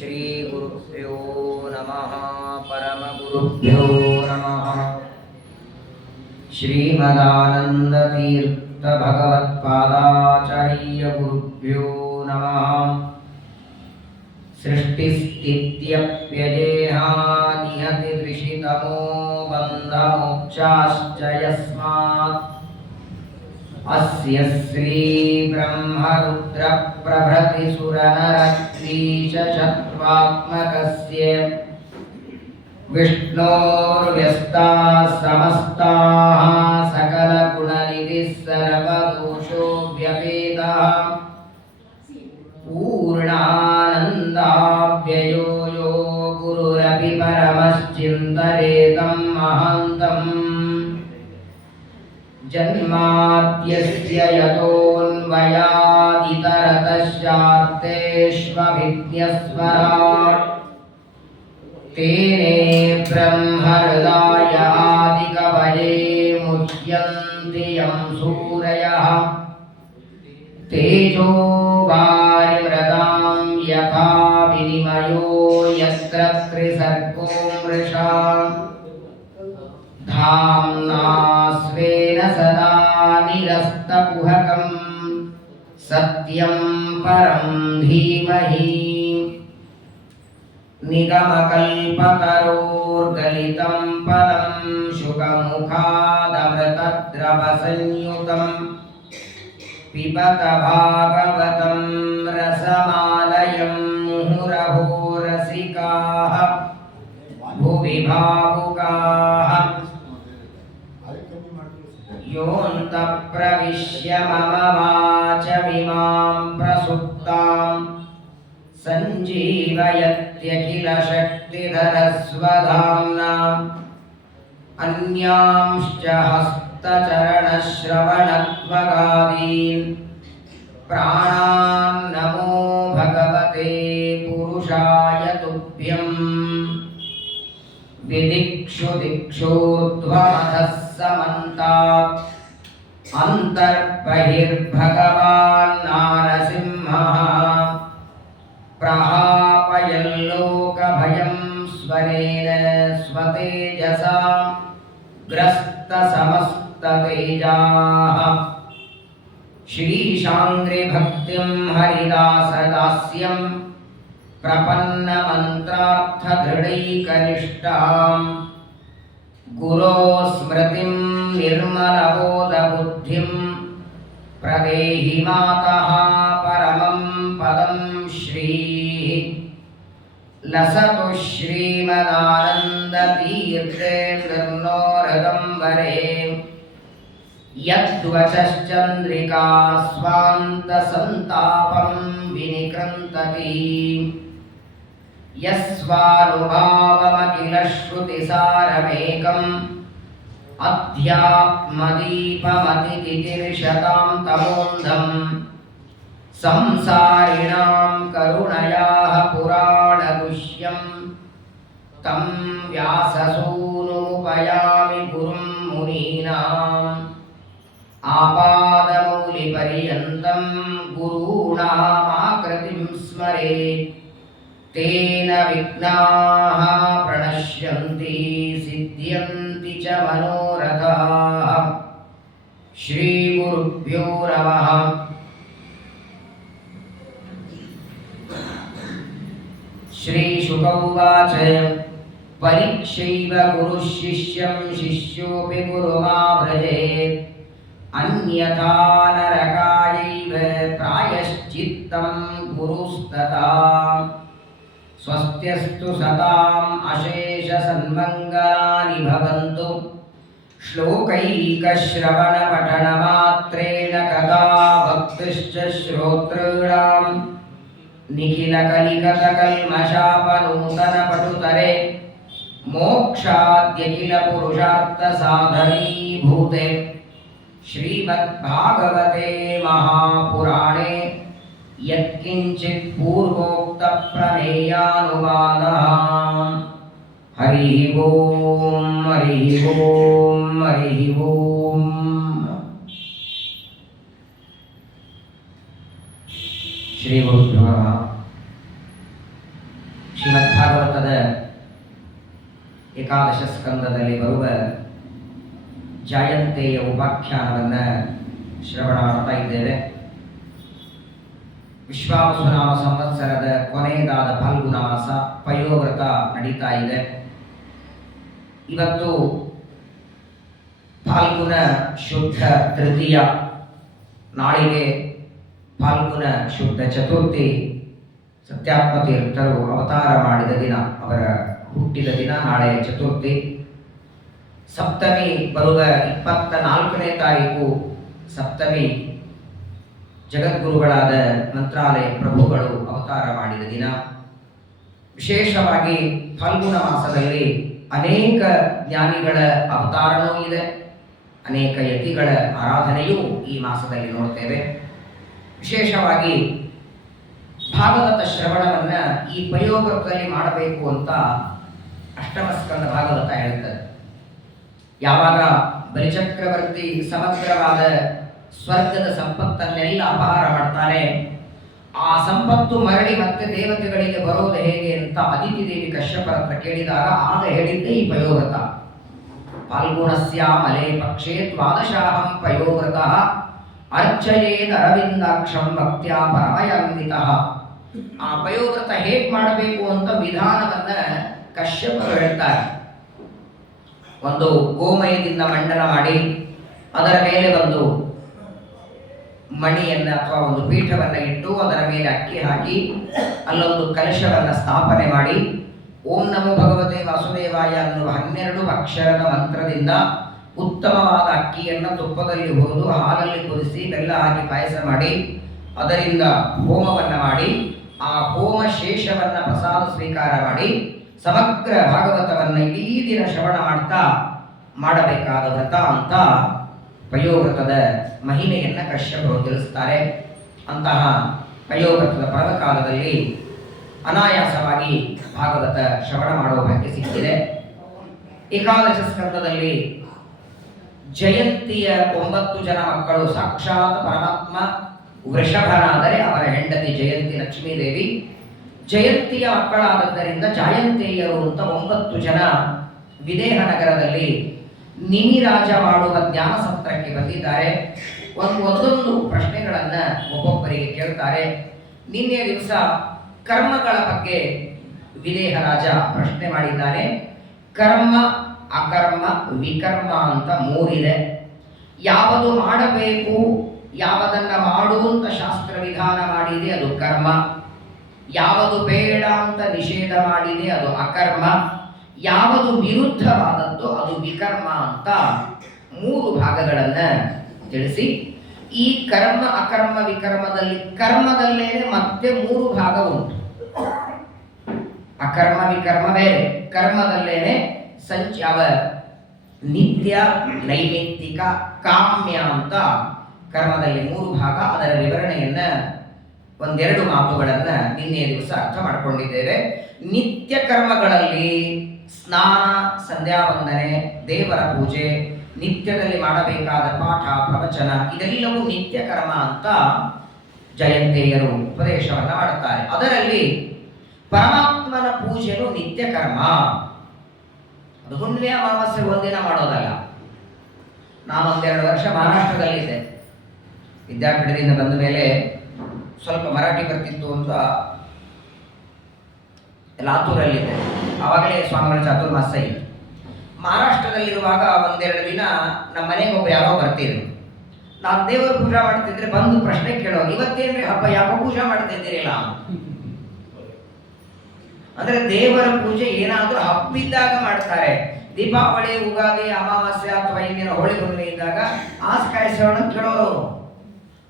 श्री गुरुभ्यो नमः परमगुरुभ्यो नमः श्रीमदानंदतीर्थ भगवत्पादाचार्य गुरुभ्यो नमः सृष्टिस्थित्यप्यजेहा निहति त्रिषितमो बन्धमोक्षाश्च यस्मात् अस्य श्री ब्रह्मरुद्र प्रभृति सुरनरद्वीषशत्वात्मकस्य विष्णोर्व्यस्ताः समस्ताः सकलगुणनिधिः सर्वदोषो व्यपेतः पूर्णानन्दाव्ययो यो गुरुरपि परमश्चिन्तयेतं महान्तम् जन्माद्यस्य यतोऽन्वयादितरतश्चार्तेष्वभिज्ञस्वराट् तेने ब्रह्महृदाय आदिकवये मुह्यन्ति यं सूरयः तेजो वारिमृदां यथा विनिमयो यत्र त्रिसर्गो मृषा धाम्ना स्वेन सदा निरस्तकुहकं सत्यं परं धीमहि निगमकल्पतरोर्गलितं फलं शुकमुखादमृतद्रवसंयुतं पिबत भागवतं रसमालयं मुहुरहो रसिकाः भुवि भावुकाः योऽन्तः प्रविश्य मम वाचमिमां प्रसुप्तां सञ्जीवयत्यखिलशक्तिधरस्वधाम्ना अन्यांश्च हस्तचरणश्रवणत्वगादीन् प्राणान् नमो भगवते पुरुषाय तुभ्यं विदिक्षु दिक्षूर्ध्वमधः समन्तात् अन्तर्बहिर्भगवान् नारसिंहः प्रहापयल्लोकभयं स्वरेण स्वतेजसा ग्रस्तसमस्ततेजाः श्रीशाङ्घ्रिभक्तिं हरिदासदास्यं प्रपन्नमन्त्रार्थदृढैकनिष्ठां गुरो स्मृतिं निर्मलबोधबुद्धिं प्रदेहि मातः परमं पदं श्रीः लसतु श्रीमदानन्दतीर्थे निर्नोरदम्बरे यद्वचश्चन्द्रिका स्वान्तसन्तापं विनिकृन्तति यस्वानुभावमखिलश्रुतिसारमेकम् अध्यात्मदीपमतितितिर्षतां तमोन्धम् संसारिणां करुणयाः पुराणगुह्यं तं व्याससूनुमुपयामि गुरुं मुनीनाम् आपादमौलिपर्यन्तं गुरूणामाकृतिं स्मरेत् तेन विघ्नाः प्रणश्यन्ति सिद्ध्यन्ति च मनोरथाः श्रीगुरुभ्यो नमः श्रीशुक उवाच परीक्षैव गुरुः शिष्यं शिष्योऽपि गुरुमाव्रजेत् अन्यथा नरकायैव प्रायश्चित्तं गुरुस्तथा स्वस्त्यस्तु सताम् अशेषसन्मङ्गलानि भवन्तु श्लोकैकश्रवणपठनमात्रेण कथा भक्तिश्च श्रोतॄणां निखिलकलिकतकल्मषापनूतनपटुतरे मोक्षाद्यखिलपुरुषार्थसाधनीभूते श्रीमद्भागवते महापुराणे यत्किञ्चित् पूर्वोक्तप्रमेयानुवादः हरिः ओं हरिः ओं हरिः ओं श्री गुरुभ्यो नमः। ಶ್ರೀಮದ್ ಭಾಗವತದ ಏಕಾದಶ ಸ್ಕಂದದಲ್ಲಿ ಬರುವ ಜಾಯಂತೆಯ ಉಪಾಖ್ಯಾನವನ್ನು ಶ್ರವಣ ಮಾಡ್ತಾ ಇದ್ದೇವೆ. ವಿಶ್ವಾವಸುನಾಮ ಸಂವತ್ಸರದ ಕೊನೆಯದಾದ ಫಲ್ಗುಣ ಮಾಸ ಪಯೋವ್ರತ ನಡೀತಾ ಇದೆ. ಇವತ್ತು ಫಾಲ್ಗುಣ ಶುದ್ಧ ತೃತೀಯ, ನಾಳೆಗೆ ಫಾಲ್ಗುಣ ಶುದ್ಧ ಚತುರ್ಥಿ, ಸತ್ಯಾತ್ಮ ತೀರ್ಥರು ಅವತಾರ ಮಾಡಿದ ದಿನ, ಅವರ ಹುಟ್ಟಿದ ದಿನ ನಾಳೆ ಚತುರ್ಥಿ. ಸಪ್ತಮಿ ಬರುವ 24ನೇ ತಾರೀಕು ಸಪ್ತಮಿ, ಜಗದ್ಗುರುಗಳಾದ ಮಂತ್ರಾಲಯ ಪ್ರಭುಗಳು ಅವತಾರ ಮಾಡಿದ ದಿನ. ವಿಶೇಷವಾಗಿ ಫಲ್ಗುಣ ಮಾಸದಲ್ಲಿ ಅನೇಕ ಜ್ಞಾನಿಗಳ ಅವತಾರನೂ ಇದೆ, ಅನೇಕ ಯತಿಗಳ ಆರಾಧನೆಯೂ ಈ ಮಾಸದಲ್ಲಿ ನೋಡ್ತೇವೆ. ವಿಶೇಷವಾಗಿ ಭಾಗವತ ಶ್ರವಣವನ್ನು ಈ ಪಯೋವ್ರತದಲ್ಲಿ ಮಾಡಬೇಕು ಅಂತ ಅಷ್ಟಮಸ್ಕಂದ ಭಾಗವತ ಹೇಳುತ್ತದೆ. ಯಾವಾಗ ಬಲಿಚಕ್ರವರ್ತಿ ಸಮಗ್ರವಾದ ಸ್ವರ್ಗದ ಸಂಪತ್ತನ್ನೆಲ್ಲ ಅಪಹಾರ ಮಾಡ್ತಾನೆ, ಆ ಸಂಪತ್ತು ಮರಳಿ ಮತ್ತೆ ದೇವತೆಗಳಿಗೆ ಬರೋದು ಹೇಗೆ ಅಂತ ಅದಿತಿ ದೇವಿ ಕಶ್ಯಪರ ಹತ್ರ ಕೇಳಿದಾಗ ಆಗ ಹೇಳಿದ್ದೇ ಈ ಪಯೋವ್ರತ. ಫಾಲ್ಗುಣಸ್ಯ ಮಲೆ ಪಕ್ಷೇ ದ್ವಾದಶಾಹಂ ಪಯೋವ್ರತಃ ಅರ್ಚಯೇದ್ ಅರವಿಂದಾಕ್ಷಂ ಭಕ್ತ್ಯಾ ಪರಮಯಾನ್ವಿತಃ. ಆ ಪಯೋವ್ರತ ಹೇಗೆ ಮಾಡಬೇಕು ಅಂತ ವಿಧಾನವನ್ನ ಕಶ್ಯಪರು ಹೇಳ್ತಾರೆ. ಒಂದು ಗೋಮಯದಿಂದ ಮಂಡನ ಮಾಡಿ ಅದರ ಮೇಲೆ ಒಂದು ಮಣಿಯನ್ನು ಅಥವಾ ಒಂದು ಪೀಠವನ್ನು ಇಟ್ಟು ಅದರ ಮೇಲೆ ಅಕ್ಕಿ ಹಾಕಿ ಅಲ್ಲೊಂದು ಕಲಶವನ್ನು ಸ್ಥಾಪನೆ ಮಾಡಿ ಓಂ ನಮೋ ಭಗವತೆ ವಾಸುದೇವಾಯ ಅನ್ನುವ 12 ಅಕ್ಷರದ ಮಂತ್ರದಿಂದ ಉತ್ತಮವಾದ ಅಕ್ಕಿಯನ್ನು ತುಪ್ಪದಲ್ಲಿ ಹುರಿದು ಹಾಲಲ್ಲಿ ಕುದಿಸಿ ಬೆಲ್ಲ ಹಾಕಿ ಪಾಯಸ ಮಾಡಿ ಅದರಿಂದ ಹೋಮವನ್ನು ಮಾಡಿ ಆ ಹೋಮ ಶೇಷವನ್ನು ಪ್ರಸಾದ ಸ್ವೀಕಾರ ಮಾಡಿ ಸಮಗ್ರ ಭಾಗವತವನ್ನು ಇಡೀ ದಿನ ಶ್ರವಣ ಮಾಡ್ತಾ ಮಾಡಬೇಕಾದ ವ್ರತ ಅಂತ ಪಯೋವ್ರತದ ಮಹಿಮೆಯನ್ನು ಕಶ್ಯಪರು ತಿಳಿಸ್ತಾರೆ. ಅಂತಹ ಪಯೋವ್ರತದ ಪರ್ವಕಾಲದಲ್ಲಿ ಅನಾಯಾಸವಾಗಿ ಭಾಗವತ ಶ್ರವಣ ಮಾಡುವ ಭಾಗ್ಯ ಸಿಕ್ಕಿದೆ. ಏಕಾದಶ ಸ್ಕಂದದಲ್ಲಿ ಜಯಂತಿಯ 9 ಜನ ಮಕ್ಕಳು, ಸಾಕ್ಷಾತ್ ಪರಮಾತ್ಮ ವೃಷಭನಾದರೆ ಅವರ ಹೆಂಡತಿ ಜಯಂತಿ ಲಕ್ಷ್ಮೀದೇವಿ, ಜಯಂತಿಯ ಮಕ್ಕಳಾದದ್ದರಿಂದ ಜಾಯಂತೇಯರು ಅಂತ 9 ಜನ ವಿದೇಹ ನಗರದಲ್ಲಿ ನಿಮಿರಾಜ ಮಾಡುವ ಜ್ಞಾನ ಸತ್ರಕ್ಕೆ ಬಂದಿದ್ದಾರೆ. ಒಂದೊಂದು ಪ್ರಶ್ನೆಗಳನ್ನ ಒಬ್ಬೊಬ್ಬರಿಗೆ ಕೇಳ್ತಾರೆ. ನಿನ್ನೆ ದಿವಸ ಕರ್ಮಗಳ ಬಗ್ಗೆ ವಿದೇಹ ರಾಜ ಪ್ರಶ್ನೆ ಮಾಡಿದ್ದಾನೆ. ಕರ್ಮ, ಅಕರ್ಮ, ವಿಕರ್ಮ ಅಂತ 3 ಇದೆ. ಯಾವುದು ಮಾಡಬೇಕು, ಯಾವುದನ್ನ ಮಾಡುವಂತ ಶಾಸ್ತ್ರ ವಿಧಾನ ಮಾಡಿದೆ ಅದು ಕರ್ಮ, ಯಾವುದು ಬೇಡ ಅಂತ ನಿಷೇಧ ಮಾಡಿದೆ ಅದು ಅಕರ್ಮ, ಯಾವುದು ವಿರುದ್ಧವಾದದ್ದು ಅದು ವಿಕರ್ಮ ಅಂತ 3 ಭಾಗಗಳನ್ನು ತಿಳಿಸಿ, ಈ ಕರ್ಮ ಅಕರ್ಮ ವಿಕರ್ಮದಲ್ಲಿ ಕರ್ಮದಲ್ಲೇನೆ ಮತ್ತೆ 3 ಭಾಗ ಉಂಟು. ಅಕರ್ಮ ವಿಕರ್ಮ ಬೇರೆ, ಕರ್ಮದಲ್ಲೇನೆ ಸಂಚಾವ ನಿತ್ಯ, ನೈಮಿತ್ತಿಕ, ಕಾಮ್ಯ ಅಂತ ಕರ್ಮದಲ್ಲಿ 3 ಭಾಗ. ಅದರ ವಿವರಣೆಯನ್ನ 1-2 ಮಾತುಗಳನ್ನ ನಿನ್ನೆ ದಿವಸ ಅರ್ಥ ಮಾಡಿಕೊಂಡಿದ್ದೇವೆ. ನಿತ್ಯ ಕರ್ಮಗಳಲ್ಲಿ ಸ್ನಾನ, ಸಂಧ್ಯಾ ವಂದನೆ, ದೇವರ ಪೂಜೆ, ನಿತ್ಯದಲ್ಲಿ ಮಾಡಬೇಕಾದ ಪಾಠ ಪ್ರವಚನ ಇದೆಲ್ಲವೂ ನಿತ್ಯ ಕರ್ಮ ಅಂತ ಜಯಂತೇಯರು ಉಪದೇಶವನ್ನ ಮಾಡುತ್ತಾರೆ. ಅದರಲ್ಲಿ ಪರಮಾತ್ಮನ ಪೂಜೆಯು ನಿತ್ಯ ಕರ್ಮ. ಅದು ಹುಣ್ಣಿಮೆ ಅಮಾವಾಸ್ಯೆ ಒಂದಿನ ಮಾಡೋದಲ್ಲ. ನಾನು 1-2 ವರ್ಷ ಮಹಾರಾಷ್ಟ್ರದಲ್ಲಿದ್ದೆ. ವಿದ್ಯಾಪೀಠದಿಂದ ಬಂದ ಮೇಲೆ ಸ್ವಲ್ಪ ಮರಾಠಿ ಬರ್ತಿತ್ತು ಅಂತ ಲಾತೂರಲ್ಲಿದ್ದೆ. ಆವಾಗಲೇ ಸ್ವಾಮಿಗಳ ಚಾತುರ್ಮಾಸ ಇತ್ತು. ಮಹಾರಾಷ್ಟ್ರದಲ್ಲಿರುವಾಗ 1-2 ದಿನ ನಮ್ಮ ಮನೆಗೆ ಒಬ್ಬ ಯಾರೋ ಬರ್ತಿದ್ರು. ನಾನು ದೇವರ ಪೂಜೆ ಮಾಡ್ತಿದ್ರೆ ಬಂದು ಪ್ರಶ್ನೆ ಕೇಳೋರು, ಇವತ್ತೇನ್ರಿ ಹಬ್ಬ, ಯಾವ ಪೂಜೆ ಮಾಡ್ತಿದ್ದೀರಿಲ್ಲ ಅಂದ್ರೆ ದೇವರ ಪೂಜೆ ಏನಾದರೂ ಹಬ್ಬಿದ್ದಾಗ ಮಾಡ್ತಾರೆ. ದೀಪಾವಳಿ, ಉಗಾದಿ, ಅಮಾವಾಸ್ಯೆ ಅಥವಾ ಇಂದಿನ ಹೋಳಿ ಹುಣ್ಣಿಮೆ ಇದ್ದಾಗ ಆಸ್ಕಾಯಿಸೋಣ ಕೇಳೋರು.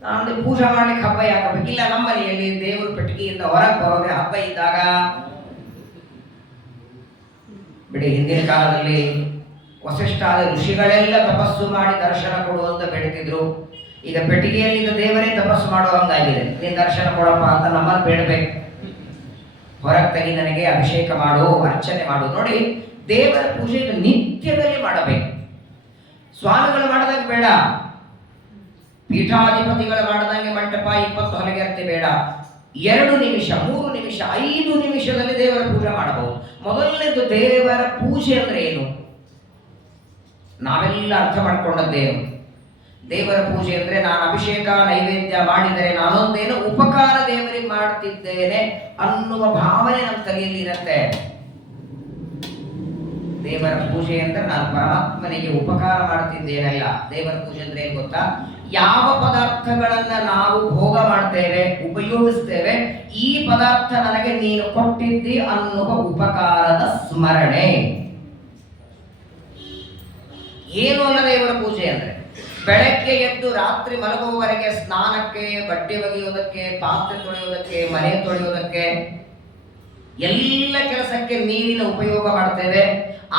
ನಾನು ಪೂಜೆ ಮಾಡ್ಲಿಕ್ಕೆ ಹಬ್ಬ ಯಾಕಬೇಕಿಲ್ಲ, ನಮ್ಮ ಮನೆಯಲ್ಲಿ ದೇವರ ಪೆಟ್ಟಿಗೆಯಿಂದ ಹೊರಗೆ ಬರೋದೇ ಹಬ್ಬ ಇದ್ದಾಗ. ಬಿಡಿ, ಹಿಂದಿನ ಕಾಲದಲ್ಲಿ ವಸಿಷ್ಠಾದ ಋಷಿಗಳೆಲ್ಲ ತಪಸ್ಸು ಮಾಡಿ ದರ್ಶನ ಕೊಡುವಂತ ಬೇಡ್ತಿದ್ರು. ಈಗ ಪೆಟ್ಟಿಗೆಯಲ್ಲಿ ದೇವರೇ ತಪಸ್ಸು ಮಾಡೋ ಹಂಗಾಗಿದೆ. ನೀನು ದರ್ಶನ ಕೊಡಪ್ಪ ಅಂತ ನಮ್ಮನ್ನು ಬೇಡಬೇಕು. ಹೊರಗೆ ತೆಗಿ, ನನಗೆ ಅಭಿಷೇಕ ಮಾಡು, ಅರ್ಚನೆ ಮಾಡು. ನೋಡಿ, ದೇವರ ಪೂಜೆ ನಿತ್ಯದಲ್ಲಿ ಮಾಡಬೇಕು. ಸ್ವಾಮಿಗಳು ಮಾಡಿದಾಗ ಬೇಡ, ಪೀಠಾಧಿಪತಿಗಳು ಮಾಡಿದಂಗೆ ಮಂಟಪ 20 ಹೊಲಗೆರ್ತಿ ಬೇಡ. 2 ನಿಮಿಷ, 3 ನಿಮಿಷ, 5 ನಿಮಿಷದಲ್ಲಿ ದೇವರ ಪೂಜೆ ಮಾಡಬಹುದು. ಮೊದಲನೇದು ದೇವರ ಪೂಜೆ ಅಂದ್ರೆ ಏನು? ನಾವೆಲ್ಲ ಅರ್ಥ ಮಾಡ್ಕೊಂಡದ್ದೇನು? ದೇವರ ಪೂಜೆ ಅಂದ್ರೆ ನಾನು ಅಭಿಷೇಕ ನೈವೇದ್ಯ ಮಾಡಿದರೆ ನಾನೊಂದೇನು ಉಪಕಾರ ದೇವರಿಗೆ ಮಾಡ್ತಿದ್ದೇನೆ ಅನ್ನುವ ಭಾವನೆ ನಮ್ಮ ತಲೆಯಲ್ಲಿ ಇರುತ್ತೆ. ದೇವರ ಪೂಜೆ ಅಂದ್ರೆ ನಾನು ಪರಮಾತ್ಮನಿಗೆ ಉಪಕಾರ ಮಾಡ್ತಿದ್ದೇನಲ್ಲ. ದೇವರ ಪೂಜೆ ಅಂದ್ರೆ ಏನ್ ಗೊತ್ತಾ? ಯಾವ ಪದಾರ್ಥಗಳನ್ನ ನಾವು ಭೋಗ ಮಾಡ್ತೇವೆ, ಉಪಯೋಗಿಸ್ತೇವೆ, ಈ ಪದಾರ್ಥ ನನಗೆ ನೀನು ಕೊಟ್ಟಿದ್ದಿ ಅನ್ನುವ ಉಪಕಾರದ ಸ್ಮರಣೆ. ಏನು ಅಲ್ಲ ದೇವರ ಪೂಜೆ ಅಂದ್ರೆ. ಬೆಳಗ್ಗೆ ಎದ್ದು ರಾತ್ರಿ ಮಲಗುವವರೆಗೆ ಸ್ನಾನಕ್ಕೆ, ಬಟ್ಟೆ ಒಗೆಯುವುದಕ್ಕೆ, ಪಾತ್ರೆ ತೊಳೆಯುವುದಕ್ಕೆ, ಮನೆ ತೊಳೆಯುವುದಕ್ಕೆ, ಎಲ್ಲ ಕೆಲಸಕ್ಕೆ ನೀರಿನ ಉಪಯೋಗ ಮಾಡ್ತೇವೆ.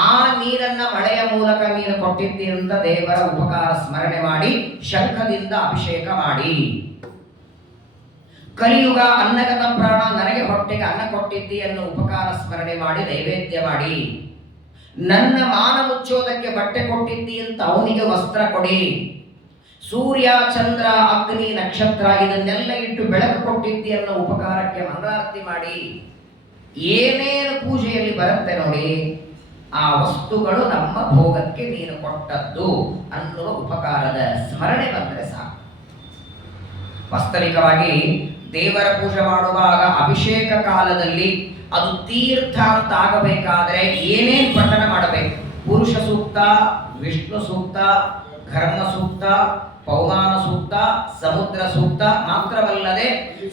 ಆ ನೀರನ್ನ ಮಳೆಯ ಮೂಲಕ ನೀರು ಕೊಟ್ಟಿದ್ದಿ ಅಂತ ದೇವರ ಉಪಕಾರ ಸ್ಮರಣೆ ಮಾಡಿ ಶಂಖದಿಂದ ಅಭಿಷೇಕ ಮಾಡಿ. ಕಲಿಯುಗ ಅನ್ನಗತ ಪ್ರಾಣ, ನನಗೆ ಹೊಟ್ಟೆಗೆ ಅನ್ನ ಕೊಟ್ಟಿದ್ದಿ ಅನ್ನೋ ಉಪಕಾರ ಸ್ಮರಣೆ ಮಾಡಿ ನೈವೇದ್ಯ ಮಾಡಿ. ನನ್ನ ಮಾನ ಮುಚ್ಚೋದಕ್ಕೆ ಬಟ್ಟೆ ಕೊಟ್ಟಿದ್ದಿ ಅಂತ ಅವನಿಗೆ ವಸ್ತ್ರ ಕೊಡಿ. ಸೂರ್ಯ, ಚಂದ್ರ, ಅಗ್ನಿ, ನಕ್ಷತ್ರ ಇದನ್ನೆಲ್ಲ ಇಟ್ಟು ಬೆಳಕು ಕೊಟ್ಟಿದ್ದಿ ಅನ್ನೋ ಉಪಕಾರಕ್ಕೆ ಮಂಗಳಾರತಿ ಮಾಡಿ. ಏನೇನು ಪೂಜೆಯಲ್ಲಿ ಬರುತ್ತೆ ನೋಡಿ, ಆ ವಸ್ತುಗಳು ನಮ್ಮ ಭೋಗಕ್ಕೆ ನೀನು ಕೊಟ್ಟದ್ದು ಅನ್ನುವ ಉಪಕಾರದ ಸ್ಮರಣೆ ಬಂದರೆ ಸಾಕು. ವಾಸ್ತವಿಕವಾಗಿ ದೇವರ ಪೂಜೆ ಮಾಡುವಾಗ ಅಭಿಷೇಕ ಕಾಲದಲ್ಲಿ ಅದು ತೀರ್ಥ ಅಂತ ಆಗಬೇಕಾದ್ರೆ ಏನೇನು ಪಠಣ ಮಾಡಬೇಕು? ಪುರುಷ ಸೂಕ್ತ, ವಿಷ್ಣು ಸೂಕ್ತ, ಘರ್ಮ ಸೂಕ್ತ, ಪೌಮಾನ ಸೂಕ್ತ, ಸಮುದ್ರ ಸೂಕ್ತ ಮಾತ್ರವಲ್ಲದೆ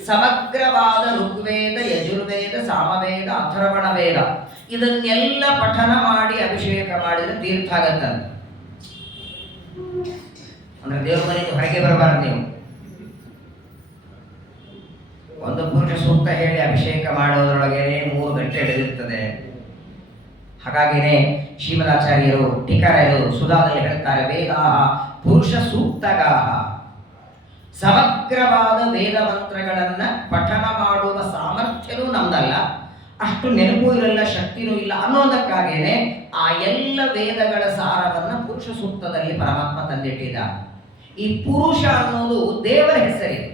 ಸಮಗ್ರವಾದ ಋಗ್ವೇದ, ಯಜುರ್ವೇದ, ಸಾಮವೇದ, ಅಥರ್ವಣ ವೇದ ಇದನ್ನೆಲ್ಲ ಪಠನ ಮಾಡಿ ಅಭಿಷೇಕ ಮಾಡಿದ್ರೆ ತೀರ್ಥ ಆಗತ್ತಂತೆ. ಅಂದ್ರೆ ದೇವ್ರ ಮನೆಗೆ ಹೊರಗೆ ಬರಬಾರ್ದು ನೀವು. ಒಂದು ಪುರುಷ ಸೂಕ್ತ ಹೇಳಿ ಅಭಿಷೇಕ ಮಾಡೋದ್ರೊಳಗೆ 3 ಗಂಟೆ ಹಿಡಿದಿರ್ತದೆ. ಹಾಗಾಗಿನೇ ಶ್ರೀಮದಾಚಾರ್ಯರು ಟೀಕಾರಾಯರು ಸುಧಾದಲ್ಲಿ ಹೇಳ್ತಾರೆ, ವೇದಾಹ ಪುರುಷ ಸೂಕ್ತಗಾಹ. ಸಮಗ್ರವಾದ ವೇದ ಮಂತ್ರಗಳನ್ನ ಪಠನ ಮಾಡುವ ಸಾಮರ್ಥ್ಯವೂ ನಮ್ದಲ್ಲ, ಅಷ್ಟು ನೆನಪು ಇರಲ್ಲ, ಶಕ್ತಿನೂ ಇಲ್ಲ ಅನ್ನೋದಕ್ಕಾಗೇನೆ ಆ ಎಲ್ಲ ವೇದಗಳ ಸಾರವನ್ನ ಪುರುಷ ಸೂಕ್ತದಲ್ಲಿ ಪರಮಾತ್ಮ ತಂದಿಟ್ಟಿದ್ದ. ಈ ಪುರುಷ ಅನ್ನೋದು ದೇವರ ಹೆಸರಿದೆ.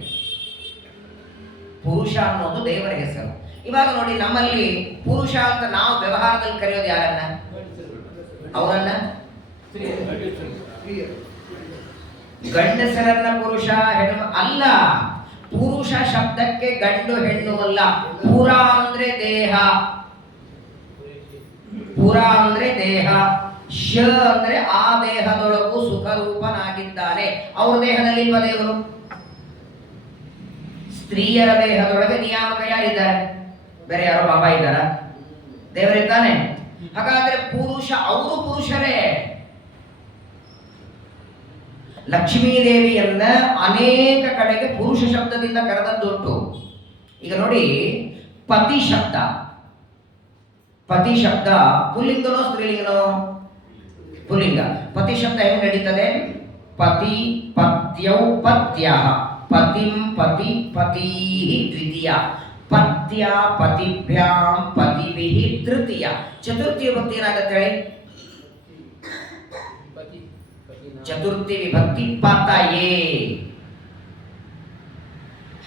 ಪುರುಷ ಅನ್ನೋದು ದೇವರ ಹೆಸರು. ಇವಾಗ ನೋಡಿ, ನಮ್ಮಲ್ಲಿ ಪುರುಷ ಅಂತ ನಾವು ವ್ಯವಹಾರದಲ್ಲಿ ಕರೆಯೋದು ಯಾರನ್ನ? ಅವರನ್ನ ಗಂಡಸರನ್ನ ಪುರುಷ, ಹೆಣ್ಣು ಅಲ್ಲ. ಪುರುಷ ಶಬ್ದಕ್ಕೆ ಗಂಡು ಹೆಣ್ಣು ಅಲ್ಲ. ಪುರ ಅಂದ್ರೆ ದೇಹ, ಪುರ ಅಂದ್ರೆ ದೇಹ, ಶ ಅಂದ್ರೆ ಆ ದೇಹದೊಳಗೂ ಸುಖರೂಪನಾಗಿದ್ದಾನೆ. ಅವ್ರ ದೇಹದಲ್ಲಿ ಇಲ್ವ ದೇವರು? ಸ್ತ್ರೀಯರ ದೇಹದೊಳಗೆ ನಿಯಾಮಕ ಯಾರಿದ್ದಾರೆ? ಬೇರೆ ಯಾರೋ ಬಾಬಾ ಇದ್ದಾರ? ದೇವರಿದ್ದಾನೆ. ಹಾಗಾದ್ರೆ ಪುರುಷ, ಅವರು ಪುರುಷರೇ. ಲಕ್ಷ್ಮೀದೇವಿಯನ್ನ ಅನೇಕ ಕಡೆಗೆ ಪುರುಷ ಶಬ್ದದಿಂದ ಕರೆದದ್ದುಂಟು. ಈಗ ನೋಡಿ, ಪತಿ ಶಬ್ದ, ಪತಿ ಶಬ್ದ ಪುಲ್ಲಿಂಗನೋ ಸ್ತ್ರೀಲಿಂಗನೋ? ಪುಲ್ಲಿಂಗ. ಪತಿ ಶಬ್ದ ಹೆಂಗ್ ನಡೀತದೆ? ಪತಿ, ಪತ್ಯೌ, ಪತ್ಯಃ, ಪತಿಂ, ಪತಿ, ಪತೀ ದ್ವಿತೀಯ, ಪತ್ಯ, ಪತಿಭ್ಯಾಂ, ಪತಿಭಿಃ ತೃತೀಯ. ಚತುರ್ಥಿ ವಿಭಕ್ತಿ ಏನಾಗತ್ತೆ ಹೇಳಿ? ಚತುರ್ಥಿ ವಿಭಕ್ತಿ ಪತಯೇ,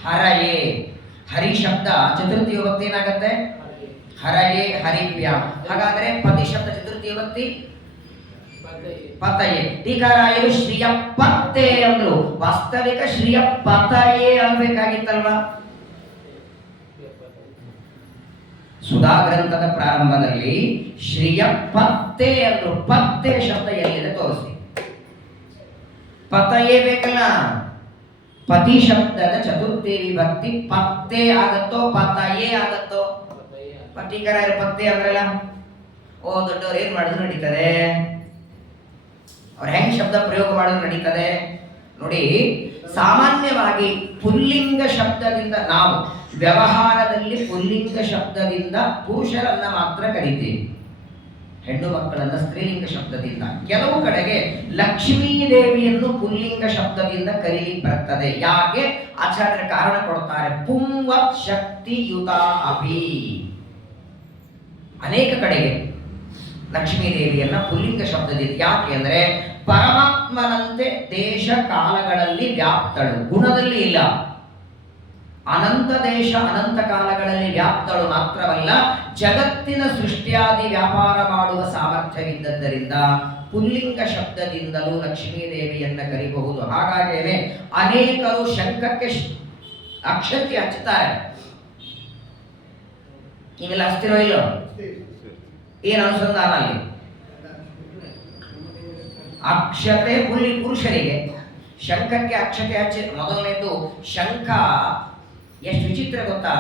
ಹರಯೇ. ಹರಿ ಶಬ್ದ ಚತುರ್ಥಿ ವಿಭಕ್ತಿ ಏನಾಗತ್ತೆ? ಹರಯೇ, ಹರಿಭ್ಯಾಂ. ಹಾಗಾದ್ರೆ ಪತಿ ಶಬ್ದ ಚತುರ್ಥಿ ವಿಭಕ್ತಿ ಪತಯೇ. ಟೀಕಾರಾಯರು ಶ್ರೀಯ ಪತ್ತೆ ಅಂದ್ರು. ವಾಸ್ತವಿಕ ಶ್ರೀಯ ಪತಯೇ ಅನ್ಬೇಕಾಗಿತ್ತಲ್ವಾ? ಸುಧಾ ಗ್ರಂಥದ ಪ್ರಾರಂಭದಲ್ಲಿ ಶ್ರೀಯ ಪತ್ತೆ ಅಂದ್ರು. ಪತ್ತೆ ಶಬ್ದ ಎಲ್ಲಿದೆ ತೋರಿಸಿ. ಪತಯೇ ಬೇಕಲ್ಲ. ಪತಿ ಶಬ್ದದ ಚತುರ್ಥಿ ವಿಭಕ್ತಿ ಪತ್ತೆ ಆಗತ್ತೋ ಪತಯೇ ಆಗತ್ತೋ? ಟೀಕಾರಾಯರು ಪತ್ತೆ ಅಂದ್ರಲ್ಲ. ಓ ದೊಡ್ಡವ್ರು ಏನ್ ಮಾಡಿದ್ರು ನಡೀತದೆ, ಅವ್ರು ಹೆಂಗ್ ಶಬ್ದ ಪ್ರಯೋಗ ಮಾಡಿದ್ರು ನಡೀತದೆ ನೋಡಿ. ಸಾಮಾನ್ಯವಾಗಿ ಪುಲ್ಲಿಂಗ ಶಬ್ದದಿಂದ ನಾವು ವ್ಯವಹಾರದಲ್ಲಿ ಪುಲ್ಲಿಂಗ ಶಬ್ದದಿಂದ ಪುರುಷರನ್ನ ಮಾತ್ರ ಕರಿತೀವಿ, ಹೆಣ್ಣು ಮಕ್ಕಳನ್ನ ಸ್ತ್ರೀಲಿಂಗ ಶಬ್ದದಿಂದ. ಕೆಲವು ಕಡೆಗೆ ಲಕ್ಷ್ಮೀ ದೇವಿಯನ್ನು ಪುಲ್ಲಿಂಗ ಶಬ್ದದಿಂದ ಕರೀಲಿಕ್ಕೆ ಬರ್ತದೆ. ಯಾಕೆ? ಆಚಾರ್ಯರ ಕಾರಣ ಕೊಡ್ತಾರೆ. ಪುಂವತ್ ಶಕ್ತಿಯುತ ಅಭಿ. ಅನೇಕ ಕಡೆಗೆ ಲಕ್ಷ್ಮೀ ದೇವಿಯನ್ನ ಪುಲ್ಲಿಂಗ ಶಬ್ದದಿಂದ. ಯಾಕೆ ಅಂದ್ರೆ ಪರಮಾತ್ಮನಂತೆ ದೇಶ ಕಾಲಗಳಲ್ಲಿ ವ್ಯಾಪ್ತಳು, ಗುಣದಲ್ಲಿ ಇಲ್ಲ. ಅನಂತ ದೇಶ ಅನಂತ ಕಾಲಗಳಲ್ಲಿ ವ್ಯಾಪ್ತಳು ಮಾತ್ರವಲ್ಲ, ಜಗತ್ತಿನ ಸೃಷ್ಟಿಯಾದಿ ವ್ಯಾಪಾರ ಮಾಡುವ ಸಾಮರ್ಥ್ಯವಿದ್ದದ್ದರಿಂದ ಪುಲ್ಲಿಂಗ ಶಬ್ದದಿಂದಲೂ ಲಕ್ಷ್ಮೀದೇವಿಯನ್ನ ಕರಿಬಹುದು. ಹಾಗಾಗಿಯೇ ಅನೇಕರು ಶಂಖಕ್ಕೆ ಅಕ್ಷತೆ ಹಚ್ಚುತ್ತಾರೆ. ನೀವೆಲ್ಲ ಹಚ್ತಿರೋ ಇಲ್ಲೋ? ಏನು ಅನುಸಂಧಾನ ಅಲ್ಲಿ? ಅಕ್ಷತೆ ಪುರುಷರಿಗೆ, ಶಂಖಕ್ಕೆ ಅಕ್ಷತೆ ಹಚ್ಚಿ. ಮೊದಲನೇದು ಶಂಖ ಎಷ್ಟು ವಿಚಿತ್ರ ಗೊತ್ತಾ?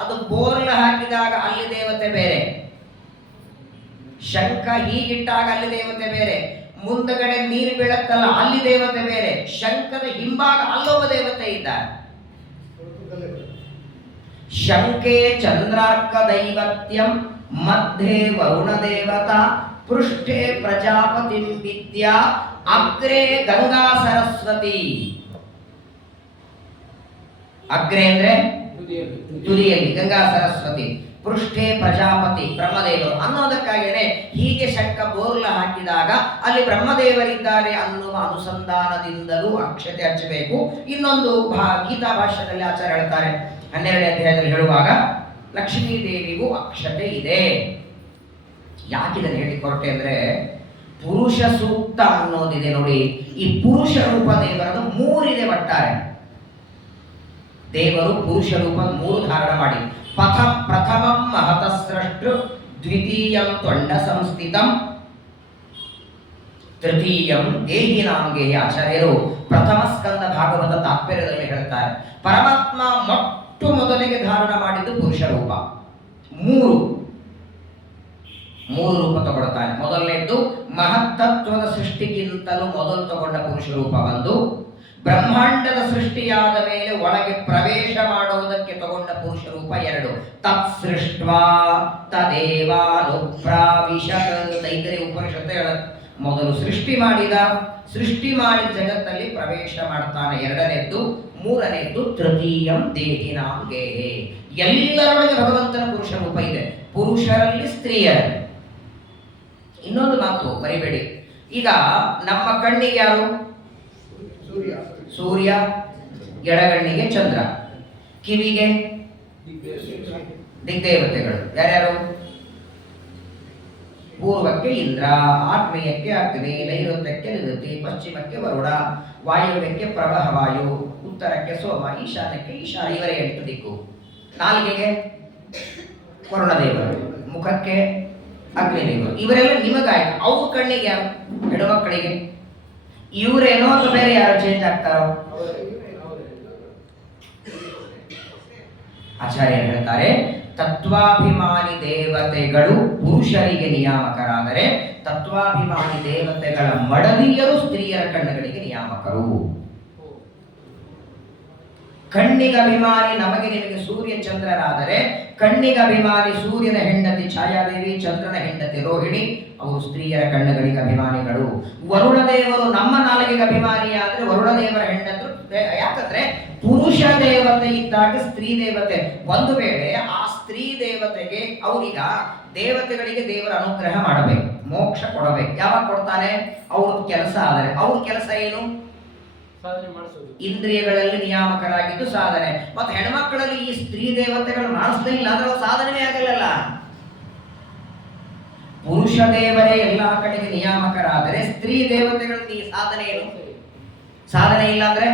ಅದು ಬೋರ್ಲ ಹಾಕಿದಾಗ ಅಲ್ಲಿ ದೇವತೆ ಬೇರೆ, ಶಂಖ ಹೀಗಿಟ್ಟಾಗ ಅಲ್ಲಿ ದೇವತೆ ಬೇರೆ, ಮುಂದಗಡೆ ನೀರು ಬೀಳತ್ತಲ್ಲ ಅಲ್ಲಿ ದೇವತೆ ಬೇರೆ, ಶಂಖದ ಹಿಂಭಾಗ ಅಲ್ಲೊಬ್ಬ ದೇವತೆ ಇದ್ದಾರೆ. ಶಂಖೆ ಚಂದ್ರಾರ್ಕ ದೈವತ್ಯಂ ಮಧ್ಯೆ ವರುಣ ದೇವತಾ ಪೃಷ್ಠೆ ಪ್ರಜಾಪತಿ ವಿದ್ಯಾ ಅಗ್ರೆ ಗಂಗಾ ಸರಸ್ವತಿ. ಅಗ್ರೆ ಅಂದ್ರೆ ತುದಿಯಲ್ಲಿ ಗಂಗಾ ಸರಸ್ವತಿ, ಪೃಷ್ಠೆ ಪ್ರಜಾಪತಿ ಬ್ರಹ್ಮದೇವರು ಅನ್ನೋದಕ್ಕಾಗಿಯೇ ಹೀಗೆ ಶಂಖ ಬೋರ್ಲ ಹಾಕಿದಾಗ ಅಲ್ಲಿ ಬ್ರಹ್ಮದೇವರಿದ್ದಾರೆ ಅನ್ನುವ ಅನುಸಂಧಾನದಿಂದಲೂ ಅಕ್ಷತೆ ಹಚ್ಚಬೇಕು. ಇನ್ನೊಂದು ಗೀತಾ ಭಾಷ್ಯದಲ್ಲಿ ಆಚಾರ್ಯ ಹೇಳ್ತಾರೆ, 12ನೇ ಅಧ್ಯಾಯದಲ್ಲಿ ಹೇಳುವಾಗ ಲಕ್ಷ್ಮೀ ದೇವಿಗೂ ಅಕ್ಷತೆ ಇದೆ. ಯಾಕಿದನ್ನು ಹೇಳಿಕೊರಟೆ ಅಂದ್ರೆ ಪುರುಷ ಸೂಕ್ತ ಅನ್ನೋದಿದೆ ನೋಡಿ. ಈ ಪುರುಷ ರೂಪ ದೇವರದು 3 ಇದೆ ಒಟ್ಟಾರೆ. ದೇವರು ಪುರುಷ ರೂಪ 3 ಧಾರಣ ಮಾಡಿ, ಪ್ರಥಮಂ ಮಹತಸ್ರಷ್ಟು, ದ್ವಿತೀಯಂ ತೊಂಡ ಸಂಸ್ಥಿತಂ, ತೃತೀಯಂ ದೇಹಿನಾಂ ಗೇಹಿ. ಆಚಾರ್ಯರು ಪ್ರಥಮ ಸ್ಕಂದ ಭಾಗವತ ತಾತ್ಪರ್ಯದಲ್ಲಿ ಹೇಳ್ತಾರೆ, ಪರಮಾತ್ಮ ಮೊಟ್ಟ ಮೊದಲಿಗೆ ಧಾರಣ ಮಾಡಿದ್ದು ಪುರುಷ ರೂಪ. 3 ರೂಪ ತಗೊಳ್ತಾನೆ. ಮೊದಲನೇದ್ದು ಮಹತ್ತತ್ವದ ಸೃಷ್ಟಿಗಿಂತಲೂ ಮೊದಲು ತಗೊಂಡ ಪುರುಷ ರೂಪ ಒಂದು, ಬ್ರಹ್ಮಾಂಡದ ಸೃಷ್ಟಿಯಾದ ಮೇಲೆ ಒಳಗೆ ಪ್ರವೇಶ ಮಾಡುವುದಕ್ಕೆ ತಗೊಂಡ ಪುರುಷ ರೂಪ 2, ತತ್ ಸೃಷ್ಟ್ವಾ ತದೇವಾನುಪ್ರಾವಿಶತ್. ತೈತರಿ ಉಪನಿಷತ್ತು ಹೇಳುತ್ತೆ, ಮೊದಲು ಸೃಷ್ಟಿ ಮಾಡಿದ ಜಗತ್ತಲ್ಲಿ ಪ್ರವೇಶ ಮಾಡ್ತಾನೆ 2ನೇದ್ದು. 3ನೇದ್ದು ತೃತೀಯಂ ದೇಹಿನಾಂ ಗೇಹೆ. ಎಲ್ಲರೊಳಗೆ ಭಗವಂತನ ಪುರುಷ ರೂಪ ಇದೆ, ಪುರುಷರಲ್ಲಿ ಸ್ತ್ರೀಯರಲ್ಲಿ. ಇನ್ನೊಂದು ಮಾತು ಮರಿಬೇಡಿ, ಈಗ ನಮ್ಮ ಕಣ್ಣಿಗೆ ಯಾರು? ಸೂರ್ಯ, ಎಡಗಣ್ಣಿಗೆ ಚಂದ್ರ, ಕಿವಿಗೆ ದಿಗ್ದೇವತೆಗಳು. ಯಾರ್ಯಾರು? ಪೂರ್ವಕ್ಕೆ ಇಂದ್ರ, ಆಗ್ನೇಯಕ್ಕೆ ಅಗ್ನಿ, ನೈಋತ್ಯಕ್ಕೆ ನಿರುತಿ, ಪಶ್ಚಿಮಕ್ಕೆ ವರುಣ, ವಾಯುವ್ಯಕ್ಕೆ ಪ್ರವಾಹ ವಾಯು, ಉತ್ತರಕ್ಕೆ ಸೋಮ, ಈಶಾನ್ಯಕ್ಕೆ ಈಶಾನ. ಇವರೇ 8 ದಿಕ್ಕು. ನಾಲಿಗೆಗೆ ವರುಣದೇವರು, ಮುಖಕ್ಕೆ ಅಗ್ನಿದೇವರು. ಇವರೆಲ್ಲ ನಿಮಗಾಯ್ತು. ಅವ್ರ ಕಣ್ಣಿಗೆ ಯಾರು? ಹೆಣ್ಣುಮಕ್ಕಳಿಗೆ. ಇವರೇನೋ ಅಥವಾ ಬೇರೆ ಯಾರು ಚೇಂಜ್ ಆಗ್ತಾರೋ? ಆಚಾರ್ಯ ಹೇಳ್ತಾರೆ, ತತ್ವಾಭಿಮಾನಿ ದೇವತೆಗಳು ಪುರುಷರಿಗೆ ನಿಯಾಮಕರಾದರೆ ತತ್ವಾಭಿಮಾನಿ ದೇವತೆಗಳ ಮಡದಿಯರು ಸ್ತ್ರೀಯರ ಕಣ್ಣುಗಳಿಗೆ ನಿಯಾಮಕರು. ಕಣ್ಣಿಗಭಿಮಾನಿ ನಮಗೆ ನಿಮಗೆ ಸೂರ್ಯ ಚಂದ್ರರಾದರೆ, ಕಣ್ಣಿಗಭಿಮಾನಿ ಸೂರ್ಯನ ಹೆಂಡತಿ ಛಾಯಾದೇವಿ, ಚಂದ್ರನ ಹೆಂಡತಿ ರೋಹಿಣಿ, ಅವರು ಸ್ತ್ರೀಯರ ಕಣ್ಣುಗಳಿಗೆ ಅಭಿಮಾನಿಗಳು. ವರುಣದೇವರು ನಮ್ಮ ನಾಲಿಗೆಗೆ ಅಭಿಮಾನಿಯಾದ್ರೆ ವರುಣದೇವರ ಹೆಂಡತರು. ಯಾಕಂದ್ರೆ ಪುರುಷ ದೇವತೆ ಇದ್ದಾಗ ಸ್ತ್ರೀ ದೇವತೆ. ಒಂದು ವೇಳೆ ಆ ಸ್ತ್ರೀ ದೇವತೆಗೆ, ಅವರೀಗ ದೇವತೆಗಳಿಗೆ ದೇವರ ಅನುಗ್ರಹ ಮಾಡಬೇಕು, ಮೋಕ್ಷ ಕೊಡಬೇಕು. ಯಾವಾಗ ಕೊಡ್ತಾನೆ? ಅವ್ರದ್ದು ಕೆಲಸ ಆದರೆ. ಅವ್ರ ಕೆಲಸ ಏನು? ಇಂದ್ರಿಯಗಳಲ್ಲಿ ನಿಯಾಮಕರಾಗಿದ್ದು ಸಾಧನೆ. ಮತ್ತೆ ಹೆಣ್ಮಕ್ಕಳಲ್ಲಿ ಈ ಸ್ತ್ರೀ ದೇವತೆಗಳು ಮಾಡಿಸ್ಲೇ ಇಲ್ಲ ಅಂದ್ರೆ ಅವ್ರು ಸಾಧನೆ ಆಗಲ್ಲ. ಪುರುಷ ದೇವರೇ ಎಲ್ಲಾ ಕಡೆಗೆ ನಿಯಾಮಕರಾದರೆ ಸ್ತ್ರೀ ದೇವತೆಗಳ ಈ ಸಾಧನೆ ಏನು? ಸಾಧನೆ ಇಲ್ಲ ಅಂದ್ರೆ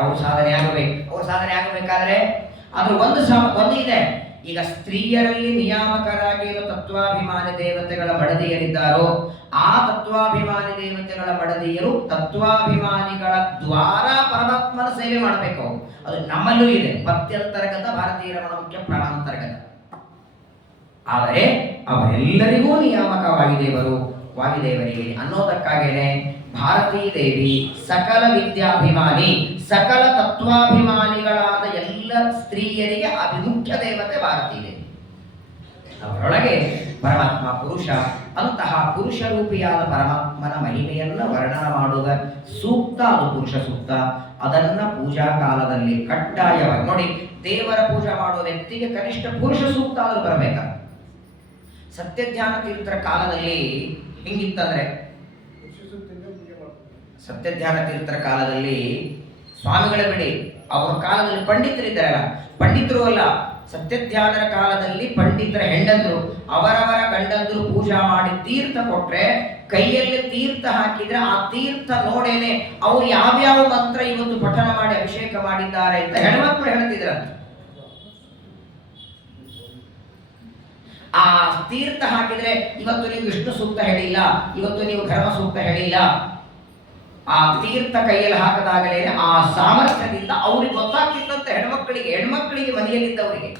ಅವ್ರ ಸಾಧನೆ ಆಗಬೇಕು. ಅವ್ರ ಸಾಧನೆ ಆಗಬೇಕಾದ್ರೆ ಅದ್ರ ಒಂದು ಇದೆ. ಈಗ ಸ್ತ್ರೀಯರಲ್ಲಿ ನಿಯಾಮಕರಾಗಿ ತತ್ವಾಭಿಮಾನಿ ದೇವತೆಗಳ ಮಡದಿಯರಿದ್ದಾರೋ, ಆ ತತ್ವಾಭಿಮಾನಿ ದೇವತೆಗಳ ಮಡದಿಯರು ತತ್ವಾಭಿಮಾನಿಗಳ ದ್ವಾರ ಪರಮಾತ್ಮನ ಸೇವೆ ಮಾಡಬೇಕು. ಅದು ನಮ್ಮಲ್ಲೂ ಇದೆ. ಪತ್ಯಂತರ್ಗತ ಭಾರತೀಯ ರಮಣ ಮುಖ್ಯ ಪ್ರಾಣಾಂತರ್ಗತ. ಆದರೆ ಅವರೆಲ್ಲರಿಗೂ ನಿಯಾಮಕವಾಗಿದೇವರು ವಾಯುದೇವರಿಗೆ ಅನ್ನೋದಕ್ಕಾಗೇನೆ ಭಾರತೀ ದೇವಿ ಸಕಲ ವಿದ್ಯಾಭಿಮಾನಿ, ಸಕಲ ತತ್ವಾಭಿಮಾನಿಗಳಾದ ಎಲ್ಲ ಸ್ತ್ರೀಯರಿಗೆ ಅಭಿಮುಖ್ಯ ದೇವತೆ ಭಾರತೀ ದೇವಿ. ಅವರೊಳಗೆ ಪರಮಾತ್ಮ ಪುರುಷ. ಅಂತಹ ಪುರುಷ ರೂಪಿಯಾದ ಪರಮಾತ್ಮನ ಮಹಿಮೆಯನ್ನು ವರ್ಣನ ಮಾಡುವ ಸೂಕ್ತ ಅದು ಪುರುಷ ಸೂಕ್ತ. ಅದನ್ನ ಪೂಜಾ ಕಾಲದಲ್ಲಿ ಕಡ್ಡಾಯವಾಗಿ ನೋಡಿ. ದೇವರ ಪೂಜಾ ಮಾಡುವ ವ್ಯಕ್ತಿಗೆ ಕನಿಷ್ಠ ಪುರುಷ ಸೂಕ್ತ ಆದರೂ ಬರಬೇಕ. ಸತ್ಯಧ್ಯಾನ ತೀರ್ಥರ ಕಾಲದಲ್ಲಿ ಹಿಂಗಿತ್ತಂದ್ರೆ, ಸತ್ಯಧ್ಯಾನ ತೀರ್ಥರ ಕಾಲದಲ್ಲಿ ಸ್ವಾಮಿಗಳ ಬಿಡಿ, ಅವರ ಕಾಲದಲ್ಲಿ ಪಂಡಿತರಿದ್ದಾರಲ್ಲ, ಪಂಡಿತರು ಅಲ್ಲ, ಸತ್ಯಧ್ಯಾನರ ಕಾಲದಲ್ಲಿ ಪಂಡಿತರ ಹೆಂಡಂದ್ರು ಅವರವರ ಗಂಡಂದ್ರು ಪೂಜಾ ಮಾಡಿ ತೀರ್ಥ ಕೊಟ್ರೆ ಕೈಯಲ್ಲಿ ತೀರ್ಥ ಹಾಕಿದ್ರೆ ಆ ತೀರ್ಥ ನೋಡೇನೆ ಅವ್ರು ಯಾವ್ಯಾವ ಮಂತ್ರ ಇವತ್ತು ಪಠನ ಮಾಡಿ ಅಭಿಷೇಕ ಮಾಡಿದ್ದಾರೆ ಅಂತ ಹೆಣ್ಮಕ್ಳು ಹೇಳ್ತಿದ್ರಂತ. ಆ ತೀರ್ಥ ಹಾಕಿದ್ರೆ ಇವತ್ತು ನೀವು ವಿಷ್ಣು ಸೂಕ್ತ ಹೇಳಿಲ್ಲ, ಇವತ್ತು ನೀವು ಧರ್ಮ ಸೂಕ್ತ ಹೇಳಿಲ್ಲ, ಆ ತೀರ್ಥ ಕೈಯಲ್ಲಿ ಹಾಕದಾಗಲೇ ಆ ಸಾಮರ್ಥ್ಯದಿಂದ ಅವ್ರಿಗೆ ಗೊತ್ತಾಗ್ತಿತ್ತಂತ ಹೆಣ್ಮಕ್ಳಿಗೆ ಮನೆಯಲ್ಲಿದ್ದವರಿಗೆ.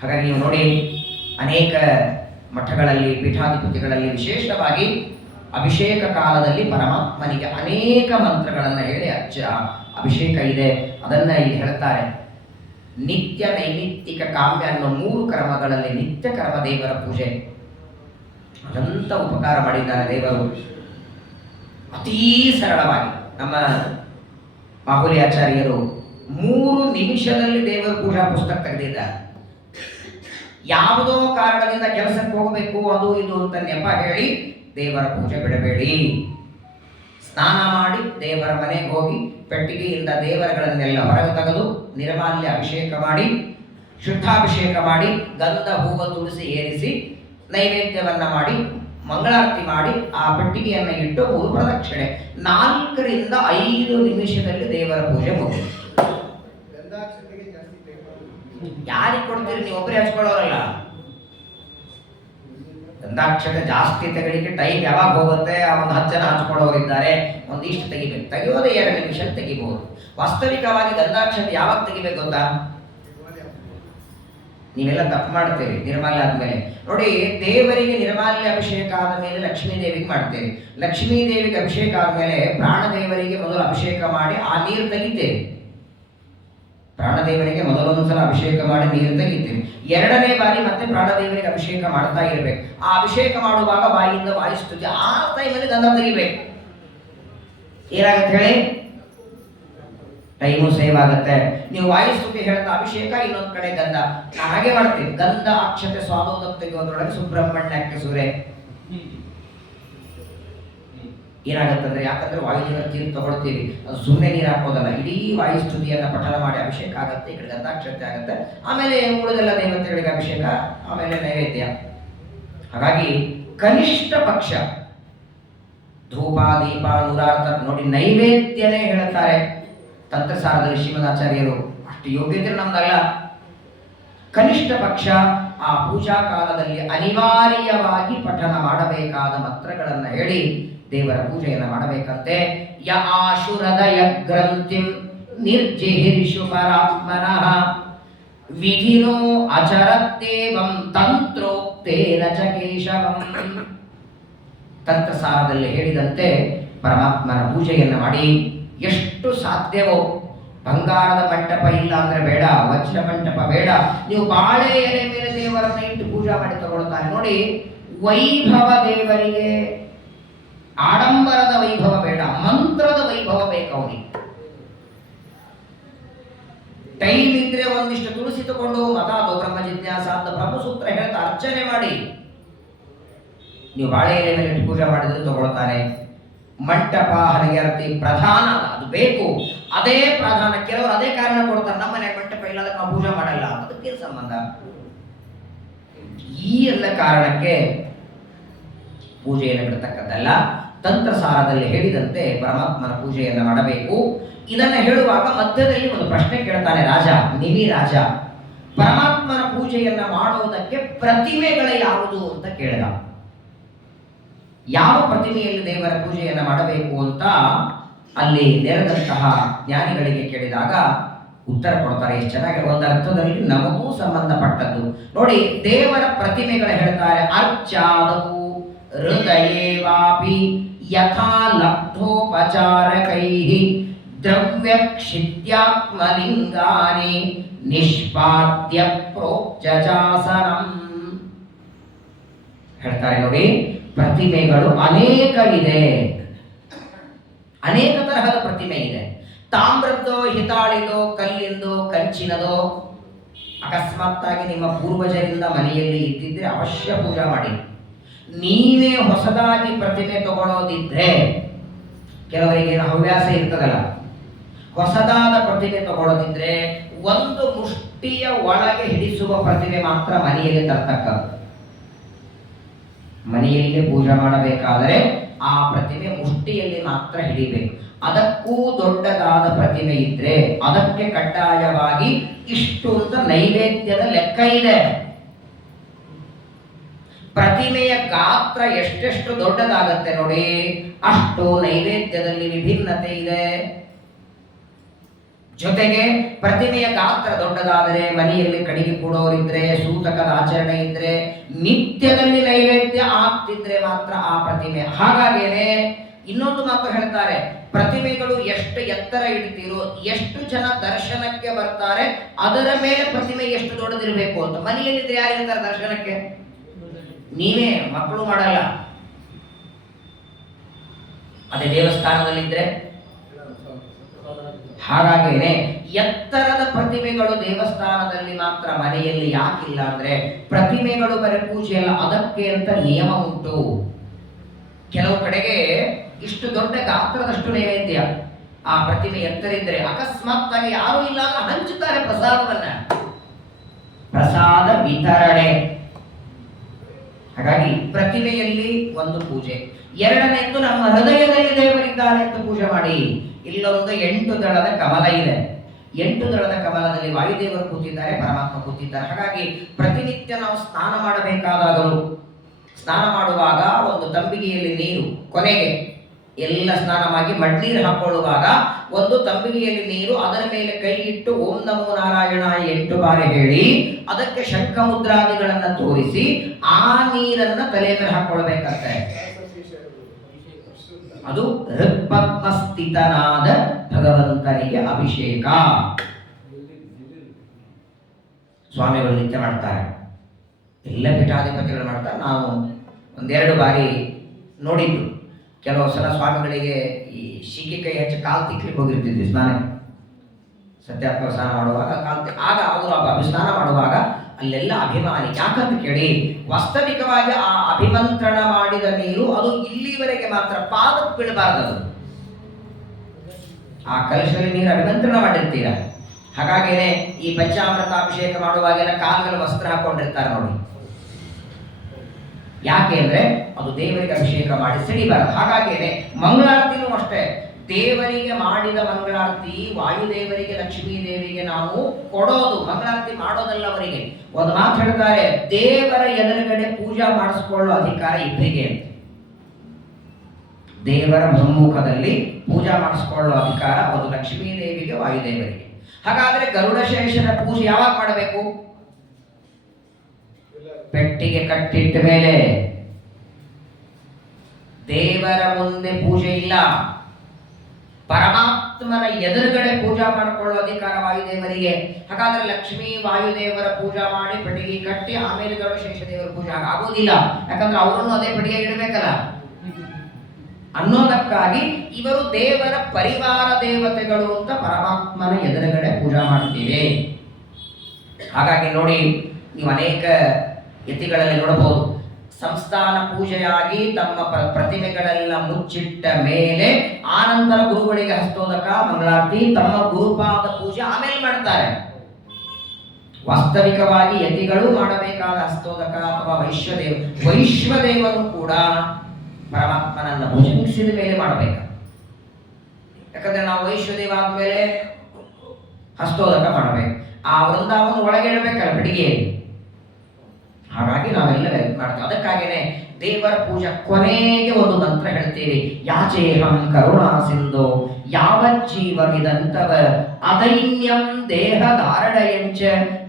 ಹಾಗಾಗಿ ನೀವು ನೋಡಿ, ಅನೇಕ ಮಠಗಳಲ್ಲಿ ಪೀಠಾಧಿಪತಿಗಳಲ್ಲಿ ವಿಶೇಷವಾಗಿ ಅಭಿಷೇಕ ಕಾಲದಲ್ಲಿ ಪರಮಾತ್ಮನಿಗೆ ಅನೇಕ ಮಂತ್ರಗಳನ್ನು ಹೇಳಿ ಅಭಿಷೇಕ ಇದೆ. ಅದನ್ನ ಇಲ್ಲಿ ಹೇಳ್ತಾರೆ. ನಿತ್ಯ ನೈಮಿತ್ತಿಕ ಕಾಮ್ಯ ಅನ್ನೋ 3 ಕರ್ಮಗಳಲ್ಲಿ ನಿತ್ಯ ಕರ್ಮ ದೇವರ ಪೂಜೆ. ಅದಂತ ಉಪಕಾರ ಮಾಡಿದ್ದಾರೆ ದೇವರು. ಅತೀ ಸರಳವಾಗಿ ನಮ್ಮ ಮಾಹುಲಿ ಆಚಾರ್ಯರು 3 ನಿಮಿಷದಲ್ಲಿ ದೇವರ ಪೂಜಾ ಪುಸ್ತಕ ತೆಗೆದಿದ್ದಾರೆ. ಯಾವುದೋ ಕಾರಣದಿಂದ ಕೆಲಸಕ್ಕೆ ಹೋಗಬೇಕು ಅದು ಇದು ಅಂತ ನೆಪ ಹೇಳಿ ದೇವರ ಪೂಜೆ ಬಿಡಬೇಡಿ. ಸ್ನಾನ ಮಾಡಿ ದೇವರ ಮನೆಗೆ ಹೋಗಿ ಪೆಟ್ಟಿಗೆಯಿಂದ ದೇವರುಗಳನ್ನೆಲ್ಲ ಹೊರಗೆ ತೆಗೆದು ನಿರ್ಮಾಲ್ಯ ಅಭಿಷೇಕ ಮಾಡಿ, ಶುದ್ಧಾಭಿಷೇಕ ಮಾಡಿ, ಗಂಧ ಹೂವ ತುಳಸಿ ಏರಿಸಿ ನೈವೇದ್ಯವನ್ನ ಮಾಡಿ ಮಂಗಳಾರತಿ ಮಾಡಿ ಆ ಪೆಟ್ಟಿಗೆಯನ್ನು ಇಟ್ಟು 3 ಪ್ರದಕ್ಷಿಣೆ 4 ರಿಂದ 5 ನಿಮಿಷದಲ್ಲಿ ದೇವರ ಪೂಜೆ ಮುಗಿದು. ಯಾರಿಗೆ ಕೊಡ್ತೀರಿ? ನೀವು ಒಬ್ಬರೇ ಹಚ್ಕೊಳ್ಳೋರಲ್ಲ. ಗಂಧಾಕ್ಷತೆ ಜಾಸ್ತಿ ತೆಗಲಿಕ್ಕೆ ಟೈಮ್ ಯಾವಾಗ ಹೋಗುತ್ತೆ? ಆ 10 ಜನ ಹಚ್ಕೊಳ್ಳೋರಿದ್ದಾರೆ, ಒಂದಿಷ್ಟು ತೆಗಿಬೇಕು. ತೆಗೆಯೋದೇ 2 ನಿಮಿಷ ತೆಗಿಬಹುದು. ವಾಸ್ತವಿಕವಾಗಿ ಗಂಧಾಕ್ಷತೆ ಯಾವಾಗ ತೆಗಿಬೇಕು ಗೊತ್ತಾ? ನೀವೆಲ್ಲ ತಪ್ಪು ಮಾಡ್ತೇವೆ. ನಿರ್ಮಾಲ್ಯ ಆದ್ಮೇಲೆ ನೋಡಿ, ದೇವರಿಗೆ ನಿರ್ಮಾಲ್ಯ ಅಭಿಷೇಕ ಆದ ಮೇಲೆ ಲಕ್ಷ್ಮೀ ದೇವಿಗೆ ಮಾಡ್ತೇವೆ. ಲಕ್ಷ್ಮೀ ದೇವಿಗೆ ಅಭಿಷೇಕ ಆದ್ಮೇಲೆ ಪ್ರಾಣದೇವರಿಗೆ ಮೊದಲು ಅಭಿಷೇಕ ಮಾಡಿ ಆ ನೀರು ತೆಗಿತೇವೆ. ಪ್ರಾಣದೇವರಿಗೆ ಮೊದಲೊಂದ್ಸಲ ಅಭಿಷೇಕ ಮಾಡಿ ನೀರು ತೆಗಿತೀವಿ. 2ನೇ ಬಾರಿ ಮತ್ತೆ ಪ್ರಾಣದೇವರಿಗೆ ಅಭಿಷೇಕ ಮಾಡ್ತಾ ಇರಬೇಕು. ಆ ಅಭಿಷೇಕ ಮಾಡುವಾಗ ಬಾಯಿಯಿಂದ ವಾಯಿಸ್ತುತಿ, ಆ ಟೈಮಲ್ಲಿ ಗಂಧ ತೆಗಿಬೇಕು. ಏನಾಗುತ್ತೆ ಹೇಳಿ? ಟೈಮು ಸೇವ್ ಆಗುತ್ತೆ. ನೀವು ವಾಯುಸ್ತುತಿ ಹೇಳ್ತಾ ಅಭಿಷೇಕ, ಇನ್ನೊಂದ್ ಕಡೆ ಗಂಧ. ನಾನು ಹಾಗೆ ಮಾಡ್ತೀವಿ. ಗಂಧ ಅಕ್ಷತೆ ಸ್ವಾದೋದಕ ತೆಗೆಯೋದ್ರೊಳಗೆ ಸುಬ್ರಹ್ಮಣ್ಯಕ್ಕೆ ಸೂರೆ ಏನಾಗುತ್ತಂದ್ರೆ, ಯಾಕಂದ್ರೆ ವಾಯುದೇವರ ತೀರ್ಥ ತಗೊಳ್ತೀವಿ, ಅದು ಸುಮ್ಮನೆ ನೀರು ಹಾಕೋದಲ್ಲ. ಇಡೀ ವಾಯುಸ್ತುತಿಯನ್ನ ಪಠನ ಮಾಡಿ ಅಭಿಷೇಕ ಆಗುತ್ತೆ. ಈ ಕಡೆ ಗಂಧಾಕ್ಷತೆ ಆಗುತ್ತೆ. ಆಮೇಲೆ ಉಳಿದೆಲ್ಲ ದೇವತೆಗಳಿಗೆ ಅಭಿಷೇಕ, ಆಮೇಲೆ ನೈವೇದ್ಯ. ಹಾಗಾಗಿ ಕನಿಷ್ಠ ಪಕ್ಷ ಧೂಪ ದೀಪ ನೂರಾರ್ಥ ನೋಡಿ ನೈವೇದ್ಯನೇ ಹೇಳ್ತಾರೆ ತಂತ್ರಸಾರದಲ್ಲಿ ಶ್ರೀಮದಾಚಾರ್ಯರು. ಅಷ್ಟು ಯೋಗ್ಯತೆ ನಮ್ದಲ್ಲ. ಕನಿಷ್ಠ ಪಕ್ಷ ಆ ಪೂಜಾ ಕಾಲದಲ್ಲಿ ಅನಿವಾರ್ಯವಾಗಿ ಪಠನ ಮಾಡಬೇಕಾದ ಮಂತ್ರಗಳನ್ನು ಹೇಳಿ ದೇವರ ಪೂಜೆಯನ್ನು ಮಾಡಬೇಕಂತೆ. ಯ ಆಶುರದಯ ಗ್ರಂಥಿಂ ನಿರ್ಜಿಹಿರಿಷು ಪರಾತ್ಮನಃ ವಿಧಿನೋ ಅಚರತ್ತೇವಂ ತಂತ್ರೋಕ್ತೇನ ಚ ಕೇಶವಂ. ತಂತ್ರಸಾರದಲ್ಲಿ ಹೇಳಿದಂತೆ ಪರಮಾತ್ಮನ ಪೂಜೆಯನ್ನು ಮಾಡಿ ಎಷ್ಟು ಸಾಧ್ಯವೋ. ಬಂಗಾರದ ಮಂಟಪ ಇಲ್ಲ ಅಂದ್ರೆ ಬೇಡ, ವಜ್ರ ಮಂಟಪ ಬೇಡ, ನೀವು ಬಾಳೆ ಎಲೆ ಮೇಲೆ ದೇವರನ್ನ ಇಟ್ಟು ಪೂಜಾ ಮಾಡಿ ತಗೊಳ್ತಾನೆ ನೋಡಿ. ವೈಭವ ದೇವರಿಗೆ ಆಡಂಬರದ ವೈಭವ ಬೇಡ, ಮಂತ್ರದ ವೈಭವ ಬೇಕು ಅವನಿಗೆ. ಟೈಮ್ ಇದ್ರೆ ಒಂದಿಷ್ಟು ತುಳಸಿ ತಗೊಂಡು ಮತಾದೋ ಬ್ರಹ್ಮ ಜಿಜ್ಞಾಸ ಅಂತ ಬ್ರಹ್ಮಸೂತ್ರ ಹೇಳ್ತಾ ಅರ್ಚನೆ ಮಾಡಿ ನೀವು ಬಾಳೆ ಎಲೆ ಮೇಲೆ ಇಟ್ಟು ಪೂಜೆ ಮಾಡಿದ್ರೆ ತಗೊಳ್ತಾನೆ. ಮಂಟಪ ಹರಿಯರ್ತಿ ಪ್ರಧಾನ, ಅದು ಬೇಕು, ಅದೇ ಪ್ರಧಾನ. ಕೆಲವರು ಅದೇ ಕಾರಣ ಕೊಡ್ತಾರೆ, ನಮ್ಮನೆ ಮಂಟಪ ಇಲ್ಲ ಅದಕ್ಕೆ ನಾವು ಪೂಜೆ ಮಾಡಲ್ಲ. ಅದಕ್ಕೆ ಸಂಬಂಧ? ಈ ಎಲ್ಲ ಕಾರಣಕ್ಕೆ ಪೂಜೆಯನ್ನು ಬಿಡತಕ್ಕದ್ದಲ್ಲ. ತಂತ್ರಸಾರದಲ್ಲಿ ಹೇಳಿದಂತೆ ಪರಮಾತ್ಮನ ಪೂಜೆಯನ್ನು ಮಾಡಬೇಕು. ಇದನ್ನು ಹೇಳುವಾಗ ಮಧ್ಯದಲ್ಲಿ ಒಂದು ಪ್ರಶ್ನೆ ಕೇಳ್ತಾನೆ ರಾಜ, ನಿಮಿ ರಾಜ. ಪರಮಾತ್ಮನ ಪೂಜೆಯನ್ನ ಮಾಡುವುದಕ್ಕೆ ಪ್ರತಿಮೆಗಳ ಯಾವುದು ಅಂತ ಕೇಳಿದ. ಯಾವ ಪ್ರತಿಮೆಯಲ್ಲಿ ದೇವರ ಪೂಜೆಯನ್ನು ಮಾಡಬೇಕು ಅಂತ ಅಲ್ಲಿ ನೆರೆದಂತಹ ಜ್ಞಾನಿಗಳಿಗೆ ಕೇಳಿದಾಗ ಉತ್ತರ ಕೊಡ್ತಾರೆ. ಎಷ್ಟು ಚೆನ್ನಾಗಿ, ಒಂದು ಅರ್ಥದಲ್ಲಿ ನಮಗೂ ಸಂಬಂಧಪಟ್ಟದ್ದು ನೋಡಿ. ದೇವರ ಪ್ರತಿಮೆಗಳು ಹೇಳ್ತಾರೆ, ಅರ್ಚಾದವು ಹೃದಯೇವಾಪಿ ಯಥಾ ಲಬ್ಧೋಪಚಾರಕೈಃ ದ್ರವ್ಯಕ್ಷಿತ್ಯಾತ್ಮಲಿಂಗಾನಿ ನಿಷ್ಪಾದ್ಯ ಪ್ರೋಕ್ತಚಾಸನಂ. ಹೇಳ್ತಾರೆ ನೋಡಿ, ಪ್ರತಿಮೆಗಳು ಅನೇಕ ಇದೆ, ಅನೇಕ ತರಹದ ಪ್ರತಿಮೆ ಇದೆ. ತಾಮ್ರದ್ದೋ, ಹಿತಾಳಿದೋ, ಕಲ್ಲಿಂದೋ, ಕಂಚಿನದೋ. ಅಕಸ್ಮಾತ್ತಾಗಿ ನಿಮ್ಮ ಪೂರ್ವಜರಿಂದ ಮನೆಯಲ್ಲಿ ಇದ್ದಿದ್ರೆ ಅವಶ್ಯ ಪೂಜಾ ಮಾಡಿ. ನೀವೇ ಹೊಸದಾಗಿ ಪ್ರತಿಮೆ ತಗೊಳ್ಳೋದಿದ್ರೆ ಕೆಲವರಿಗೆ ಏನು ಹವ್ಯಾಸ ಇರ್ತದಲ್ಲ, ಹೊಸದಾದ ಪ್ರತಿಮೆ ತಗೊಳ್ಳೋದಿದ್ರೆ ಒಂದು ಮುಷ್ಟಿಯ ಒಳಗೆ ಹಿಡಿಸುವ ಪ್ರತಿಮೆ ಮಾತ್ರ ಮನೆಯಲ್ಲಿ ತರ್ತಕ್ಕದ್ದು. ಮನೆಯಲ್ಲಿ ಪೂಜೆ ಮಾಡಬೇಕಾದರೆ ಆ ಪ್ರತಿಮೆ ಮುಷ್ಟಿಯಲ್ಲಿ ಮಾತ್ರ ಹಿಡಿಬೇಕು. ಅದಕ್ಕೂ ದೊಡ್ಡದಾದ ಪ್ರತಿಮೆ ಇದ್ರೆ ಅದಕ್ಕೆ ಕಡ್ಡಾಯವಾಗಿ ಇಷ್ಟು ಅಂತ ನೈವೇದ್ಯದ ಲೆಕ್ಕ ಇದೆ. ಪ್ರತಿಮೆಯ ಗಾತ್ರ ಎಷ್ಟೆಷ್ಟು ದೊಡ್ಡದಾಗತ್ತೆ ನೋಡಿ, ಅಷ್ಟು ನೈವೇದ್ಯದಲ್ಲಿ ವಿಭಿನ್ನತೆ ಇದೆ. ಜೊತೆಗೆ ಪ್ರತಿಮೆಯ ಗಾತ್ರ ದೊಡ್ಡದಾದರೆ ಮನೆಯಲ್ಲಿ ಕಡಿಗೆ ಕೊಡೋರಿದ್ರೆ, ಸೂತಕದ ಆಚರಣೆ ಇದ್ರೆ, ನಿತ್ಯದಲ್ಲಿ ನೈವೇದ್ಯ ಆಗ್ತಿದ್ರೆ ಮಾತ್ರ ಆ ಪ್ರತಿಮೆ. ಹಾಗಾಗೇನೆ ಇನ್ನೊಂದು ಮಾತು ಹೇಳ್ತಾರೆ, ಪ್ರತಿಮೆಗಳು ಎಷ್ಟು ಎತ್ತರ ಇಡ್ತೀರೋ, ಎಷ್ಟು ಜನ ದರ್ಶನಕ್ಕೆ ಬರ್ತಾರೆ, ಅದರ ಮೇಲೆ ಪ್ರತಿಮೆ ಎಷ್ಟು ದೊಡ್ಡದಿರಬೇಕು ಅಂತ. ಮನೆಯಲ್ಲಿದ್ರೆ ಯಾರಿರ್ತಾರೆ ದರ್ಶನಕ್ಕೆ? ನೀವೇ, ಮಕ್ಕಳು ಮಾಡಲ್ಲ. ಅದೇ ದೇವಸ್ಥಾನದಲ್ಲಿದ್ರೆ ಹಾಗಾಗೇನೆ ಎತ್ತರದ ಪ್ರತಿಮೆಗಳು ದೇವಸ್ಥಾನದಲ್ಲಿ ಮಾತ್ರ, ಮನೆಯಲ್ಲಿ ಯಾಕಿಲ್ಲ ಅಂದ್ರೆ ಪ್ರತಿಮೆಗಳು ಬರೀ ಪೂಜೆ ಅಲ್ಲ, ಅದಕ್ಕೆ ಅಂತ ನಿಯಮ ಉಂಟು. ಕೆಲವು ಕಡೆಗೆ ಇಷ್ಟು ದೊಡ್ಡ ಗಾತ್ರದಷ್ಟು ನೈವೇದ್ಯ, ಆ ಪ್ರತಿಮೆ ಎತ್ತರ ಇದ್ರೆ ಅಕಸ್ಮಾತ್ ಆಗಿ ಯಾರು ಇಲ್ಲ ಅಂದ್ರೆ ಹಂಚುತ್ತಾರೆ ಪ್ರಸಾದವನ್ನ, ಪ್ರಸಾದ ವಿತರಣೆ. ಹಾಗಾಗಿ ಪ್ರತಿಮೆಯಲ್ಲಿ ಒಂದು ಪೂಜೆ. ಎರಡನೇದ್ದು ನಮ್ಮ ಹೃದಯದಲ್ಲಿ ದೇವರಿದ್ದಾನೆ ಅಂತ ಪೂಜೆ ಮಾಡಿ. ಇಲ್ಲೊಂದು 8 ದಳದ ಕಮಲ ಇದೆ. 8 ದಳದ ಕಮಲದಲ್ಲಿ ವಾಯುದೇವರು ಕೂತಿದ್ದಾರೆ, ಪರಮಾತ್ಮ ಕೂತಿದ್ದಾರೆ. ಹಾಗಾಗಿ ಪ್ರತಿನಿತ್ಯ ನಾವು ಸ್ನಾನ ಮಾಡಬೇಕಾದಾಗಲೂ, ಸ್ನಾನ ಮಾಡುವಾಗ ಒಂದು ತಂಬಿಗೆಯಲ್ಲಿ ನೀರು, ಕೊನೆಗೆ ಎಲ್ಲ ಸ್ನಾನ ಮಾಡಿ ಮಡ್ನೀರು ಹಾಕೊಳ್ಳುವಾಗ ಒಂದು ತಂಬಿಗೆಯಲ್ಲಿ ನೀರು, ಅದರ ಮೇಲೆ ಕೈ ಇಟ್ಟು ಓಂ ನಮೋ ನಾರಾಯಣ 8 ಬಾರಿ ಹೇಳಿ, ಅದಕ್ಕೆ ಶಂಖ ಮುದ್ರಾದಿಗಳನ್ನ ತೋರಿಸಿ ಆ ನೀರನ್ನ ತಲೆ ಮೇಲೆ ಹಾಕೊಳ್ಬೇಕಂತೆ. ಅದು ಹೃತ್ಪದ್ಮಸ್ಥಿತನಾದ ಭಗವಂತನಿಗೆ ಅಭಿಷೇಕ. ಸ್ವಾಮಿಗಳು ನಿತ್ಯ ಮಾಡ್ತಾರೆ, ಎಲ್ಲ ಪೀಠಾಧಿಪತಿಗಳು ಮಾಡ್ತಾರೆ. ನಾವು 1-2 ಬಾರಿ ನೋಡಿದ್ದು. ಕೆಲವು ಸಲ ಸ್ವಾಮಿಗಳಿಗೆ ಈ ಶೀಗೆ ಕೈ ಹಚ್ಚಿ ಕಾಲು ತಿಕ್ಲಿಕ್ಕೆ ಹೋಗಿರ್ತಿದ್ವಿ ಸ್ನಾನಕ್ಕೆ. ಸತ್ಯಾತ್ಮ ಸ್ನಾನ ಮಾಡುವಾಗ ಆಗ ಅವರು ಅಭಿಸ್ನಾನ ಮಾಡುವಾಗ ಅಲ್ಲೆಲ್ಲ ಅಭಿಮಾನಿ. ಯಾಕಂತ ಕೇಳಿ, ವಾಸ್ತವಿಕವಾಗಿ ಆ ಅಭಿಮಂತ್ರಣ ಮಾಡಿದ ನೀರು ಅದು ಇಲ್ಲಿವರೆಗೆ ಮಾತ್ರ, ಪಾದಕ್ಕೆ ಬೀಳಬಾರದು. ಆ ಕಲಶದಲ್ಲಿ ನೀರು ಅಭಿಮಂತ್ರಣ ಮಾಡಿರ್ತೀರ. ಹಾಗಾಗೇನೆ ಈ ಪಂಚಾಮೃತ ಅಭಿಷೇಕ ಮಾಡುವಾಗೆಲ್ಲ ಕಾಲುಗಳ ವಸ್ತ್ರ ಹಾಕೊಂಡಿರ್ತಾರೆ ನೋಡಿ. ಯಾಕೆ ಅಂದ್ರೆ ಅದು ದೇವರಿಗೆ ಅಭಿಷೇಕ ಮಾಡಿ ಸಿಡಿಬಾರದು. ಹಾಗಾಗೇನೆ ಮಂಗಳಾರತಿನೂ ಅಷ್ಟೇ, ದೇವರಿಗೆ ಮಾಡಿದ ಮಂಗಳಾರತಿ ವಾಯುದೇವರಿಗೆ, ಲಕ್ಷ್ಮೀ ದೇವಿಗೆ ನಾವು ಕೊಡೋದು, ಮಂಗಳಾರತಿ ಮಾಡೋದಲ್ಲ ಅವರಿಗೆ. ಒಂದು ಮಾತು ಹೇಳ್ತಾರೆ, ದೇವರ ಎದುರುಗಡೆ ಪೂಜಾ ಮಾಡಿಸ್ಕೊಳ್ಳೋ ಅಧಿಕಾರ ಇಬ್ಬರಿಗೆ. ದೇವರ ಸಮ್ಮುಖದಲ್ಲಿ ಪೂಜಾ ಮಾಡಿಸ್ಕೊಳ್ಳೋ ಅಧಿಕಾರ ಅದು ಲಕ್ಷ್ಮೀ ದೇವಿಗೆ, ವಾಯುದೇವರಿಗೆ. ಹಾಗಾದ್ರೆ ಗರುಡಶೇಷನ ಪೂಜೆ ಯಾವಾಗ ಮಾಡಬೇಕು? ಪೆಟ್ಟಿಗೆ ಕಟ್ಟಿಟ್ಟ ಮೇಲೆ. ದೇವರ ಮುಂದೆ ಪೂಜೆ ಇಲ್ಲ, ಪರಮಾತ್ಮನ ಎದುರುಗಡೆ ಪೂಜಾ ಮಾಡಿಕೊಳ್ಳೋ ಅಧಿಕಾರ ವಾಯುದೇವರಿಗೆ. ಹಾಗಾದ್ರೆ ಲಕ್ಷ್ಮೀ ವಾಯುದೇವರ ಪೂಜಾ ಮಾಡಿ ಪೆಟ್ಟಿಗೆ ಕಟ್ಟಿ ಆಮೇಲೆ ಗರುಡಶೇಷ ದೇವರ ಪೂಜೆ ಆಗೋದಿಲ್ಲ. ಯಾಕಂದ್ರೆ ಅವರನ್ನು ಅದೇ ಪೆಟ್ಟಿಗೆ ಇಡಬೇಕಲ್ಲ ಅನ್ನೋದಕ್ಕಾಗಿ ಇವರು ದೇವರ ಪರಿವಾರ ದೇವತೆಗಳು ಅಂತ ಪರಮಾತ್ಮನ ಎದುರುಗಡೆ ಪೂಜಾ ಮಾಡ್ತೀವಿ. ಹಾಗಾಗಿ ನೋಡಿ, ನೀವು ಅನೇಕ ಯತಿಗಳಲ್ಲಿ ನೋಡಬಹುದು, ಸಂಸ್ಥಾನ ಪೂಜೆಯಾಗಿ ತಮ್ಮ ಪ್ರತಿಮೆಗಳೆಲ್ಲ ಮುಚ್ಚಿಟ್ಟ ಮೇಲೆ ಆನಂತರ ಗುರುಗಳಿಗೆ ಹಸ್ತೋದಕ, ಮಂಗಳಾರತಿ, ತಮ್ಮ ಗುರುಪಾದ ಪೂಜೆ ಆಮೇಲೆ ಮಾಡ್ತಾರೆ. ವಾಸ್ತವಿಕವಾಗಿ ಯತಿಗಳು ಮಾಡಬೇಕಾದ ಹಸ್ತೋದಕ ಅಥವಾ ವೈಶ್ವದೇವನು ಕೂಡ ಪರಮಾತ್ಮನನ್ನ ಪೂಜೆ ಮುಗಿಸಿದ ಮೇಲೆ ಮಾಡಬೇಕು. ಯಾಕಂದ್ರೆ ನಾವು ವೈಶ್ವದೇವ ಆದ್ಮೇಲೆ ಹಸ್ತೋದಕ ಮಾಡಬೇಕು. ಆ ವೃಂದಾವನ ಒಳಗೆ ಇಡಬೇಕಲ್ಲ ಪೆಟ್ಟಿಗೆಯಲ್ಲಿ. ಹಾಗಾಗಿ ನಾವೆಲ್ಲ ಮಾಡ್ತೀವಿ. ಅದಕ್ಕಾಗಿಯೇ ದೇವರ ಪೂಜಾ ಕೊನೆಗೆ ಒಂದು ಮಂತ್ರ ಹೇಳ್ತೀವಿ, ಯಾಚೇಹಂ ಕರುಣಾ ಸಿಂಧು ಯಾವಜ್ಜೀವಮಿದಂತವ ಅದೈನ್ಯಂ ದೇಹ ಧಾರಣಯಂಚ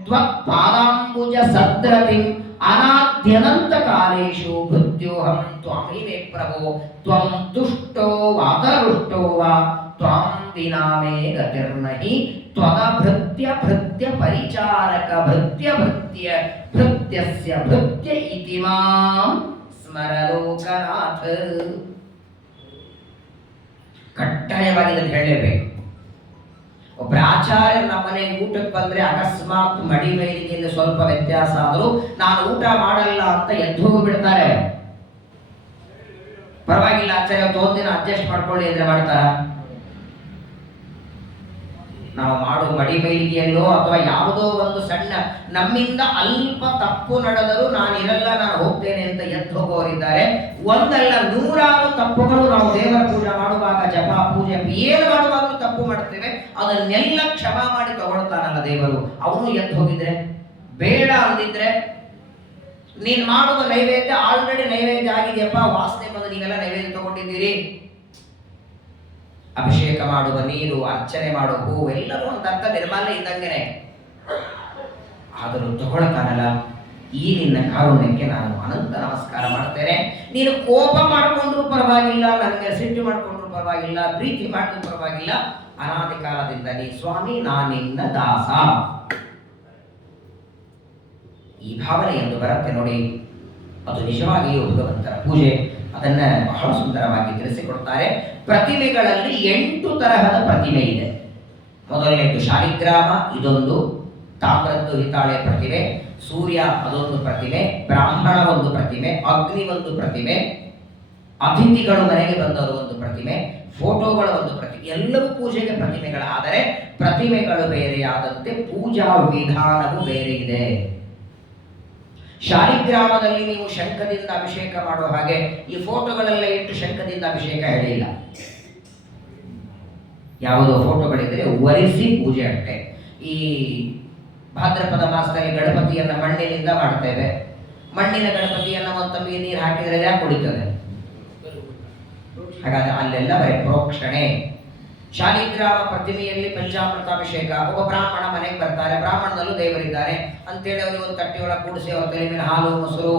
ತ್ವತ್ಪಾದಾಂಬುಜ ಸದ್ರತಿಂ ಅನಾದ್ಯನಂತ ಕಾಲೇಶು ಭೃತ್ಯೋಹಂ ತ್ವಾಮಿ ಮೇ ಪ್ರಭೋ ತ್ವಂ ತುಷ್ಟೋ ವಾತರುಷ್ಟೋ ವಾ ತ್ವಾಂ ವಿನಾ ಮೇ ಗತಿರ್ನಹಿ ತ್ವದ ಭೃತ್ಯ ಭೃತ್ಯ ಪರಿಚಾರಕ ಭೃತ್ಯ ಭೃತ್ಯ ಭೃತ್ಯಸ್ಯ ಭೃತ್ಯ ಇತಿ ಮಾಂ ಸ್ಮರ ಲೋಕನಾಥ. ಕಡ್ಡಾಯವಾಗಿ ಇದನ್ನು ಹೇಳಲೇಬೇಕು. ಒಬ್ಬ ಆಚಾರ್ಯ ನಮ್ಮನೆ ಊಟಕ್ಕೆ ಬಂದ್ರೆ ಅಕಸ್ಮಾತ್ ಮಡಿ ಮೈಲಿಗೆಯಿಂದ ಸ್ವಲ್ಪ ವ್ಯತ್ಯಾಸ ಆದರೂ ನಾನು ಊಟ ಮಾಡಲ್ಲ ಅಂತ ಎದ್ದು ಹೋಗಿ ಬಿಡ್ತಾರೆ. ಪರವಾಗಿಲ್ಲ ಆಚಾರ್ಯ ಒಂದಿನ ಅಡ್ಜಸ್ಟ್ ಮಾಡ್ಕೊಳ್ಳಿ ಅಂದ್ರೆ ಮಾಡ್ತಾರ? ನಾವು ಮಾಡೋ ಮಡಿ ಮೈಲಿಗೆಯಲ್ಲೋ ಅಥವಾ ಯಾವುದೋ ಒಂದು ಸಣ್ಣ ನಮ್ಮಿಂದ ಅಲ್ಪ ತಪ್ಪು ನಡೆದರೂ ನಾನು ಇರಲ್ಲ, ನಾನು ಹೋಗ್ತೇನೆ ಅಂತ ಎದ್ದು ಹೋಗೋರಿದ್ದಾರೆ. ಒಂದಲ್ಲ ನೂರಾರು ತಪ್ಪುಗಳು ನಾವು ದೇವರ ಪೂಜೆ ಮಾಡುವಾಗ, ಜಪ ಪೂಜೆ ಏನು ಮಾಡುವಾಗಲೂ ತಪ್ಪು ಮಾಡ್ತೇವೆ. ಅದನ್ನೆಲ್ಲ ಕ್ಷಮಾ ಮಾಡಿ ತಗೊಳ್ತಾನಲ್ಲ ದೇವರು. ಅವನು ಎದ್ದು ಹೋಗಿದ್ರೆ, ಬೇಡ ಅಂದಿದ್ರೆ, ನೀನ್ ಮಾಡುವ ನೈವೇದ್ಯ ಆಲ್ರೆಡಿ ನೈವೇದ್ಯ ಆಗಿದೆಯಪ್ಪ, ವಾಸನೆ ಬಂದು ನೀವೆಲ್ಲ ನೈವೇದ್ಯ ತಗೊಂಡಿದ್ದೀರಿ, ಅಭಿಷೇಕ ಮಾಡುವ ನೀರು, ಅರ್ಚನೆ ಮಾಡುವ ಹೂವು ಎಲ್ಲರೂ ಒಂದು ಅರ್ಥ ನಿರ್ಮಾಲ್ಯ ಇದ್ದಂಗೆನೆ. ಆದರೂ ತಗೊಳ್ತಾನಲ್ಲ, ಈ ನಿನ್ನ ಕಾರುಣ್ಯಕ್ಕೆ ನಾನು ಅನಂತ ನಮಸ್ಕಾರ ಮಾಡ್ತೇನೆ. ನೀನು ಕೋಪ ಮಾಡಿಕೊಂಡ್ರು ಪರವಾಗಿಲ್ಲ, ನನಗೆ ಸಿಟ್ಟು ಮಾಡಿಕೊಂಡ್ರು ಪರವಾಗಿಲ್ಲ, ಪ್ರೀತಿ ಮಾಡಿದ್ರು ಪರವಾಗಿಲ್ಲ, ಅನಾದಿ ಕಾಲದಿಂದ ನೀ ಸ್ವಾಮಿ, ನಾನಿನ್ನ ದಾಸ. ಈ ಭಾವನೆ ಎಂದು ಬರುತ್ತೆ ನೋಡಿ, ಅದು ನಿಜವಾಗಿಯೂ ಭಗವಂತನ ಪೂಜೆ. ಅದನ್ನ ಬಹಳ ಸುಂದರವಾಗಿ ತಿಳಿಸಿಕೊಡ್ತಾರೆ. ಪ್ರತಿಮೆಗಳಲ್ಲಿ 8 ತರಹದ ಪ್ರತಿಮೆ ಇದೆ. ಮೊದಲನೇದು ಶಾಲಿಗ್ರಾಮ, ಇದೊಂದು ತಾಮ್ರದ್ದು ಹಿತಾಳೆ ಪ್ರತಿಮೆ, ಸೂರ್ಯ ಅದೊಂದು ಪ್ರತಿಮೆ, ಬ್ರಾಹ್ಮಣ ಒಂದು ಪ್ರತಿಮೆ, ಅಗ್ನಿ ಒಂದು ಪ್ರತಿಮೆ, ಅತಿಥಿಗಳು ಮನೆಗೆ ಬಂದವರು ಒಂದು ಪ್ರತಿಮೆ, ಫೋಟೋಗಳ ಒಂದು ಪ್ರತಿಮೆ. ಎಲ್ಲವೂ ಪೂಜೆಗೆ ಪ್ರತಿಮೆಗಳಾದರೆ ಪ್ರತಿಮೆಗಳು ಬೇರೆಯಾದಂತೆ ಪೂಜಾ ವಿಧಾನವು ಬೇರೆ ಇದೆ. ಶಾಲಿಗ್ರಾಮದಲ್ಲಿ ನೀವು ಶಂಖದಿಂದ ಅಭಿಷೇಕ ಮಾಡುವ ಹಾಗೆ ಈ ಫೋಟೋಗಳೆಲ್ಲ ಇಟ್ಟು ಶಂಖದಿಂದ ಅಭಿಷೇಕ ಹೇಳಿಲ್ಲ. ಯಾವುದೋ ಫೋಟೋಗಳಿದ್ರೆ ಒರೆಸಿ ಪೂಜೆ ಅಷ್ಟೆ. ಈ ಭಾದ್ರಪದ ಮಾಸದಲ್ಲಿ ಗಣಪತಿಯನ್ನ ಮಣ್ಣಿನಿಂದ ಮಾಡ್ತೇವೆ. ಮಣ್ಣಿನ ಗಣಪತಿಯನ್ನ ಒಂದು ತಂಬಿಗೆ ನೀರು ಹಾಕಿದರೆ ಯಾಕೆ ಕುಡಿತದೆ? ಹಾಗಾದ್ರೆ ಅಲ್ಲೆಲ್ಲ ಬರೀ ಪ್ರೋಕ್ಷಣೆ. ಶಾಲಿಗ್ರಾಮ ಪ್ರತಿಮೆಯಲ್ಲಿ ಪಂಚಾಮೃತಾಭಿಷೇಕ. ಒಬ್ಬ ಬ್ರಾಹ್ಮಣ ಮನೆಗೆ ಬರ್ತಾರೆ, ಬ್ರಾಹ್ಮಣದಲ್ಲೂ ದೇವರಿದ್ದಾರೆ ಅಂತೇಳಿ ಅವರಿಗೆ ಒಂದು ತಟ್ಟೆಯೊಳಗೆ ಕೂಡಿಸಿ ಅವ್ರ ತಲೆ ಮೇಲೆ ಹಾಲು, ಮೊಸರು,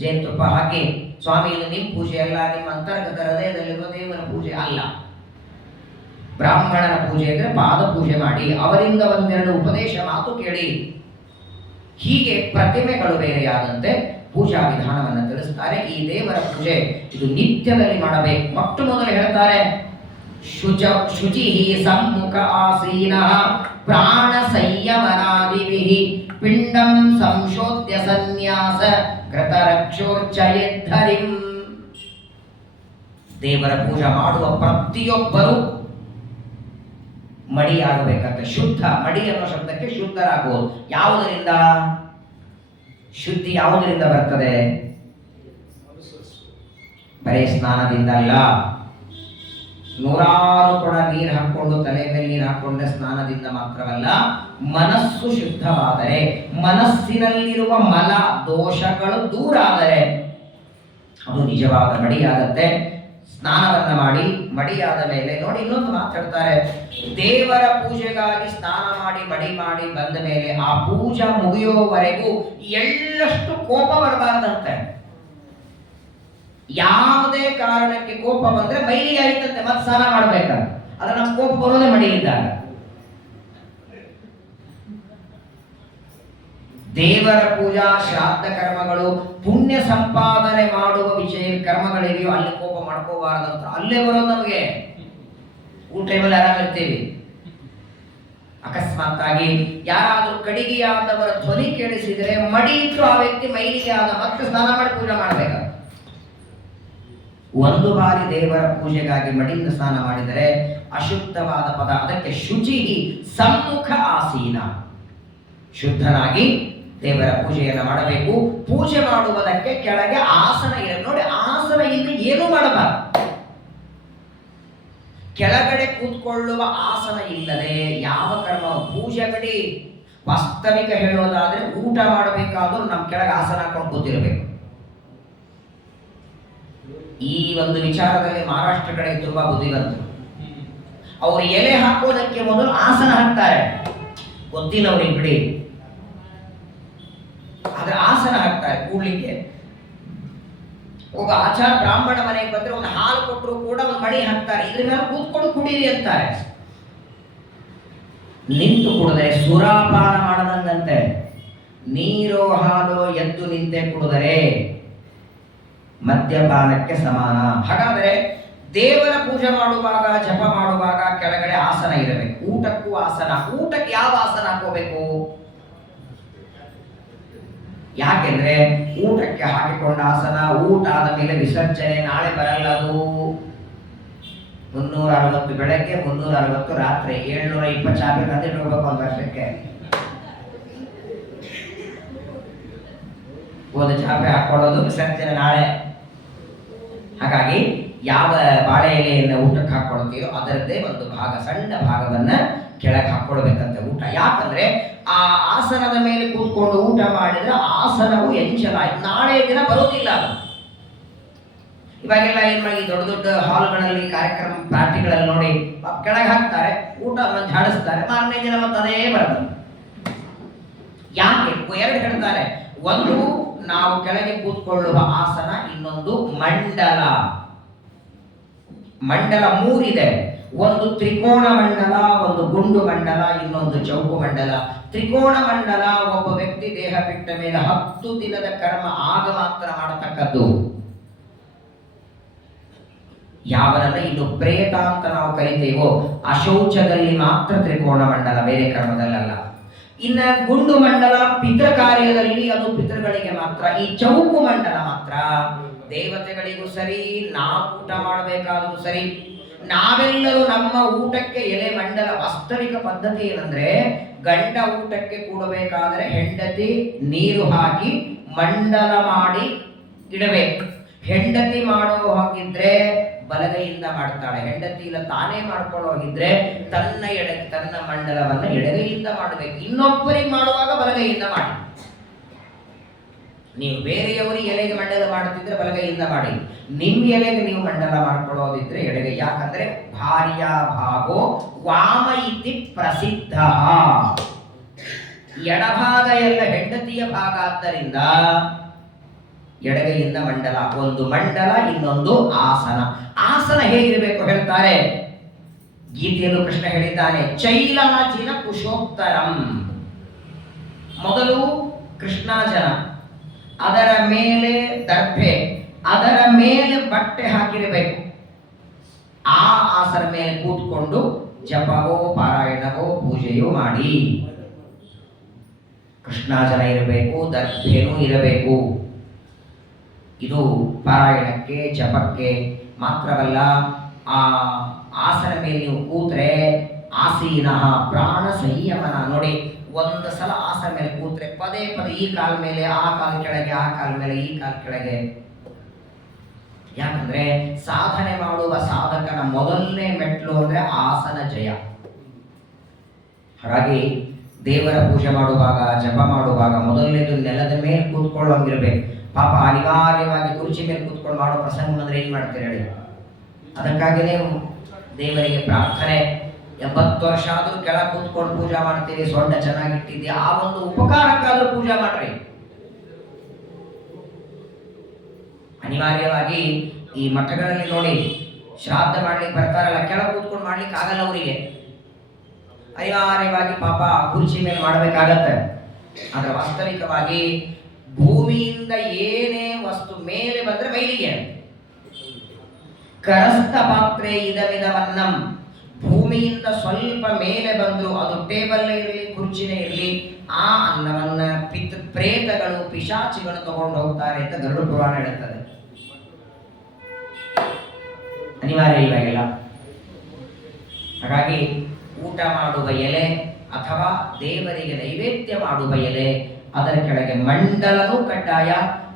ಜೇನುತುಪ್ಪ ಹಾಕಿ, ಸ್ವಾಮಿ ಇದು ನಿಮ್ಮ ಪೂಜೆ ಅಲ್ಲ, ನಿಮ್ಮ ಅಂತರ್ಗತ ಹೃದಯದಲ್ಲಿರುವ ದೇವರ ಪೂಜೆ ಅಲ್ಲ. ಬ್ರಾಹ್ಮಣನ ಪೂಜೆ ಅಂದ್ರೆ ಪಾದ ಪೂಜೆ ಮಾಡಿ, ಅವರಿಂದ ಒಂದೆರಡು ಉಪದೇಶ ಮಾತು ಕೇಳಿ. ಹೀಗೆ ಪ್ರತಿಮೆಗಳು ಬೇರೆಯಾದಂತೆ ಪೂಜಾ ವಿಧಾನವನ್ನು ತಿಳಿಸ್ತಾರೆ. ಈ ದೇವರ ಪೂಜೆ ಇದು ನಿತ್ಯದಲ್ಲಿ ಮಾಡಬೇಕು. ಮೊಟ್ಟ ಮೊದಲು ಹೇಳ್ತಾರೆ, ಶುಚಿ ಸಮ್ಮುಖ ಆಸೀನ ಪ್ರಾಣ ಸಂಯಮನಾದಿಭಿಃ ಪಿಂಡಂ ಸಂಶೋಧ್ಯ ಸನ್ಯಾಸ ಕೃತರಕ್ಷೋರ್ಚಯೇದ್ಧರಿಂ. ದೇವರ ಪೂಜೆ ಮಾಡುವ ಪ್ರತಿಯೊಬ್ಬರು ಮಡಿಯಾಗಬೇಕಂತ. ಶುದ್ಧ, ಮಡಿ ಅನ್ನೋ ಶಬ್ದಕ್ಕೆ ಶುದ್ಧರಾಗುವುದು. ಯಾವುದರಿಂದ ಶುದ್ಧಿ ಯಾವುದರಿಂದ ಬರ್ತದೆ? ಬರೇ ಸ್ನಾನದಿಂದ ಅಲ್ಲ. ನೂರಾರು ಕೊಡ ನೀರು ಹಾಕೊಂಡು ತಲೆ ಮೇಲೆ ನೀರು ಹಾಕೊಂಡ ಸ್ನಾನದಿಂದ ಮಾತ್ರವಲ್ಲ, ಮನಸ್ಸು ಶುದ್ಧವಾದರೆ, ಮನಸ್ಸಿನಲ್ಲಿರುವ ಮಲ ದೋಷಗಳು ದೂರ ಆದರೆ ಅದು ನಿಜವಾದ ಮಡಿಯಾಗತ್ತೆ. ಸ್ನಾನವನ್ನ ಮಾಡಿ ಮಡಿಯಾದ ಮೇಲೆ ನೋಡಿ, ಇನ್ನೊಂದು ಮಾತಾಡ್ತಾರೆ, ದೇವರ ಪೂಜೆಗಾಗಿ ಸ್ನಾನ ಮಾಡಿ ಮಡಿ ಮಾಡಿ ಬಂದ ಮೇಲೆ ಆ ಪೂಜಾ ಮುಗಿಯೋವರೆಗೂ ಎಳ್ಳಷ್ಟು ಕೋಪ ಬರಬಾರದಂತೆ. ಯಾವುದೇ ಕಾರಣಕ್ಕೆ ಕೋಪ ಬಂದ್ರೆ ಮೈಲಿಗೆ ಆಯ್ತಂತೆ, ಮತ್ತೆ ಸ್ನಾನ ಮಾಡ್ಬೇಕಂತ. ಆದ್ರೆ ನಮ್ಮ ಕೋಪ ಬರೋದೇ ಮಡಿಯಿದ್ದಾಗ. ದೇವರ ಪೂಜಾ, ಶ್ರಾದ್ದ ಕರ್ಮಗಳು, ಪುಣ್ಯ ಸಂಪಾದನೆ ಮಾಡುವ ವಿಷಯ ಕರ್ಮಗಳಿವೆಯೋ ಅಲ್ಲಿ ಕೋಪ ಮಾಡ್ಕೋಬಾರದಂತ. ಅಲ್ಲೇ ಬರೋದು ನಮಗೆ. ಊಟ ಟೈಮಲ್ಲಿ ಆರಾಮಿರ್ತೀವಿ, ಅಕಸ್ಮಾತ್ ಆಗಿ ಯಾರಾದ್ರೂ ಕಡಿಗೆಯಾದವರ ಧ್ವನಿ ಕೇಳಿಸಿದ್ರೆ ಮಡಿ ಇಟ್ಟು ಆ ವ್ಯಕ್ತಿ ಮೈಲಿಗೆ ಆದ ಮತ್ತೆ ಸ್ನಾನ ಮಾಡಿ ಪೂಜೆ ಮಾಡ್ಬೇಕ. ಒಂದು ಬಾರಿ ದೇವರ ಪೂಜೆಗಾಗಿ ಮಡಿಯಿಂದ ಸ್ನಾನ ಮಾಡಿದರೆ ಅಶುದ್ಧವಾದ ಪದ. ಅದಕ್ಕೆ ಶುಚಿ ಸಮ್ಮುಖ ಆಸೀನ, ಶುದ್ಧನಾಗಿ ದೇವರ ಪೂಜೆಯನ್ನು ಮಾಡಬೇಕು. ಪೂಜೆ ಮಾಡುವುದಕ್ಕೆ ಕೆಳಗೆ ಆಸನ ಇರ ನೋಡಿ, ಆಸನ ಇಲ್ಲಿ ಏನೂ ಮಾಡಬಾರದು. ಕೆಳಗಡೆ ಕೂತ್ಕೊಳ್ಳುವ ಆಸನ ಇಲ್ಲದೆ ಯಾವ ಕರ್ಮ ಪೂಜೆ ಬಿಡಿ. ವಾಸ್ತವಿಕ ಹೇಳೋದಾದ್ರೆ ಊಟ ಮಾಡಬೇಕಾದ್ರೂ ನಮ್ಮ ಕೆಳಗೆ ಆಸನ ಹಾಕೊಂಡು ಕೂತಿರಬೇಕು. ಈ ಒಂದು ವಿಚಾರದಲ್ಲಿ ಮಹಾರಾಷ್ಟ್ರ ಕಡೆ ತುಂಬಾ ಬುದ್ಧಿವಂತರು. ಅವರು ಎಲೆ ಹಾಕೋದಕ್ಕೆ ಮೊದಲು ಆಸನ ಹಾಕ್ತಾರೆ. ಗೊತ್ತಿಲ್ಲ ಅವ್ರಿಗೆ ಬಿಡಿ, ಆದ್ರೆ ಆಸನ ಹಾಕ್ತಾರೆ ಕೂಡ್ಲಿಕ್ಕೆ. ಒಬ್ಬ ಆಚಾರ ಬ್ರಾಹ್ಮಣ ಮನೆಗೆ ಬಂದ್ರೆ ಒಂದು ಹಾಲು ಕೊಟ್ಟರು ಕೂಡ ಒಂದು ಮಣಿ ಹಾಕ್ತಾರೆ, ಇದ್ರ ಮೇಲೆ ಕೂತ್ಕೊಂಡು ಕುಡೀರಿ ಅಂತಾರೆ. ನಿಂತು ಕುಡಿದರೆ ಸುರಾಪಾನ ಮಾಡದಂಗಂತೆ. ನೀರೋ ಹಾಲು ಎದ್ದು ನಿಂತೆ ಕುಡಿದರೆ ಮದ್ಯಪಾನಕ್ಕೆ ಸಮಾನ. ಹಾಗಾದರೆ ದೇವರ ಪೂಜೆ ಮಾಡುವಾಗ, ಜಪ ಮಾಡುವಾಗ ಕೆಳಗಡೆ ಆಸನ ಇರಬೇಕು. ಊಟಕ್ಕೂ ಆಸನ. ಊಟಕ್ಕೆ ಯಾವ ಆಸನ ಹಾಕೋಬೇಕು? ಯಾಕೆಂದ್ರೆ ಊಟಕ್ಕೆ ಹಾಕಿಕೊಂಡ ಆಸನ, ಊಟ ಆದ ಮೇಲೆ ವಿಸರ್ಜನೆ. ನಾಳೆ ಬರಲ್ಲ ಅದು. 360 ಬೆಳಗ್ಗೆ, 360 ರಾತ್ರಿ, 720 ಚಾಪೆ ತಂದಿಟ್ಟು ಹೋಗ್ಬೇಕು ಒಂದು ವರ್ಷಕ್ಕೆ. ಒಂದು ಚಾಪೆ ಹಾಕೊಳ್ಳೋದು, ವಿಸರ್ಜನೆ ನಾಳೆ. ಹಾಗಾಗಿ ಯಾವ ಬಾಳೆ ಎಲೆಯನ್ನು ಊಟಕ್ಕೆ ಹಾಕೊಳ್ತೀರೋ ಅದರದ್ದೇ ಒಂದು ಭಾಗ, ಸಣ್ಣ ಭಾಗವನ್ನ ಕೆಳಗೆ ಹಾಕೊಳ್ಬೇಕಂತ ಊಟ. ಯಾಕಂದ್ರೆ ಆ ಆಸನದ ಮೇಲೆ ಕೂತ್ಕೊಂಡು ಊಟ ಮಾಡಿದ್ರೆ ಆಸನವು ಎಂಚಲ, ನಾಳೆ ದಿನ ಬರೋದಿಲ್ಲ ಅದು. ಇವಾಗೆಲ್ಲ ಏನ್ ಮಾಡಿ ದೊಡ್ಡ ದೊಡ್ಡ ಹಾಲ್ಗಳಲ್ಲಿ ಕಾರ್ಯಕ್ರಮ ಪಾರ್ಟಿಗಳಲ್ಲಿ ನೋಡಿ ಕೆಳಗೆ ಹಾಕ್ತಾರೆ, ಊಟ ಝಾಡಿಸ್ತಾರೆ, ಮಾರನೇ ದಿನ ಮತ್ತೆ ಅದೇ ಬರ್ತದೆ. ಯಾಕೆ? ಎರಡು ಹೇಳ್ತಾರೆ. ಒಂದು ನಾವು ಕೆಳಗೆ ಕೂತ್ಕೊಳ್ಳುವ ಆಸನ, ಇನ್ನೊಂದು ಮಂಡಲ. ಮಂಡಲ ಮೂರಿದೆ. ಒಂದು ತ್ರಿಕೋಣ ಮಂಡಲ, ಒಂದು ಗುಂಡು ಮಂಡಲ, ಇನ್ನೊಂದು ಚೌಕು ಮಂಡಲ. ತ್ರಿಕೋಣ ಮಂಡಲ ಒಬ್ಬ ವ್ಯಕ್ತಿ ದೇಹ ಬಿಟ್ಟ ಮೇಲೆ 10 ದಿನದ ಕರ್ಮ ಆಗ ಮಾತ್ರ ಮಾಡತಕ್ಕದ್ದು. ಯಾವನನ್ನ ಇನ್ನು ಪ್ರೇತ ಅಂತ ನಾವು ಕರಿತೇವೋ ಅಶೌಚದಲ್ಲಿ ಮಾತ್ರ ತ್ರಿಕೋಣ ಮಂಡಲ, ಬೇರೆ ಕರ್ಮದಲ್ಲ. ಇನ್ನ ಗುಂಡು ಮಂಡಲ ಪಿತೃ ಕಾರ್ಯದಲ್ಲಿ, ಅದು ಪಿತೃಗಳಿಗೆ ಮಾತ್ರ. ಈ ಚೌಕು ಮಂಡಲ ಮಾತ್ರ ದೇವತೆಗಳಿಗೂ ಸರಿ, ನಾವು ಊಟ ಮಾಡಬೇಕಾದ್ರೂ ಸರಿ. ನಾವೆಲ್ಲರೂ ನಮ್ಮ ಊಟಕ್ಕೆ ಎಲೆ ಮಂಡಲ. ವಾಸ್ತವಿಕ ಪದ್ಧತಿ ಏನಂದ್ರೆ, ಗಂಡ ಊಟಕ್ಕೆ ಕೂಡಬೇಕಾದ್ರೆ ಹೆಂಡತಿ ನೀರು ಹಾಕಿ ಮಂಡಲ ಮಾಡಿ ಇಡಬೇಕು. ಹೆಂಡತಿ ಮಾಡೋ ಹಾಗಿದ್ರೆ ಬಲಗೈಯಿಂದ ಮಾಡ್ತಾಳೆ, ಹೆಂಡತಿ ಇಲ್ಲ ತಾನೇ ಮಾಡ್ಕೊಳ್ಳೋ ಹಾಗಿದ್ರೆ ತನ್ನ ಮಂಡಲವನ್ನ ಎಡಗೈಯಿಂದ ಮಾಡಬೇಕು. ಇನ್ನೊಬ್ಬರಿಗೆ ಮಾಡುವಾಗ ಬಲಗೈಯಿಂದ ಮಾಡಿ. ನೀವು ಬೇರೆಯವರಿಗೆ ಎಲೆಗೆ ಮಂಡಲ ಮಾಡುತ್ತಿದ್ರೆ ಬಲಗೈಯಿಂದ ಮಾಡಿ, ನಿಮ್ಮ ಎಲೆಗೆ ನೀವು ಮಂಡಲ ಮಾಡ್ಕೊಳ್ಳೋದಿದ್ರೆ ಎಡಗೈ. ಯಾಕಂದ್ರೆ ಭಾರ್ಯ ಭಾಗೋ ವಾಮ ಇತಿ ಪ್ರಸಿದ್ಧ. ಎಡಭಾಗ ಎಲ್ಲ ಹೆಂಡತಿಯ ಭಾಗ ಆದ್ದರಿಂದ ಎಡಗೈಯಿಂದ ಮಂಡಲ. ಒಂದು ಮಂಡಲ, ಇನ್ನೊಂದು ಆಸನ. ಆಸನ ಹೇಗಿರಬೇಕು ಹೇಳ್ತಾರೆ ಗೀತೆಯಲ್ಲೂ ಕೃಷ್ಣ ಹೇಳಿದ್ದಾನೆ. ಚೈಲಾಜಿನ ಕುಶೋತ್ತರಂ. ಮೊದಲು ಕೃಷ್ಣಾಜನ, ಅದರ ಮೇಲೆ ದರ್ಭೆ, ಅದರ ಮೇಲೆ ಬಟ್ಟೆ ಹಾಕಿರಬೇಕು. ಆ ಆಸನ ಮೇಲೆ ಕೂತ್ಕೊಂಡು ಜಪವೋ ಪಾರಾಯಣವೋ ಪೂಜೆಯೋ ಮಾಡಿ. ಕೃಷ್ಣಾಜನ ಇರಬೇಕು, ದರ್ಭೆನೂ ಇರಬೇಕು. ಇದು ಪಾರಾಯಣಕ್ಕೆ ಜಪಕ್ಕೆ ಮಾತ್ರವಲ್ಲ. ಆ ಆಸನ ಮೇಲೆ ನೀವು ಕೂತ್ರೆ ಆಸೀನ ಪ್ರಾಣ ಸಂಯಮನ. ನೋಡಿ, ಒಂದು ಸಲ ಆಸನ ಮೇಲೆ ಕೂತ್ರೆ ಪದೇ ಪದೇ ಈ ಕಾಲ ಮೇಲೆ ಆ ಕಾಲ ಕೆಳಗೆ, ಆ ಕಾಲ ಮೇಲೆ ಈ ಕಾಲ ಕೆಳಗೆ. ಯಾಕಂದ್ರೆ ಸಾಧನೆ ಮಾಡುವ ಸಾಧಕನ ಮೊದಲನೇ ಮೆಟ್ಲು ಅಂದ್ರೆ ಆಸನ ಜಯ. ಹಾಗಾಗಿ ದೇವರ ಪೂಜೆ ಮಾಡುವಾಗ, ಜಪ ಮಾಡುವಾಗ ಮೊದಲನೇದು ನೆಲದ ಮೇಲೆ ಕೂತ್ಕೊಳ್ಳುವಂಗಿರ್ಬೇಕು. ಪಾಪ ಅನಿವಾರ್ಯವಾಗಿ ಕುರ್ಚಿ ಮೇಲೆ ಕೂತ್ಕೊಂಡು ಮಾಡೋ ಪ್ರಸಂಗ ಅಂದ್ರೆ ಏನ್ ಮಾಡ್ತೀರಿ ಹೇಳಿ? ಅದಕ್ಕಾಗಿನೇ ದೇವರಿಗೆ ಪ್ರಾರ್ಥನೆ. 80 ವರ್ಷ ಆದ್ರೂ ಕೆಳಗೆ ಕೂತ್ಕೊಂಡು ಪೂಜಾ ಮಾಡ್ತೀರಿ, ಸೊಂಡ ಚೆನ್ನಾಗಿಟ್ಟಿದ್ದಿ, ಆ ಒಂದು ಉಪಕಾರಕ್ಕಾದ್ರೂ ಪೂಜಾ ಮಾಡ್ರಿ. ಅನಿವಾರ್ಯವಾಗಿ ಈ ಮಠಗಳಲ್ಲಿ ನೋಡಿ, ಶ್ರಾದ್ದ ಮಾಡ್ಲಿಕ್ಕೆ ಬರ್ತಾರಲ್ಲ, ಕೆಳಗೆ ಕೂತ್ಕೊಂಡು ಮಾಡ್ಲಿಕ್ಕೆ ಆಗಲ್ಲ ಅವರಿಗೆ. ಅನಿವಾರ್ಯವಾಗಿ ಪಾಪ ಕುರ್ಚಿ ಮೇಲೆ ಮಾಡಬೇಕಾಗತ್ತೆ. ಆದ್ರೆ ವಾಸ್ತವಿಕವಾಗಿ ಭೂಮಿಯಿಂದ ಏನೇ ವಸ್ತು ಮೇಲೆ ಬಂದ್ರೆ ಮೈಲಿಗೆ. ಕರಸ್ಥ ಪಾತ್ರೆ ಇದಮಿದವನ್ನಂ. ಭೂಮಿಯಿಂದ ಸ್ವಲ್ಪ ಮೇಲೆ ಬಂದ್ರು, ಅದು ಟೇಬಲ್ ಇರಲಿ ಕುರ್ಚಿನೇ ಇರಲಿ, ಆ ಅನ್ನವನ್ನ ಪ್ರೇತಗಳು ಪಿಶಾಚಿಗಳು ತಗೊಂಡು ಹೋಗ್ತಾರೆ ಅಂತ ಗರುಡ ಪುರಾಣ ಹೇಳುತ್ತದೆ. ಅನಿವಾರ್ಯ ಇವಾಗೆಲ್ಲ. ಹಾಗಾಗಿ ಊಟ ಮಾಡುವ ಎಲೆ ಅಥವಾ ದೇವರಿಗೆ ನೈವೇದ್ಯ ಮಾಡುವ ಎಲೆ, ಅದರ ಕೆಳಗೆ ಮಂಡಲನೂ ಕಡ್ಡಾಯ,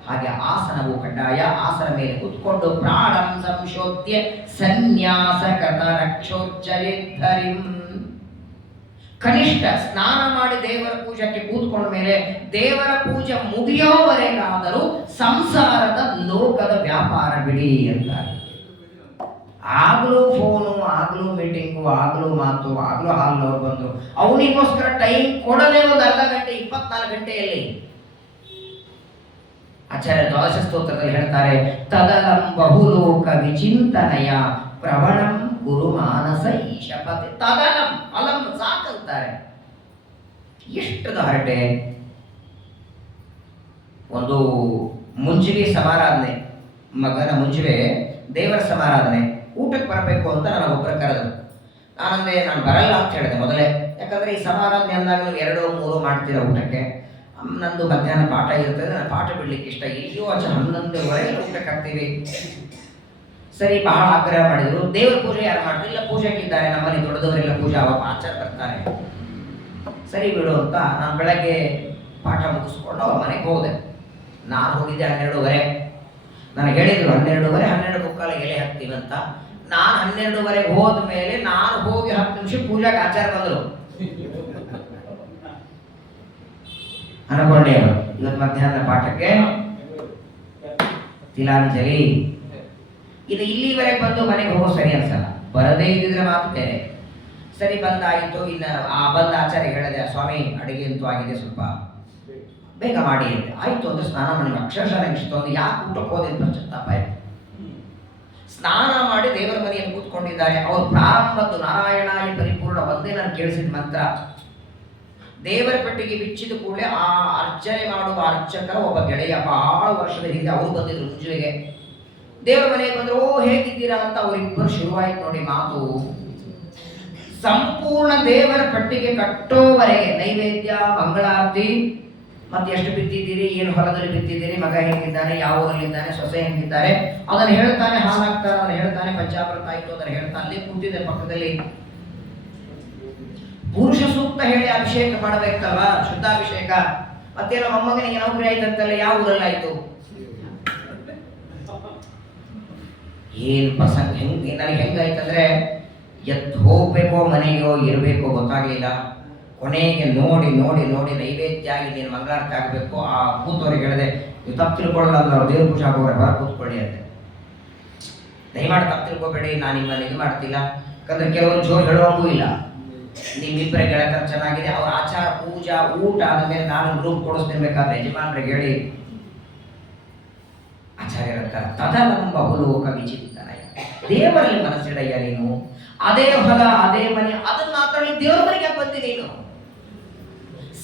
ಹಾಗೆ ಆಸನವೂ ಕಡ್ಡಾಯ. ಆಸನ ಮೇಲೆ ಕೂತ್ಕೊಂಡು ಪ್ರಾಣಂ ಸಂಶೋಧ್ಯ ಸನ್ಯಾಸ ಕೃತ ರಕ್ಷೋಚ್ಚರಿಧರಿಂ. ಕನಿಷ್ಠ ಸ್ನಾನ ಮಾಡಿ ದೇವರ ಪೂಜೆಗೆ ಕೂತ್ಕೊಂಡ ಮೇಲೆ ದೇವರ ಪೂಜೆ ಮುಗಿಯೋವರೆಗಾದರೂ ಸಂಸಾರದ ಲೋಕದ ವ್ಯಾಪಾರ ಬಿಡಿ ಅಂತಾರೆ. ಆಗ್ಲೂ ಫೋನು, ಆಗ್ಲೂ ಮೀಟಿಂಗು, ಆಗ್ಲೂ ಮಾತು, ಆಗ್ಲೂ ಹಾಲ್ನವ್ರು ಬಂದ್ರು, ಅವನಿಗೋಸ್ಕರ ಟೈಮ್ ಕೊಡಲೇ ಒಂದು ಅರ್ಧ ಗಂಟೆ 24 ಗಂಟೆಯಲ್ಲಿ. ಆಚಾರ್ಯ ದ್ವಾದಶ ಸ್ತೋತ್ರದಲ್ಲಿ ಹೇಳ್ತಾರೆ, ತದಲಂ ಬಹುಲೋಕ ವಿಚಿಂತನಯ ಪ್ರವಣಂ ಗುರು ಮಾನಸ ಈಶಪತಿ. ತದಲಂ ಅಲಂ ಸಾಕಂತಾರೆ. ಎಷ್ಟು ಹರಟೆ. ಒಂದು ಮುಂಜಿಗೆ ಸಮಾರಾಧನೆ, ಮಗನ ಮುಂಜಿವೆ ದೇವರ ಸಮಾರಾಧನೆ, ಊಟಕ್ಕೆ ಬರಬೇಕು ಅಂತ ನನಗೊಬ್ಬರು ಕರೆದರು. ನಾನಂದ್ರೆ ನಾನು ಬರಲ್ಲ ಅಂತ ಹೇಳಿದೆ ಮೊದಲೇ. ಯಾಕಂದ್ರೆ ಈ ಸಮಾರಾಧನೆ ಅಂದಾಗ 2-3 ಮಾಡ್ತೀರ ಊಟಕ್ಕೆ, ನಂದು ಮಧ್ಯಾಹ್ನ ಪಾಠ ಇರ್ತದೆ, ನಾನು ಪಾಠ ಬಿಡ್ಲಿಕ್ಕೆ ಇಷ್ಟ, ಇಲ್ಲಿಯೂ ಆಚೆ 11:30 ಊಟಕ್ಕೆ ಹಾಕ್ತೀವಿ. ಸರಿ, ಬಹಳ ಆಗ್ರಹ ಮಾಡಿದ್ರು. ದೇವರ ಪೂಜೆ ಯಾರು ಮಾಡ್ತಿಲ್ಲ, ಪೂಜೆಗಿದ್ದಾರೆ ನಮ್ಮಲ್ಲಿ ದೊಡ್ಡದವರೆಲ್ಲ ಪೂಜೆ ಅವಾಗ ಆಚಾರ ಬರ್ತಾರೆ. ಸರಿ ಬಿಡು ಅಂತ ನಾನು ಬೆಳಗ್ಗೆ ಪಾಠ ಮುಗಿಸ್ಕೊಂಡು ಅವ್ರ ಮನೆಗೆ ಹೋದೆ. ನಾನು ಹೋಗಿದ್ದೆ 12:30. ನನಗೆ ಹೇಳಿದ್ರು 12:30, 12:45 ಎಲೆ ಹಾಕ್ತೀವಂತ. ನಾನು 12:30 ಹೋದ ಮೇಲೆ ನಾನು ಹೋಗಿ 10 ನಿಮಿಷ ಪೂಜಾಕ್ಕೆ ಆಚಾರ ಬಂದರು. ಅನ್ಕೊಂಡೆ ಇವತ್ತು ಮಧ್ಯಾಹ್ನ ಪಾಠಕ್ಕೆ ತಿಲಾಂಜಲಿ. ಇದು ಇಲ್ಲಿವರೆಗೆ ಬಂದು ಮನೆಗೆ ಹೋಗೋ ಸರಿ ಅನ್ಸಲ್ಲ, ಬರದೇ ಇದ್ದಿದ್ರೆ ಮಾತು ಬೇರೆ. ಸರಿ, ಬಂದಾಯಿತು. ಇನ್ನು ಬಂದ ಆಚಾರ್ಯ ಹೇಳಿದೆ, ಸ್ವಾಮಿ ಅಡುಗೆ ಅಂತೂ ಆಗಿದೆ, ಸ್ವಲ್ಪ ಬೇಗ ಮಾಡಿ ಅಂತ. ಆಯಿತು ಅಂದ್ರೆ ಸ್ನಾನ ಮಾಡಿ ಅಕ್ಷರಶಃ ಇಷ್ಟೊಂದು ಯಾಕೆ ಊಟಕ್ಕೆ ಹೋದಿದ್ದು ಪಶ್ಚಾತ್ತಾಪ ಆಯಿತು. ಸ್ನಾನ ಮಾಡಿ ದೇವರ ಮನೆಯಲ್ಲಿ ಕೂತ್ಕೊಂಡಿದ್ದಾರೆ. ಅವರು ಪ್ರಾರಂಭದ್ದು ನಾರಾಯಣಾಯ ಪರಿಪೂರ್ಣ ಒಂದೇ ನಾನು ಕೇಳಿಸಿದ ಮಂತ್ರ. ದೇವರ ಪೆಟ್ಟಿಗೆ ಬಿಚ್ಚಿದ ಕೂಡಲೇ ಆ ಅರ್ಚನೆ ಮಾಡುವ ಅರ್ಚಕರ ಒಬ್ಬ ಗೆಳೆಯ ಬಹಳ ವರ್ಷದ ಹಿಂದೆ ಅವರು ಬಂದಿದ್ರು ಮುಂಜಾನೆಗೆ. ದೇವರ ಮನೆಗೆ ಬಂದ್ರು. ಓ ಹೇಗಿದ್ದೀರಾ ಅಂತ ಅವರಿಬ್ಬರು ಶುರುವಾಯ್ತು ನೋಡಿ ಮಾತು. ಸಂಪೂರ್ಣ ದೇವರ ಪೆಟ್ಟಿಗೆ ಕಟ್ಟೋವರೆಗೆ ನೈವೇದ್ಯ, ಮಂಗಳಾರತಿ, ಮತ್ತೆ ಎಷ್ಟು ಬಿತ್ತಿದ್ದೀರಿ, ಏನು ಹೊಲದಲ್ಲಿ ಬಿತ್ತಿದ್ದೀರಿ, ಮಗ ಹೆಂಗಿದ್ದಾನೆ, ಯಾವ ಊರಲ್ಲಿದ್ದಾನೆ, ಸೊಸೆ ಹೆಂಗಿದ್ದಾರೆ, ಅದನ್ನು ಹೇಳ್ತಾನೆ. ಹಾಲಾಗ್ತಾರೆ, ಅದನ್ನು ಹೇಳ್ತಾನೆ. ಪಂಚಾಮೃತ ಆಯ್ತು ಅದನ್ನು ಹೇಳ್ತಾನೆ. ಅಲ್ಲಿ ಕೂತಿದ್ದೆ ಪಕ್ಕದಲ್ಲಿ. ಪುರುಷ ಸೂಕ್ತ ಹೇಳಿ ಅಭಿಷೇಕ ಮಾಡಬೇಕಲ್ವಾ, ಶುದ್ಧಾಭಿಷೇಕ. ಮತ್ತೇನೋ ಮೊಮ್ಮಗನಿಗೆ ನೌಕರಿ ಆಯ್ತಂತಲ್ಲ, ಯಾವ ಊರಲ್ಲಾಯ್ತು, ಏನ್ ಪ್ರಸಂಗ ಹೆಂಗೆ ನನಗೆ ಹೆಂಗಾಯ್ತಂದ್ರೆ ಎದ್ದು ಹೋಗ್ಬೇಕೋ ಮನೆಗೋ ಇರಬೇಕೋ ಗೊತ್ತಾಗ್ಲಿಲ್ಲ. ಕೊನೆಗೆ ನೋಡಿ ನೋಡಿ ನೋಡಿ ನೈವೇದ್ಯ ಆಗಿ ನೀನು ಮಂಗಳಾರತಿ ಆಗಬೇಕು. ಆ ಕೂತವ್ರಿಗೆ ಹೇಳಿದೆ, ನೀವು ತಪ್ಪು ತಿಳ್ಕೊಳ್ಳಲ್ಲ ಅಂದ್ರೆ ಅವ್ರು ದೇವ್ರ ಪೂಜೆ ಆಗೋರೆ ಹೊರ ಕೂತ್ಕೊಳ್ಳಿ ಅಂತ. ದಯಮಾಡಿ ತಪ್ಪು ತಿಳ್ಕೊಬೇಡಿ, ನಾನು ನಿಮ್ಮನ್ನು ಇದು ಮಾಡ್ತಿಲ್ಲ. ಯಾಕಂದ್ರೆ ಕೆಲವರು ಜೋರು ಹೇಳೋಂಗೂ ಇಲ್ಲ. ನಿಮ್ಮಿಬ್ಬರ ಗೆಳತರ ಚೆನ್ನಾಗಿದೆ, ಅವ್ರ ಆಚಾರ ಪೂಜಾ ಊಟ ಆದಮೇಲೆ ನಾನು ಗ್ರೂಪ್ ಕೊಡಿಸ್ತಿರ್ಬೇಕಾದ್ರೆ ಯಜಮಾನ್ರಿಗೆ ಹೇಳಿ ಆಚಾರ್ಯರಂತಾರೆ, ತದಲಂಬ ಹುಲೋಕ ವಿಚಿತ್ತನಯ, ದೇವರಲ್ಲಿ ಮನಸ್ಸಿಡಯ್ಯ ನೀನು. ಅದೇ ಹೊಲ, ಅದೇ ಮನೆ, ಅದನ್ನ ಮಾತಾಡಿ ದೇವರ ಮನೆಗೆ ಬಂದಿ ನೀನು.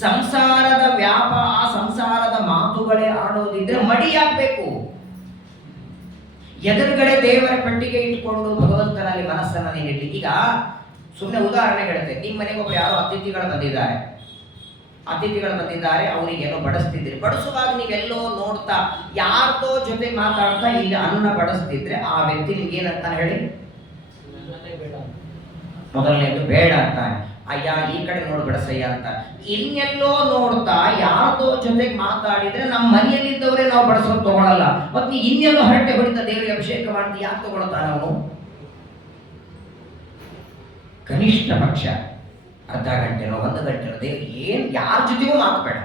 ಸಂಸಾರದ ವ್ಯಾಪಾರ, ಸಂಸಾರದ ಮಾತುಗಳೇ ಆಡೋದಿದ್ರೆ ಮಡಿಯಾಗಬೇಕು. ಎದುರುಗಡೆ ದೇವರ ಪೆಟ್ಟಿಗೆ ಇಟ್ಕೊಂಡು ಭಗವಂತನಲ್ಲಿ ಮನಸ್ಸನ್ನ ನೀನಿಡ್ಲಿ. ಈಗ ಸುಮ್ಮನೆ ಉದಾಹರಣೆ ಹೇಳ್ತೇನೆ. ನಿಮ್ಮ ಮನೆಗೆ ಒಬ್ಬರು ಯಾರೋ ಅತಿಥಿಗಳು ಬಂದಿದ್ದಾರೆ, ಅವರಿಗೇನೋ ಬಡಿಸ್ತಿದ್ರಿ. ಬಡಿಸುವಾಗ ನೀವೆಲ್ಲೋ ನೋಡ್ತಾ ಯಾರ್ದೋ ಜೊತೆ ಮಾತಾಡ್ತಾ ಇಲ್ಲಿ ಅನ್ನ ಬಡಿಸ್ತಿದ್ರೆ ಆ ವ್ಯಕ್ತಿ ನಿಮ್ಗೆ ಏನಂತಾನೆ ಹೇಳಿ? ಮೊದಲನೇದು ಬೇಡ ಅಂತಾನೆ. ಅಯ್ಯ ಈ ಕಡೆ ನೋಡಿ ಬಡಸಯ್ಯ ಅಂತ. ಇನ್ನೆಲ್ಲೋ ನೋಡ್ತಾ ಯಾರ್ದೋ ಜೊತೆಗೆ ಮಾತಾಡಿದ್ರೆ ನಮ್ಮ ಮನೆಯಲ್ಲಿದ್ದವರೇ ನಾವು ಬಡಿಸೋದು ತಗೊಳಲ್ಲ. ಮತ್ತೆ ಇನ್ನೆಲ್ಲೋ ಹರಟೆ ಹೊಡಿತಾ ದೇವರಿಗೆ ಅಭಿಷೇಕ ಮಾಡ್ತೀವಿ, ಯಾಕೆ ತಗೊಳ್ತಾ ನಾವು? ಕನಿಷ್ಠ ಪಕ್ಷ ಅರ್ಧ ಗಂಟೆನೋ 1 ಗಂಟೆನೋ ದೇವ್ರು ಏನು ಯಾರ ಜೊತೆಗೂ ಮಾತಬೇಡ.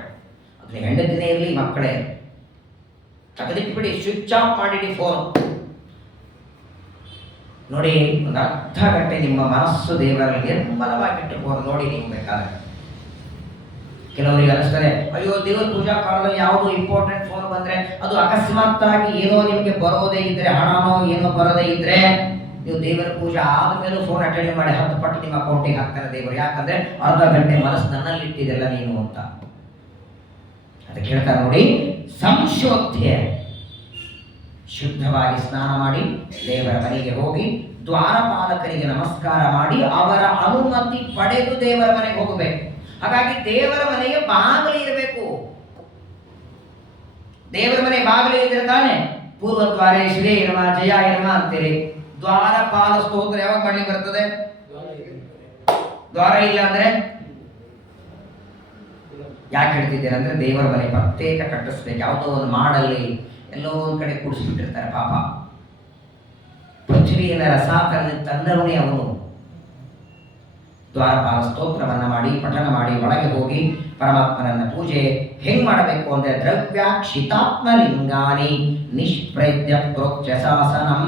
ಅದ್ರ ಹೆಂಡತಿನೇ ಇರಲಿ, ಮಕ್ಕಳೇ ತೆಗೆದಿಟ್ಬಿಡಿ, ಸ್ವಿಚ್ ಆಫ್ ಮಾಡಿಡಿ ಫೋನ್. ನೋಡಿ, ಒಂದು ಅರ್ಧ ಗಂಟೆ ನಿಮ್ಮ ಮನಸ್ಸು ದೇವರಲ್ಲಿ ನಿರ್ಮಲವಾಗಿಟ್ಟುಕೊಂಡು ನೋಡಿ. ನೀವು ಬೇಕಾದ್ರೆ ಕೆಲವರಿಗೆ ಅನಿಸ್ತದೆ, ಅಯ್ಯೋ ದೇವರ ಪೂಜಾ ಕಾಲದಲ್ಲಿ ಯಾವುದೋ ಇಂಪಾರ್ಟೆಂಟ್ ಫೋನ್ ಬಂದ್ರೆ, ಅದು ಅಕಸ್ಮಾತ್ತಾಗಿ ಏನೋ ನಿಮಗೆ ಬರೋದೇ ಇದ್ರೆ, ಹಣನೋ ಏನೋ ಬರೋದೇ ಇದ್ರೆ, ನೀವು ದೇವರ ಪೂಜೆ ಆದ್ಮೇಲೆ ಫೋನ್ ಅಟೆಂಡ್ ಮಾಡಿ 10 ಪಟ್ಟು ನಿಮ್ಮ ಅಕೌಂಟಿಗೆ ಹಾಕ್ತಾರೆ ದೇವರು. ಯಾಕಂದ್ರೆ ಅರ್ಧ ಗಂಟೆ ಮನಸ್ಸು ನನ್ನಲ್ಲಿ ಇಟ್ಟಿದೆಲ್ಲ ನೀನು ಅಂತ. ಅದಕ್ಕೆ ಹೇಳ್ತಾರೆ ನೋಡಿ, ಸಂಶೋಧ್ಯ ಶುದ್ಧವಾಗಿ ಸ್ನಾನ ಮಾಡಿ ದೇವರ ಮನೆಗೆ ಹೋಗಿ ದ್ವಾರಪಾಲಕರಿಗೆ ನಮಸ್ಕಾರ ಮಾಡಿ ಅವರ ಅನುಮತಿ ಪಡೆದು ದೇವರ ಮನೆಗೆ ಹೋಗಬೇಕು. ಹಾಗಾಗಿ ದೇವರ ಮನೆಗೆ ಬಾಗಿಲು ಇರಬೇಕು. ದೇವರ ಮನೆ ಬಾಗಿಲು ಇದ್ರೆ ತಾನೆ ಪೂರ್ವದ್ವಾರೇ ಶ್ರೀ ನಮ ಜಯ ನಮ ಅಂತೀರಿ. ದ್ವಾರಪಾಲ ಸ್ತೋತ್ರ ಯಾವಾಗ ಮಾಡ್ಲಿಕ್ಕೆ ಬರ್ತದೆ? ದ್ವಾರ ಇಲ್ಲ ಅಂದ್ರೆ ಯಾಕೆ ಹೇಳ್ತಿದ್ದೀರ ಅಂದ್ರೆ ದೇವರ ಮನೆ ಪ್ರತ್ಯೇಕ ಕಟ್ಟಿಸ್ಬೇಕು. ಯಾವುದೋ ಒಂದು ಮಾಡಲ್ಲಿ ಎಲ್ಲೋ ಒಂದು ಕಡೆ ಕೂಡಿಸ್ಬಿಟ್ಟಿರ್ತಾರೆ ಪಾಪ. ಪೃಥ್ವಿಯನ್ನ ರಸಾಕರಣ ತಂದವನೇ ಅವನು. ದ್ವಾರಪಾಲ ಸ್ತೋತ್ರವನ್ನ ಮಾಡಿ ಪಠನ ಮಾಡಿ ಒಳಗೆ ಹೋಗಿ ಪರಮಾತ್ಮನನ್ನ ಪೂಜೆ ಹೆಂಗ್ ಮಾಡಬೇಕು ಅಂದ್ರೆ ದ್ರವ್ಯಾಕ್ಷಿತಾತ್ಮ ಲಿಂಗಾನಿ ನಿಷ್ಪ್ರೈದ್ಯ ಪ್ರೋಕ್ಷ್ಯ ಶಾಸನಂ.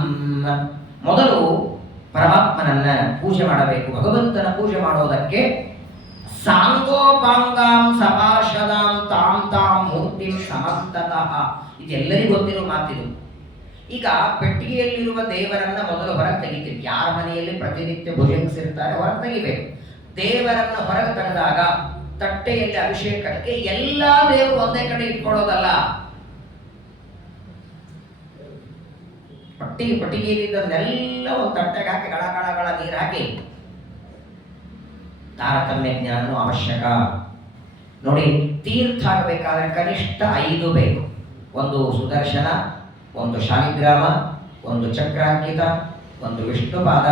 ಮೊದಲು ಪರಮಾತ್ಮನನ್ನ ಪೂಜೆ ಮಾಡಬೇಕು. ಭಗವಂತನ ಪೂಜೆ ಮಾಡೋದಕ್ಕೆ ಸಾಂಗೋಪಾಂಗಾಂ ಸಪಾರ್ಷದಾಂ ತಾಂ ತಾಂ ಮೂರ್ತಿಂ ಸಮಂತತಃ, ಇದೆಲ್ಲರಿಗೂ ಗೊತ್ತಿರೋ ಮಾತಿದು. ಈಗ ಪೆಟ್ಟಿಗೆಯಲ್ಲಿರುವ ದೇವರನ್ನ ಮೊದಲು ಹೊರಗೆ ತೆಗಿತೀವಿ. ಯಾರ ಮನೆಯಲ್ಲಿ ಪ್ರತಿನಿತ್ಯ ಭುಜಂಗಿಸಿರ್ತಾರೆ ಹೊರಗೆ ತೆಗಿಬೇಕು. ದೇವರನ್ನ ಹೊರಗೆ ತೆಗೆದಾಗ ತಟ್ಟೆಯಲ್ಲಿ ಅಭಿಷೇಕಕ್ಕೆ ಎಲ್ಲಾ ದೇವರು ಒಂದೇ ಕಡೆ ಇಟ್ಕೊಳ್ಳೋದಲ್ಲ. ಪಟ್ಟಿಗೆಯಲ್ಲಿದ್ದನ್ನೆಲ್ಲ ಒಂದು ತಟ್ಟೆಗೆ ಹಾಕಿ ಗಳ ನೀರು ಹಾಕಿ. ತಾರತಮ್ಯ ಜ್ಞಾನನು ಅವಶ್ಯಕ. ನೋಡಿ, ತೀರ್ಥ ಆಗಬೇಕಾದ್ರೆ ಕನಿಷ್ಠ 5 ಬೇಕು. ಒಂದು ಸುದರ್ಶನ, ಒಂದು ಶಾಲಿಗ್ರಾಮ, ಒಂದು ಚಕ್ರಾಂಕಿತ, ಒಂದು ವಿಷ್ಣುಪಾದ,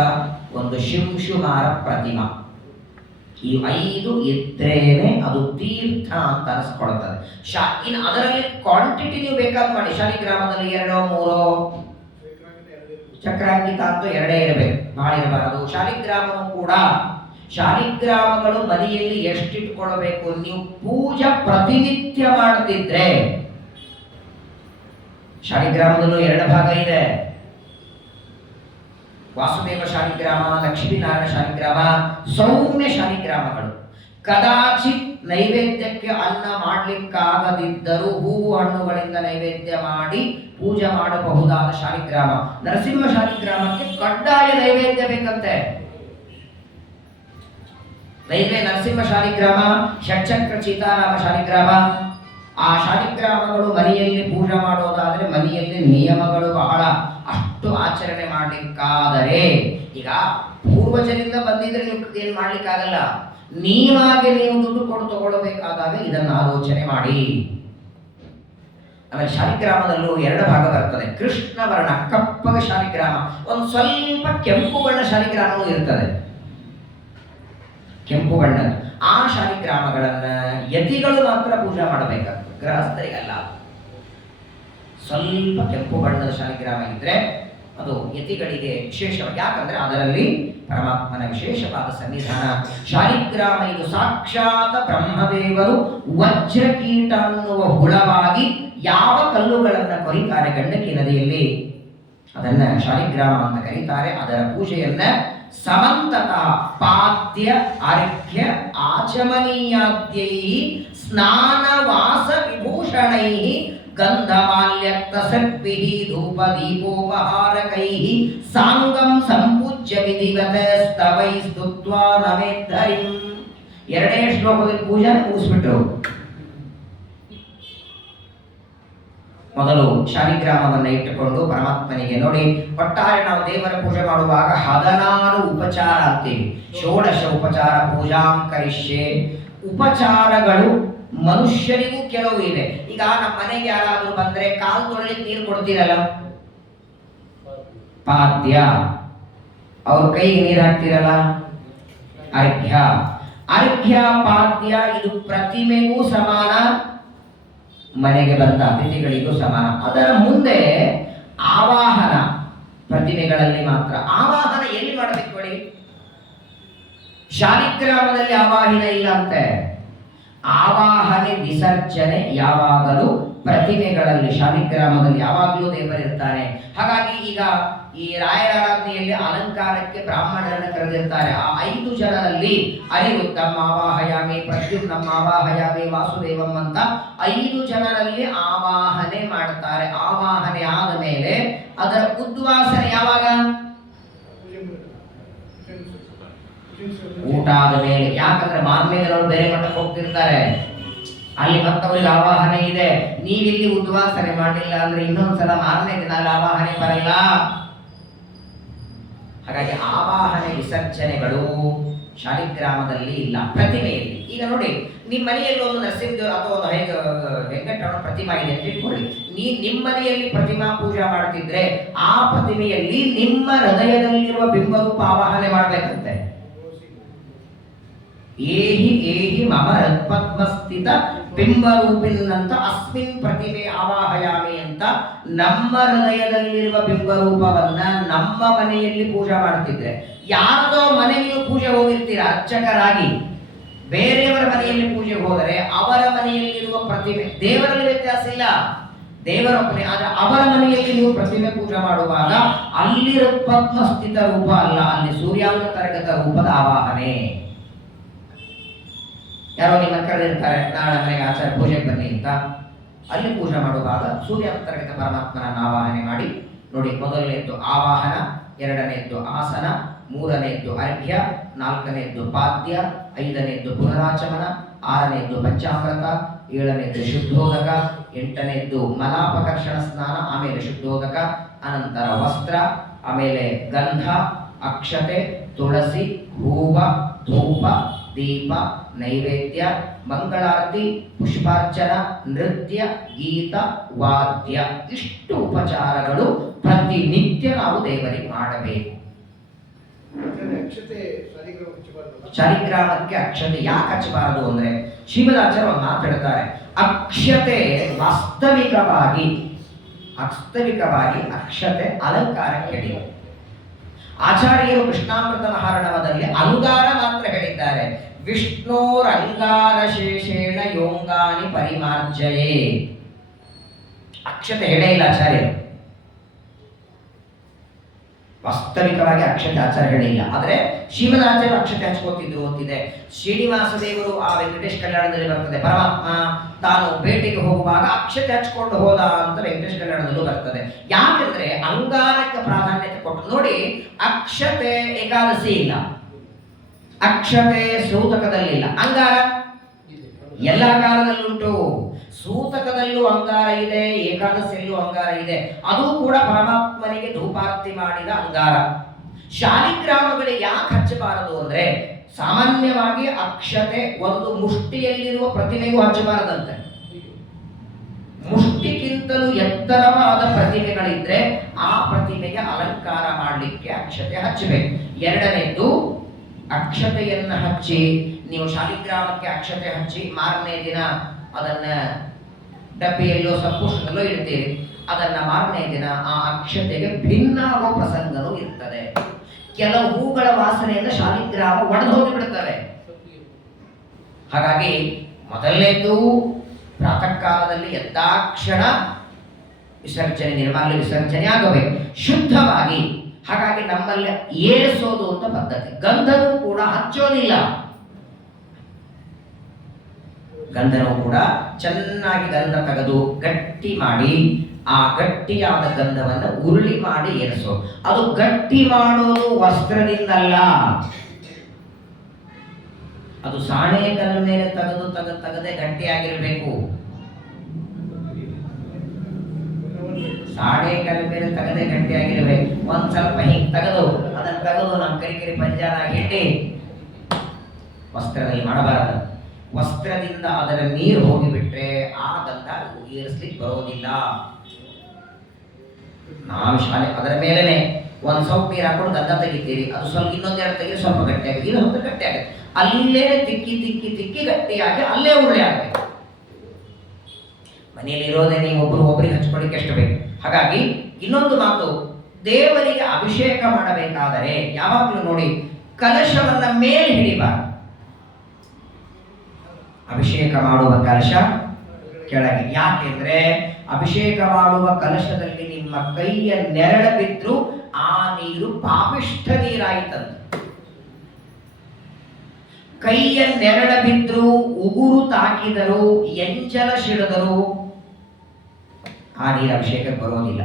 ಒಂದು ಶಿಂಶುಮಾರ ಪ್ರತಿಮಾ. ಈ 5 ಇದ್ರೇನೆ ಅದು ತೀರ್ಥ ಅಂತ ಅನಿಸ್ಕೊಳ್ತದೆ. ಇನ್ನು ಅದರಲ್ಲಿ ಕ್ವಾಂಟಿಟಿ ನೀವು ಬೇಕಾದ್ ಮಾಡಿ. ಶಾಲಿಗ್ರಾಮದಲ್ಲಿ 2 3, ಚಕ್ರಾಂಕಿತ ಅಂತೂ 2 ಇರಬೇಕು, ಬಹಳ ಇರಬಾರದು. ಶಾಲಿಗ್ರಾಮನು ಕೂಡ, ಶಾಲಿಗ್ರಾಮಗಳು ಮನೆಯಲ್ಲಿ ಎಷ್ಟಿಟ್ಕೊಳ್ಬೇಕು? ನೀವು ಪೂಜಾ ಪ್ರತಿನಿತ್ಯ ಮಾಡ್ತಿದ್ರೆ, ಶಾಲಿಗ್ರಾಮದಲ್ಲೂ 2 ಭಾಗ ಇದೆ. ವಾಸುದೇವ ಶಾಲಿಗ್ರಾಮ, ಲಕ್ಷ್ಮೀನಾರಾಯಣ ಶಾಲಿಗ್ರಾಮ, ಸೌಮ್ಯ ಶಾಲಿಗ್ರಾಮಗಳು. ಕದಾಚಿತ್ ನೈವೇದ್ಯಕ್ಕೆ ಅನ್ನ ಮಾಡ್ಲಿಕ್ಕಾಗದಿದ್ದರೂ ಹೂವು ಹಣ್ಣುಗಳಿಂದ ನೈವೇದ್ಯ ಮಾಡಿ ಪೂಜೆ ಮಾಡಬಹುದಾದ ಶಾಲಿಗ್ರಾಮ. ನರಸಿಂಹ ಶಾಲಿಗ್ರಾಮಕ್ಕೆ ಕಡ್ಡಾಯ ನೈವೇದ್ಯ ಬೇಕಂತೆ. ನರಸಿಂಹ ಶಾಲಿಗ್ರಾಮ, ಷಟ್ಚಕ್ರ ಸೀತಾರಾಮ ಶಾಲಿಗ್ರಾಮ, ಆ ಶಾಲಿಗ್ರಾಮಗಳು ಮನೆಯಲ್ಲಿ ಪೂಜೆ ಮಾಡೋದಾದ್ರೆ ಮನೆಯಲ್ಲಿ ನಿಯಮಗಳು ಬಹಳ. ಅಷ್ಟು ಆಚರಣೆ ಮಾಡ್ಲಿಕ್ಕಾದರೆ, ಈಗ ಪೂರ್ವಜರಿಂದ ಬಂದಿದ್ರೆ ನೀವು ಏನ್ ಮಾಡ್ಲಿಕ್ಕಾಗಲ್ಲ. ನೀವಾಗೆ ನೀವು ದುಡ್ಡು ಕೊಡು ತಗೊಳ್ಬೇಕಾದಾಗ ಇದನ್ನು ಆಲೋಚನೆ ಮಾಡಿ. ಆಮೇಲೆ ಶಾಲಿಗ್ರಾಮದಲ್ಲೂ 2 ಭಾಗ ಬರ್ತದೆ. ಕೃಷ್ಣ ವರ್ಣ ಕಪ್ಪಗ ಶಾಲಿಗ್ರಾಮ, ಒಂದು ಸ್ವಲ್ಪ ಕೆಂಪು ಬಣ್ಣ ಶಾಲಿಗ್ರಾಮವೂ ಇರ್ತದೆ, ಕೆಂಪು ಬಣ್ಣ. ಆ ಶಾಲಿಗ್ರಾಮಗಳನ್ನ ಯತಿಗಳು ಮಾತ್ರ ಪೂಜೆ ಮಾಡಬೇಕಾಗ್ತದೆ, ಗೃಹಸ್ಥರಿಗಲ್ಲ. ಸ್ವಲ್ಪ ಕೆಂಪು ಬಣ್ಣದ ಶಾಲಿಗ್ರಾಮ ಇದ್ರೆ ಅದು ಯತಿಗಳಿಗೆ ವಿಶೇಷವಾಗಿ, ಯಾಕಂದ್ರೆ ಅದರಲ್ಲಿ ಪರಮಾತ್ಮನ ವಿಶೇಷವಾದ ಸನ್ನಿಧಾನ. ಶಾಲಿಗ್ರಾಮ ಇದು ಸಾಕ್ಷಾತ್ ಬ್ರಹ್ಮದೇವರು ವಜ್ರಕೀಟ ಅನ್ನುವ ಹುಳವಾಗಿ ಯಾವ ಕಲ್ಲುಗಳನ್ನ ಕೊರಿತಾರೆ ಗಂಡಕಿ ನದಿಯಲ್ಲಿ, ಅದನ್ನ ಶಾಲಿಗ್ರಾಮ ಅಂತ ಕರೀತಾರೆ. ಅದರ ಪೂಜೆಯನ್ನ ಸಮಂತತ ಪಾದ್ಯ ಅರ್ಘ್ಯ ಆಚಮನೀಯಾದ್ಯೈ ಸ್ನಾನವಾಸ ವಿಭೂಷಣೈ ಗಂಧಮಾಲ್ಯಕ್ತಸರ್ಪಿಃ ಧೂಪ ದೀಪೋಪಹಾರಕೈಃ ಸಾಂಗಂ ಸಂಪೂಜ್ಯ ವಿಧಿವತ ಸ್ತವೈ ಸ್ತುತ್ವಾ ನಮೇದ್ಧರಿಂ. 2ನೇ ಶ್ಲೋಕದಲ್ಲಿ ಪೂಜೆ ಮುಗಿಸ್ಬಿಟ್ರು. ಮೊದಲು ಶಾಲಿಗ್ರಾಮವನ್ನು ಇಟ್ಟುಕೊಂಡು ಪರಮಾತ್ಮನಿಗೆ, ನೋಡಿ ಒಟ್ಟಾರೆ ನಾವು ದೇವರ ಪೂಜೆ ಮಾಡುವಾಗ 16 ಉಪಚಾರ ಅಂತೀವಿ. 16 ಉಪಚಾರ ಪೂಜಾಂ ಕರಿಷ್ಯೆ. ಉಪಚಾರಗಳು ಮನುಷ್ಯರಿಗೂ ಕೆಲವು ಇದೆ. ಈಗ ನಮ್ಮ ಮನೆಗೆ ಯಾರಾದ್ರೂ ಬಂದ್ರೆ ಕಾಲು ತೊಳೆಯಲಿಕ್ಕೆ ನೀರು ಕೊಡ್ತೀರಲ್ಲ, ಪಾದ್ಯ. ಅವ್ರ ಕೈಗೆ ನೀರು ಹಾಕ್ತಿರಲ್ಲ, ಅರ್ಘ್ಯ. ಅರ್ಘ್ಯ ಪಾದ್ಯ ಇದು ಪ್ರತಿಮೆಗೂ ಸಮಾನ, ಮನೆಗೆ ಬಂದ ಅತಿಥಿಗಳಿಗೂ ಸಮಾನ. ಅದರ ಮುಂದೆ ಆವಾಹನ, ಪ್ರತಿಮೆಗಳಲ್ಲಿ ಮಾತ್ರ ಆವಾಹನ ಎಲ್ಲಿ ಮಾಡಬೇಕು ನೋಡಿ. ಶಾಲಿಗ್ರಾಮದಲ್ಲಿ ಆವಾಹನ ಇಲ್ಲ ಅಂತೆ. ಆವಾಹನೆ ವಿಸರ್ಜನೆ ಯಾವಾಗಲೂ ಪ್ರತಿಮೆಗಳಲ್ಲಿ, ಶಾಲಿಗ್ರಾಮದಲ್ಲಿ ಯಾವಾಗಲೂ ದೇವರಿರ್ತಾನೆ. ಹಾಗಾಗಿ ಈಗ ಈ ರಾಯರ ಆರಾಧನೆಯಲ್ಲಿ ಅಲಂಕಾರಕ್ಕೆ ಬ್ರಾಹ್ಮಣರನ್ನು ಕರೆದಿರ್ತಾರೆ. ಆ 5 ಜನರಲ್ಲಿ ಅನಿರುದ್ಧಂ ಆವಾಹಯಾಮಿ, ಪ್ರದ್ಯುಮ್ನಂ ಆವಾಹಯಾಮಿ, ವಾಸುದೇವಂ ಅಂತ 5 ಜನರಲ್ಲಿ ಆವಾಹನೆ ಮಾಡ್ತಾರೆ. ಆವಾಹನೆ ಆದ ಮೇಲೆ ಅದರ ಉದ್ವಾಸನೆ ಯಾವಾಗ? ಊಟ ಆದ ಮೇಲೆ. ಯಾಕಂದ್ರೆ ಮಾರ್ಮೇಲೆ ಬೇರೆ ಮಟ್ಟಕ್ಕೆ ಹೋಗ್ತಿರ್ತಾರೆ, ಅಲ್ಲಿ ಮತ್ತವರಿಗೆ ಆವಾಹನೆ ಇದೆ. ನೀವಿಲ್ಲಿ ಉದ್ವಾಸನೆ ಮಾಡಿಲ್ಲ ಅಂದ್ರೆ ಇನ್ನೊಂದ್ಸಲ ಮಾರನೇ ದಿನ ಆವಾಹನೆ ಬರಲ್ಲ. ಹಾಗಾಗಿ ಆವಾಹನೆ ವಿಸರ್ಜನೆಗಳು ಶಾಲಿಗ್ರಾಮದಲ್ಲಿ ಇಲ್ಲ, ಪ್ರತಿಮೆಯಲ್ಲಿ. ಈಗ ನೋಡಿ, ನಿಮ್ಮ ಮನೆಯಲ್ಲಿ ಒಂದು ನರಸಿಂಹ ಅಥವಾ ಒಂದು ವೆಂಕಟರಮಣ ಪ್ರತಿಮಾ ಇದೆ ಅಂತ ಇಟ್ಕೊಳ್ಳಿ. ನಿಮ್ಮ ಮನೆಯಲ್ಲಿ ಪ್ರತಿಮಾ ಪೂಜಾ ಮಾಡ್ತಿದ್ರೆ ಆ ಪ್ರತಿಮೆಯಲ್ಲಿ ನಿಮ್ಮ ಹೃದಯದಲ್ಲಿರುವ ಬಿಂಬರೂಪ ಆವಾಹನೆ ಮಾಡ್ಬೇಕಂತೆ. ಏಹಿ ಏಹಿ ಮಮ ಹೃತ್ಪದ್ಮಸ್ಥಿತ ಬಿಂಬರೂಪಿನಂತ ಅಸ್ಮಿನ್ ಪ್ರತಿಮೆ ಆವಾಹಯಾಮಿ ಅಂತ ನಮ್ಮ ಹೃದಯದಲ್ಲಿರುವ ಬಿಂಬರೂಪವನ್ನ ನಮ್ಮ ಮನೆಯಲ್ಲಿ ಪೂಜೆ ಮಾಡ್ತಿದ್ರೆ, ಯಾರದೋ ಮನೆಗೆ ನೀವು ಪೂಜೆ ಹೋಗಿರ್ತೀರ ಅರ್ಚಕರಾಗಿ, ಬೇರೆಯವರ ಮನೆಯಲ್ಲಿ ಪೂಜೆ ಹೋದರೆ ಅವರ ಮನೆಯಲ್ಲಿರುವ ಪ್ರತಿಮೆ, ದೇವರಲ್ಲಿ ವ್ಯತ್ಯಾಸ ಇಲ್ಲ, ದೇವರೊಬ್ಬನೇ. ಆದ್ರೆ ಅವರ ಮನೆಯಲ್ಲಿ ನೀವು ಪ್ರತಿಮೆ ಪೂಜೆ ಮಾಡುವಾಗ ಅಲ್ಲಿರುವ ಪದ್ಮಸ್ಥಿತ ರೂಪ ಅಲ್ಲ, ಅಲ್ಲಿ ಸೂರ್ಯಾಂತರ್ಗತ ರೂಪದ ಆವಾಹನೆ. ಯಾರೋ ನಿಮ್ಮ ಕರೆದಿರ್ತಾರೆ, ನಾಳೆ ಮನೆಗೆ ಆಚಾರ ಪೂಜೆಗೆ ಬನ್ನಿ ಅಂತ. ಅಲ್ಲಿ ಪೂಜೆ ಮಾಡುವಾಗ ಸೂರ್ಯಾಂತರ್ಗತ ಪರಮಾತ್ಮನನ್ನು ಆವಾಹನೆ ಮಾಡಿ. ನೋಡಿ, ಮೊದಲನೇದ್ದು ಆವಾಹನ, 2ನೇದ್ದು ಆಸನ, 3ನೇದ್ದು ಅರ್ಘ್ಯ, 4ನೇದ್ದು ಪಾದ್ಯ, 5ನೇದ್ದು ಪುನರಾಚಮನ, 6ನೇದ್ದು ಪಂಚಾಮೃತ, 7ನೇದ್ದು ಶುದ್ಧೋದಕ, 8ನೇದ್ದು ಮಲಾಪಕರ್ಷಣ ಸ್ನಾನ, ಆಮೇಲೆ ಶುದ್ಧೋದಕ, ಅನಂತರ ವಸ್ತ್ರ, ಆಮೇಲೆ ಗಂಧ, ಅಕ್ಷತೆ, ತುಳಸಿ, ಹೂವ, ಧೂಪ, ದೀಪ, ನೈವೇದ್ಯ, ಮಂಗಳಾರತಿ, ಪುಷ್ಪಾರ್ಚನ, ನೃತ್ಯ, ಗೀತ, ವಾದ್ಯ, ಇಷ್ಟು ಉಪಚಾರಗಳು ಪ್ರತಿನಿತ್ಯ ನಾವು ದೇವರಿಗೆ ಮಾಡಬೇಕು. ಶಾಲಿಗ್ರಾಮಕ್ಕೆ ಅಕ್ಷತೆ ಯಾಕೆ ಹಚ್ಚಬಾರದು ಅಂದ್ರೆ ಶ್ರೀಮದಾಚಾರ್ಯ ಒಂದು ಮಾತಾಡ್ತಾರೆ, ಅಕ್ಷತೆ ವಾಸ್ತವಿಕವಾಗಿ ಅಕ್ಷತೆ ಅಲಂಕಾರಕ್ಕೆ ಹೇಳಿ. ಆಚಾರ್ಯರು ಕೃಷ್ಣಾಮೃತ ಮಹಾರಣವದಲ್ಲಿ ಅಂಗಾರ ಮಾತ್ರ ಹೇಳಿದ್ದಾರೆ. ವಿಷ್ಣೋರಂಗಾರ ಶೇಷೇಣ ಯೋಂಗಾನಿ ಪರಿಮಾರ್ಜಯೇ. ಅಕ್ಷತೆ ಹೇಳೇ ಇಲ್ಲ ಆಚಾರ್ಯರು. ವಾಸ್ತವಿಕವಾಗಿ ಅಕ್ಷತೆ ಆಚಾರ್ಯ ಹೇಳಿಲ್ಲ. ಆದರೆ ಶ್ರೀಮದಾಚಾರ್ಯರು ಅಕ್ಷತೆ ಹಚ್ಕೋತಿದ್ರು ಅಂತಿದೆ. ಶ್ರೀನಿವಾಸ ದೇವರು ಆ ವೆಂಕಟೇಶ್ ಕಲ್ಯಾಣದಲ್ಲಿ ಬರ್ತದೆ, ಪರಮಾತ್ಮ ತಾನು ಬೇಟೆಗೆ ಹೋಗುವಾಗ ಅಕ್ಷತೆ ಹಚ್ಕೊಂಡು ಹೋದ ಅಂತ ವೆಂಕಟೇಶ್ ಕಲ್ಯಾಣದಲ್ಲೂ ಬರ್ತದೆ. ಯಾಕೆಂದ್ರೆ ಅಂಗಾರಕ್ಕೆ ಪ್ರಾಧಾನ್ಯತೆ ಕೊಟ್ಟು ನೋಡಿ. ಅಕ್ಷತೆ ಏಕಾದಶಿ ಇಲ್ಲ, ಅಕ್ಷತೆ ಸೂತಕದಲ್ಲಿಲ್ಲ, ಅಂಗಾರ ಎಲ್ಲ ಕಾಲದಲ್ಲುಂಟು. ಸೂತಕದಲ್ಲೂ ಅಂಗಾರ ಇದೆ, ಏಕಾದಶಿಯಲ್ಲೂ ಅಂಗಾರ ಇದೆ. ಅದು ಕೂಡ ಪರಮಾತ್ಮನಿಗೆ ಧೂಪಾರ್ತಿ ಮಾಡಿದ ಅಂಗಾರ. ಶಾಲಿಗ್ರಾಮಗಳಿಗೆ ಯಾಕೆ ಹಚ್ಚಬಾರದು ಅಂದ್ರೆ ಸಾಮಾನ್ಯವಾಗಿ ಅಕ್ಷತೆ ಒಂದು ಮುಷ್ಟಿಯಲ್ಲಿರುವ ಪ್ರತಿಮೆಗೂ ಹಚ್ಚಬಾರದಂತೆ. ಮುಷ್ಟಿಗಿಂತಲೂ ಎತ್ತರವಾದ ಪ್ರತಿಮೆಗಳಿದ್ರೆ ಆ ಪ್ರತಿಮೆಗೆ ಅಲಂಕಾರ ಮಾಡಲಿಕ್ಕೆ ಅಕ್ಷತೆ ಹಚ್ಚಬೇಕು. ಎರಡನೇದ್ದು, ಅಕ್ಷತೆಯನ್ನ ಹಚ್ಚಿ ನೀವು ಶಾಲಿಗ್ರಾಮಕ್ಕೆ ಅಕ್ಷತೆ ಹಚ್ಚಿ ಮಾರನೇ ದಿನ ಅದನ್ನ ಡಬ್ಬಿಯಲ್ಲೋ ಸಂಪುಷ್ಟದಲ್ಲೋ ಇಡ್ತೀರಿ. ಅದನ್ನ ಮಾರನೇ ದಿನ ಆ ಅಕ್ಷತೆಗೆ ಭಿನ್ನ ಆಗೋ ಪ್ರಸಂಗನೂ ಇರ್ತದೆ. ಕೆಲವು ಹೂಗಳ ವಾಸನೆಯಿಂದ ಶಾಲಿಗ್ರಾಮ ಒಡೆದು ಹೋಗಿ ಬಿಡುತ್ತವೆ. ಹಾಗಾಗಿ ಮೊದಲನೇದು ಪ್ರಾತಃ ಕಾಲದಲ್ಲಿ ಎದ್ದಾಕ್ಷಣ ವಿಸರ್ಜನೆ, ನಿರ್ಮಾಲ್ಯ ವಿಸರ್ಜನೆ ಆಗಬೇಕು ಶುದ್ಧವಾಗಿ. ಹಾಗಾಗಿ ನಮ್ಮಲ್ಲಿ ಏರಿಸೋದು ಅಂತ ಪದ್ಧತಿ. ಗಂಧನೂ ಕೂಡ ಹಚ್ಚೋದಿಲ್ಲ. ಗಂಧನೂ ಕೂಡ ಚೆನ್ನಾಗಿ ಗಂಧ ತೆಗೆದು ಗಟ್ಟಿ ಮಾಡಿ ಆ ಗಟ್ಟಿಯಾದ ಗಂಧವನ್ನು ಉರುಳಿ ಮಾಡಿ ಏರಿಸೋದು. ಅದು ಗಟ್ಟಿ ಮಾಡೋದು ವಸ್ತ್ರದಿಂದಲ್ಲ, ಅದು ಸಾಣೆ ಕಲ್ಲ ಮೇಲೆ ತೆಗೆದೇ ಗಟ್ಟಿಯಾಗಿರ್ಬೇಕು. ಸಾಣೆ ಕಲ್ಲ ಮೇಲೆ ತೆಗೆದೇ ಗಟ್ಟಿಯಾಗಿರ್ಬೇಕು. ಒಂದ್ ಸ್ವಲ್ಪ ಹಿಂಗ್ ತೆಗೆದು ಅದನ್ನ ತೆಗೆದು ನಮ್ಮ ಕರಿಕರಿ ಪಂಜಾನ ಹಿಟ್ಟಿ ವಸ್ತ್ರದಲ್ಲಿ ಮಾಡಬಾರದು. ವಸ್ತ್ರದಿಂದ ಅದರ ನೀರು ಹೋಗಿಬಿಟ್ರೆ ಆ ಗಂಧ ಏರಿಸ್ಲಿಕ್ಕೆ ಬರೋದಿಲ್ಲ. ನಾವು ಶಾಲೆ ಅದರ ಮೇಲೆನೆ ಒಂದ್ ಸ್ವಲ್ಪ ನೀರು ಹಾಕೊಂಡು ಗಂಧ ತೆಗಿತೀರಿ, ಅದು ಸ್ವಲ್ಪ ಇನ್ನೊಂದೆರಡು ತೆಗೆದು ಸ್ವಲ್ಪ ಗಟ್ಟಿ ಆಗುತ್ತೆ, ಇನ್ನೊಂದು ಗಟ್ಟಿ ಆಗುತ್ತೆ. ಅಲ್ಲೇ ತಿಕ್ಕಿ ಗಟ್ಟಿಯಾಗಿ ಅಲ್ಲೇ ಉರುಳಿ ಆಗಬೇಕು. ಮನೆಯಲ್ಲಿ ಇರೋದೇ ನೀವು ಒಬ್ಬರಿಗೆ ಹಚ್ಕೊಳ್ಳಿಕ್ಕೆ ಎಷ್ಟು ಬೇಕು. ಹಾಗಾಗಿ ಇನ್ನೊಂದು ಮಾತು, ದೇವರಿಗೆ ಅಭಿಷೇಕ ಮಾಡಬೇಕಾದರೆ ಯಾವಾಗಲೂ ನೋಡಿ ಕಲಶವನ್ನ ಮೇಲೆ ಹಿಡಿಬಾರದು. ಅಭಿಷೇಕ ಮಾಡುವ ಕಲಶ ಕೆಳಗೆ. ಯಾಕೆಂದ್ರೆ ಅಭಿಷೇಕ ಮಾಡುವ ಕಲಶದಲ್ಲಿ ನಿಮ್ಮ ಕೈಯ ನೆರಳು ಬಿದ್ರು ಆ ನೀರು ಪಾಪಿಷ್ಠ ನೀರಾಯಿತಂತೆ. ಕೈಯ ನೆರಳ ಬಿದ್ರು, ಉಗುರು ತಾಕಿದರು, ಎಂಜಲ ಸಿಡಿದರು, ಆ ನೀರು ಅಭಿಷೇಕಕ್ಕೆ ಬರೋದಿಲ್ಲ.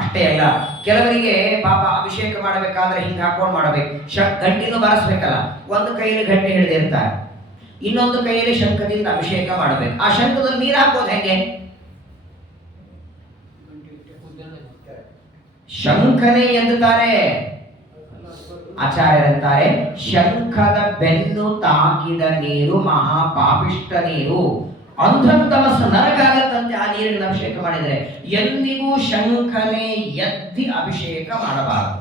ಅಷ್ಟೇ ಅಲ್ಲ, ಕೆಲವರಿಗೆ ಪಾಪ ಅಭಿಷೇಕ ಮಾಡಬೇಕಾದ್ರೆ ಹಿಂಗೆ ಹಾಕೊಂಡು ಮಾಡಬೇಕು. ಗಂಟಿನೂ ಬಾರಿಸ್ಬೇಕಲ್ಲ, ಒಂದು ಕೈಯಲ್ಲಿ ಗಂಟೆ ಹಿಡಿದಿರ್ತಾರೆ, ಇನ್ನೊಂದು ಕೈಯಲ್ಲಿ ಶಂಖದಿಂದ ಅಭಿಷೇಕ ಮಾಡಬೇಕು. ಆ ಶಂಖದಲ್ಲಿ ನೀರು ಹಾಕೋದು ಹೆಂಗೆ? ಶಂಖನೇ ಎನ್ನುತ್ತಾರೆ ಆಚಾರ್ಯರಂತಾರೆ, ಶಂಖದ ಬೆನ್ನು ತಾಕಿದ ನೀರು ಮಹಾ ಪಾಪಿಷ್ಟ ನೀರು, ಅಂಧಂತಮಸ್ ನರಕಾಗತ್ತಂತೆ ಆ ನೀರಿನ ಅಭಿಷೇಕ ಮಾಡಿದರೆ. ಎಂದಿಗೂ ಶಂಖನೇ ಎದ್ದಿ ಅಭಿಷೇಕ ಮಾಡಬಾರದು,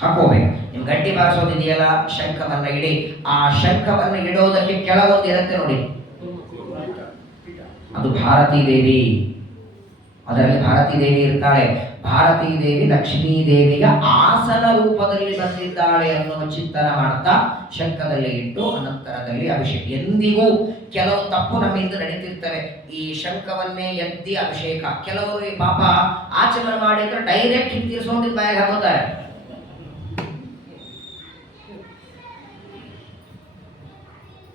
ಹಾಕೋಬೇಕು. ನಿಮ್ ಗಟ್ಟಿ ಬಾರಿಸೋದಿದೆಯಲ್ಲ, ಶಂಖವನ್ನ ಇಡಿ. ಆ ಶಂಖವನ್ನ ಇಡೋದಕ್ಕೆ ಕೆಳಗೊಂದು ಇರುತ್ತೆ ನೋಡಿ, ಅದು ಭಾರತೀ ದೇವಿ. ಅದರಲ್ಲಿ ಭಾರತೀ ದೇವಿ ಇರ್ತಾಳೆ. ಭಾರತೀ ದೇವಿ ಲಕ್ಷ್ಮೀ ದೇವಿಗೆ ಆಸನ ರೂಪದಲ್ಲಿ ಬಂದಿದ್ದಾಳೆ ಅನ್ನುವ ಚಿಂತನ ಮಾಡ್ತಾ ಶಂಖದಲ್ಲಿ ಇಟ್ಟು ಅನಂತರದಲ್ಲಿ ಅಭಿಷೇಕ. ಎಂದಿಗೂ ಕೆಲವು ತಪ್ಪು ನಮ್ಮಿಂದ ನಡೀತಿರ್ತವೆ. ಈ ಶಂಖವನ್ನೇ ಎದ್ದಿ ಅಭಿಷೇಕ. ಕೆಲವರು ಪಾಪ ಆಚಮನ ಮಾಡಿದ್ರೆ ಡೈರೆಕ್ಟ್ ತೀರ್ಸ್ಕೊಂಡಿದ್ದ ಬಾಯಿಗೆ ಹಾಕೋತಾರೆ.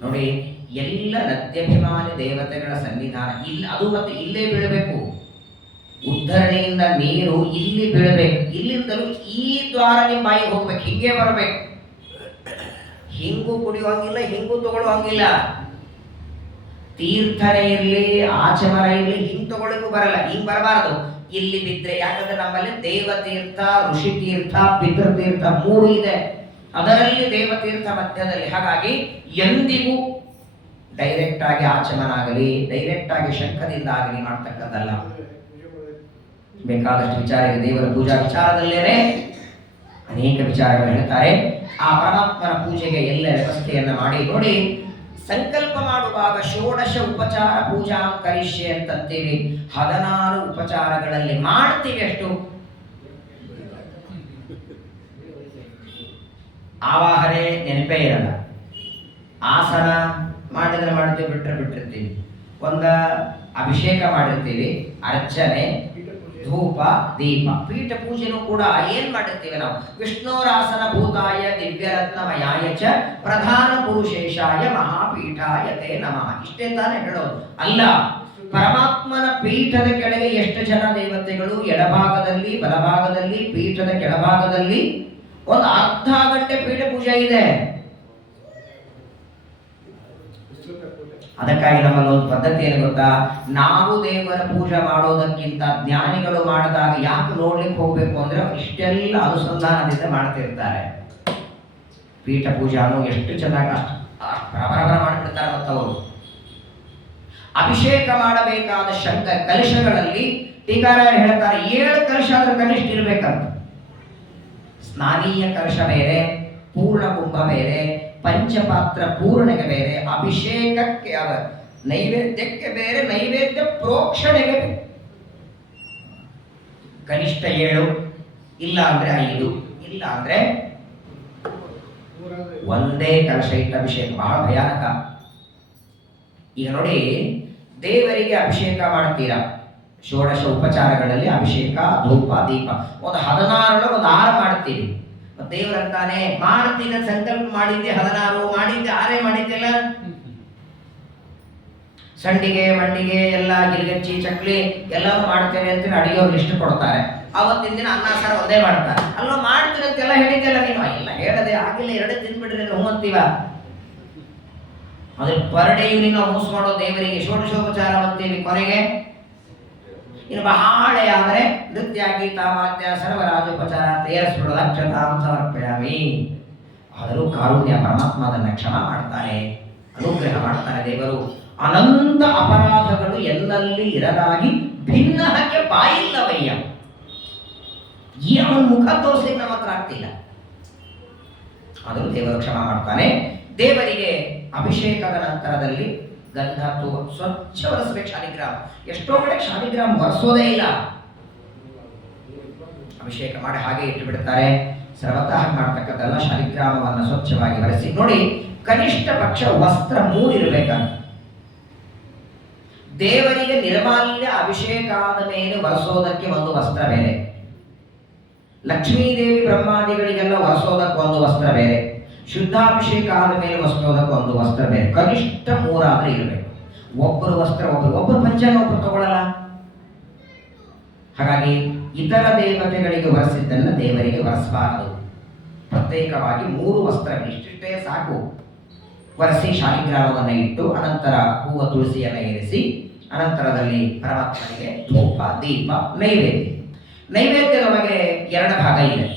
ನೋಡಿ, ಎಲ್ಲ ನದ್ಯಭಿಮಾನಿ ದೇವತೆಗಳ ಸನ್ನಿಧಾನ ಇಲ್ಲಿ, ಅದು ಮತ್ತೆ ಇಲ್ಲೇ ಬೀಳಬೇಕು. ಉದ್ಧರಣೆಯಿಂದ ನೀರು ಇಲ್ಲಿ ಬೀಳಬೇಕು. ಇಲ್ಲಿಂದಲೂ ಈ ದ್ವಾರ ನಿಮ್ಮ ಬಾಯಿಗೆ ಹೋಗ್ಬೇಕು, ಹಿಂಗೆ ಬರಬೇಕು. ಹಿಂಗು ಕುಡಿಯುವಂಗಿಲ್ಲ, ಹಿಂಗು ತಗೊಳ್ಳುವಂಗಿಲ್ಲ. ತೀರ್ಥನೇ ಇರ್ಲಿ, ಆಚಮನ ಇರ್ಲಿ, ಹಿಂಗ್ ತಗೊಳ್ಳಿಗೂ ಬರಲ್ಲ, ಹಿಂಗ್ ಬರಬಾರದು. ಇಲ್ಲಿ ಬಿದ್ರೆ, ಯಾಕಂದ್ರೆ ನಮ್ಮಲ್ಲಿ ದೇವತೀರ್ಥ, ಋಷಿ ತೀರ್ಥ, ಪಿತೃತೀರ್ಥ ಮೂರು ಇದೆ. ಅದರಲ್ಲಿ ದೇವತೀರ್ಥ ಮಧ್ಯದಲ್ಲಿ. ಹಾಗಾಗಿ ಎಂದಿಗೂ ಡೈರೆಕ್ಟ್ ಆಗಿ ಆಚಮನ ಆಗಲಿ, ಡೈರೆಕ್ಟ್ ಆಗಿ ಶಂಖದಿಂದ ಆಗಲಿ ಮಾಡ್ತಕ್ಕದ್ದಲ್ಲ. ಬೇಕಾದಷ್ಟು ವಿಚಾರ ಇದೆ. ದೇವರ ಪೂಜಾ ವಿಚಾರದಲ್ಲೇನೆ ಅನೇಕ ವಿಚಾರಗಳು ಹೇಳ್ತಾರೆ. ಆ ಪರಮಾತ್ಮನ ಪೂಜೆಗೆ ಎಲ್ಲ ವ್ಯವಸ್ಥೆಯನ್ನ ಮಾಡಿ ನೋಡಿ. ಸಂಕಲ್ಪ ಮಾಡುವಾಗ ಷೋಡಶ ಉಪಚಾರ ಪೂಜಾ ಕರಿಷ್ಯೆ ಅಂತಂತೀವಿ. 16 ಉಪಚಾರಗಳಲ್ಲಿ ಮಾಡ್ತೀವಿ ಎಷ್ಟು? ಆವಾಹನೆ ನೆನಪೇ ಇರಲ್ಲ. ಆಸನ ಮಾಡಿದ್ರೆ ಮಾಡ್ತೀವಿ, ಬಿಟ್ಟರೆ ಬಿಟ್ಟಿರ್ತೀವಿ. ಒಂದ ಅಭಿಷೇಕ ಮಾಡಿರ್ತೀವಿ, ಅರ್ಚನೆ, ಧೂಪ, ದೀಪ. ಪೀಠ ಪೂಜೆನೂ ಕೂಡ ಏನ್ ಮಾಡಿರ್ತೀವಿ ನಾವು? ವಿಷ್ಣುರಾಸನ ಭೂತಾಯ ದಿವ್ಯರತ್ನಮಯಾಯ ಚ ಪ್ರಧಾನ ಪುರುಷೇಶಾಯ ಮಹಾಪೀಠಾಯ ತೇ ನಮಃ. ಇಷ್ಟೇ ತಾನೇ ಹೇಳೋದು ಅಲ್ಲ. ಪರಮಾತ್ಮನ ಪೀಠದ ಕೆಳಗೆ ಎಷ್ಟು ಜನ ದೇವತೆಗಳು? ಎಡಭಾಗದಲ್ಲಿ, ಬಲಭಾಗದಲ್ಲಿ, ಪೀಠದ ಕೆಳಭಾಗದಲ್ಲಿ ಒಂದು ಅರ್ಧ ಗಂಟೆ ಪೀಠ ಪೂಜೆ ಇದೆ. ಅದಕ್ಕಾಗಿ ನಮ್ಮಲ್ಲಿ ಒಂದು ಪದ್ಧತಿ ಏನು ಗೊತ್ತಾ? ನಾವು ದೇವರ ಪೂಜೆ ಮಾಡೋದಕ್ಕಿಂತ ಜ್ಞಾನಿಗಳು ಮಾಡಿದಾಗ ಯಾಕೆ ನೋಡ್ಲಿಕ್ಕೆ ಹೋಗ್ಬೇಕು ಅಂದ್ರೆ ಇಷ್ಟೆಲ್ಲ ಅನುಸಂಧಾನದಿಂದ ಮಾಡ್ತಿರ್ತಾರೆ. ಪೀಠ ಪೂಜಾನು ಎಷ್ಟು ಚೆನ್ನಾಗಿ ಬರಬರ ಮಾಡಿಬಿಡ್ತಾರೆ ಮತ್ತವರು. ಅಭಿಷೇಕ ಮಾಡಬೇಕಾದ ಶಂಕ ಕಲಶಗಳಲ್ಲಿ ಟೀಕಾರಾಯರು ಹೇಳ್ತಾರೆ 7 ಕಲಶ ಆದ್ರೂ ಕನಿಷ್ಠ ಇರ್ಬೇಕಂತ. ಸ್ನಾನೀಯ ಕಲಶ ಬೇರೆ, ಪೂರ್ಣ ಕುಂಭ ಬೇರೆ, ಪಂಚಪಾತ್ರ ಪೂರ್ಣಗೆ ಬೇರೆ, ಅಭಿಷೇಕಕ್ಕೆ ನೈವೇದ್ಯಕ್ಕೆ ಬೇರೆ, ನೈವೇದ್ಯ ಪ್ರೋಕ್ಷಣೆಗೆ ಬೇರೆ. ಕನಿಷ್ಠ 7, ಇಲ್ಲ ಅಂದ್ರೆ 5, ಇಲ್ಲ ಅಂದ್ರೆ ಒಂದೇ ಕಲಶ ಇಟ್ಟ ಅಭಿಷೇಕ. ಬಹಳ ಭಯಾನಕ. ಈಗ ನೋಡಿ, ದೇವರಿಗೆ ಅಭಿಷೇಕ ಮಾಡ್ತೀರಾ, ಷೋಡಶ ಉಪಚಾರಗಳಲ್ಲಿ ಅಭಿಷೇಕ, ಧೂಪ, ದೀಪ ಒಂದು 16 ಒಂದು 6 ಮಾಡ್ತೀವಿ. ದೇವರಂತಾನೆ ಮಾಡ್ತೀನಿ ಸಂಕಲ್ಪ ಮಾಡಿದ್ದೆ 16, ಮಾಡಿದ್ದೆ 6 ಮಾಡಿದ್ದೆಲ್ಲ. ಸಂಡಿಗೆ ಮಂಡಿಗೆ ಎಲ್ಲ ಗಿರಿಗಚ್ಚಿ ಚಕ್ಲಿ ಎಲ್ಲವೂ ಮಾಡ್ತೇವೆ ಅಂತ ಅಡಿಗೆಯವ್ರು ಲಿಸ್ಟ್ ಕೊಡ್ತಾರೆ. ಅವತ್ತಿನ ದಿನ ಅನ್ನ ಸಾರು ಒಂದೇ ಮಾಡ್ತಾರೆ. ಅಲ್ಲೋ ಮಾಡ್ತೀನಿ ಅಂತೆಲ್ಲ ಹೇಳಿದ್ದೆಲ್ಲ ನೀನು. ಎಲ್ಲ ಹೇಳದೆ ಆಗಿಲ್ಲ, 2 ತಿನ್ಬಿಡ್ರಿ ಹೂ ಅಂತೀವ. ಅದ್ರ ಪರಡೆಯು ನೀನು ಮೂಸ್ ಮಾಡೋ ದೇವರಿಗೆ ಷೋಡಶೋಪಚಾರ ಅಂತೀವಿ. ಕೊನೆಗೆ ಇನ್ನು ಬಹಳ ಆದರೆ ನೃತ್ಯ, ಗೀತ, ವಾದ್ಯ, ಸರ್ವರಾಜೋಪಚಾರ ತೇರಸ್ಬಿಡೋದಕ್ಷತಾಂ ಸಮರ್ಪಯಾಮಿ. ಆದರೂ ಕಾರುಣ್ಯ ಪರಮಾತ್ಮ ಅದನ್ನು ಕ್ಷಮ ಮಾಡ್ತಾನೆ, ಅನುಗ್ರಹ ಮಾಡ್ತಾನೆ. ದೇವರು ಅನಂತ ಅಪರಾಧಗಳು ಎಲ್ಲಲ್ಲಿ ಇರಲಾಗಿ ಭಿನ್ನಕ್ಕೆ ಬಾಯಿಲ್ಲವಯ್ಯ. ಈ ಅವನ ಮುಖ ತೋರಿಸ್ಲಿಕ್ಕೆ ನಮ್ಮ ಹತ್ರ ಆಗ್ತಿಲ್ಲ, ಆದರೂ ದೇವರು ಕ್ಷಮ ಮಾಡ್ತಾನೆ. ದೇವರಿಗೆ ಅಭಿಷೇಕದ ನಂತರದಲ್ಲಿ ಗಂಧ ಸ್ವಚ್ಛ ಒರೆಸಬೇಕು. ಶಾಲಿಗ್ರಾಮ ಎಷ್ಟೋ ಕಡೆ ಶಾಲಿಗ್ರಾಮ ಒರೆಸೋದೇ ಇಲ್ಲ, ಅಭಿಷೇಕ ಮಾಡಿ ಹಾಗೆ ಇಟ್ಟು ಬಿಡ್ತಾರೆ. ಸರ್ವತಃ ಮಾಡ್ತಕ್ಕದ್ದಲ್ಲ, ಶಾಲಿಗ್ರಾಮವನ್ನು ಸ್ವಚ್ಛವಾಗಿ ಒರೆಸಿ. ನೋಡಿ, ಕನಿಷ್ಠ ಪಕ್ಷ ವಸ್ತ್ರ 3 ಇರಬೇಕಂತ. ದೇವರಿಗೆ ನಿರ್ಮಾಲ್ಯ ಅಭಿಷೇಕ ಆದ ಮೇಲೆ ಒರೆಸೋದಕ್ಕೆ ಒಂದು ವಸ್ತ್ರ ಬೇರೆ, ಲಕ್ಷ್ಮೀದೇವಿ ಬ್ರಹ್ಮಾದಿಗಳಿಗೆಲ್ಲ ಒರೆಸೋದಕ್ಕೆ ಒಂದು ವಸ್ತ್ರ ಬೇರೆ, ಶುದ್ಧಾಭಿಷೇಕ ಆದ ಮೇಲೆ ಒರೆಸೋದಕ್ಕೆ ಒಂದು ವಸ್ತ್ರ ಬೇರೆ. ಕನಿಷ್ಠ 3 ಆದ್ರೆ ಇರಬೇಕು. ಒಬ್ಬರು ವಸ್ತ್ರ ಒಬ್ಬರು ಪಂಚನ ಒಬ್ಬರು ತಗೊಳ್ಳಲ್ಲ. ಹಾಗಾಗಿ ಇತರ ದೇವತೆಗಳಿಗೆ ಒರೆಸಿದ್ದನ್ನು ದೇವರಿಗೆ ಒರೆಸಬಾರದು. ಪ್ರತ್ಯೇಕವಾಗಿ 3 ವಸ್ತ್ರ ಇಷ್ಟಿಷ್ಟೇ ಸಾಕು. ಒರೆಸಿ ಶಾಲಿಗ್ರಾಮವನ್ನು ಇಟ್ಟು ಅನಂತರ ಹೂವು ತುಳಸಿಯನ್ನು ಏರಿಸಿ ಅನಂತರದಲ್ಲಿ ಪರಮಾತ್ಮನಿಗೆ ಧೂಪ, ದೀಪ, ನೈವೇದ್ಯ ನಮಗೆ 2 ಭಾಗ ಇದೆ.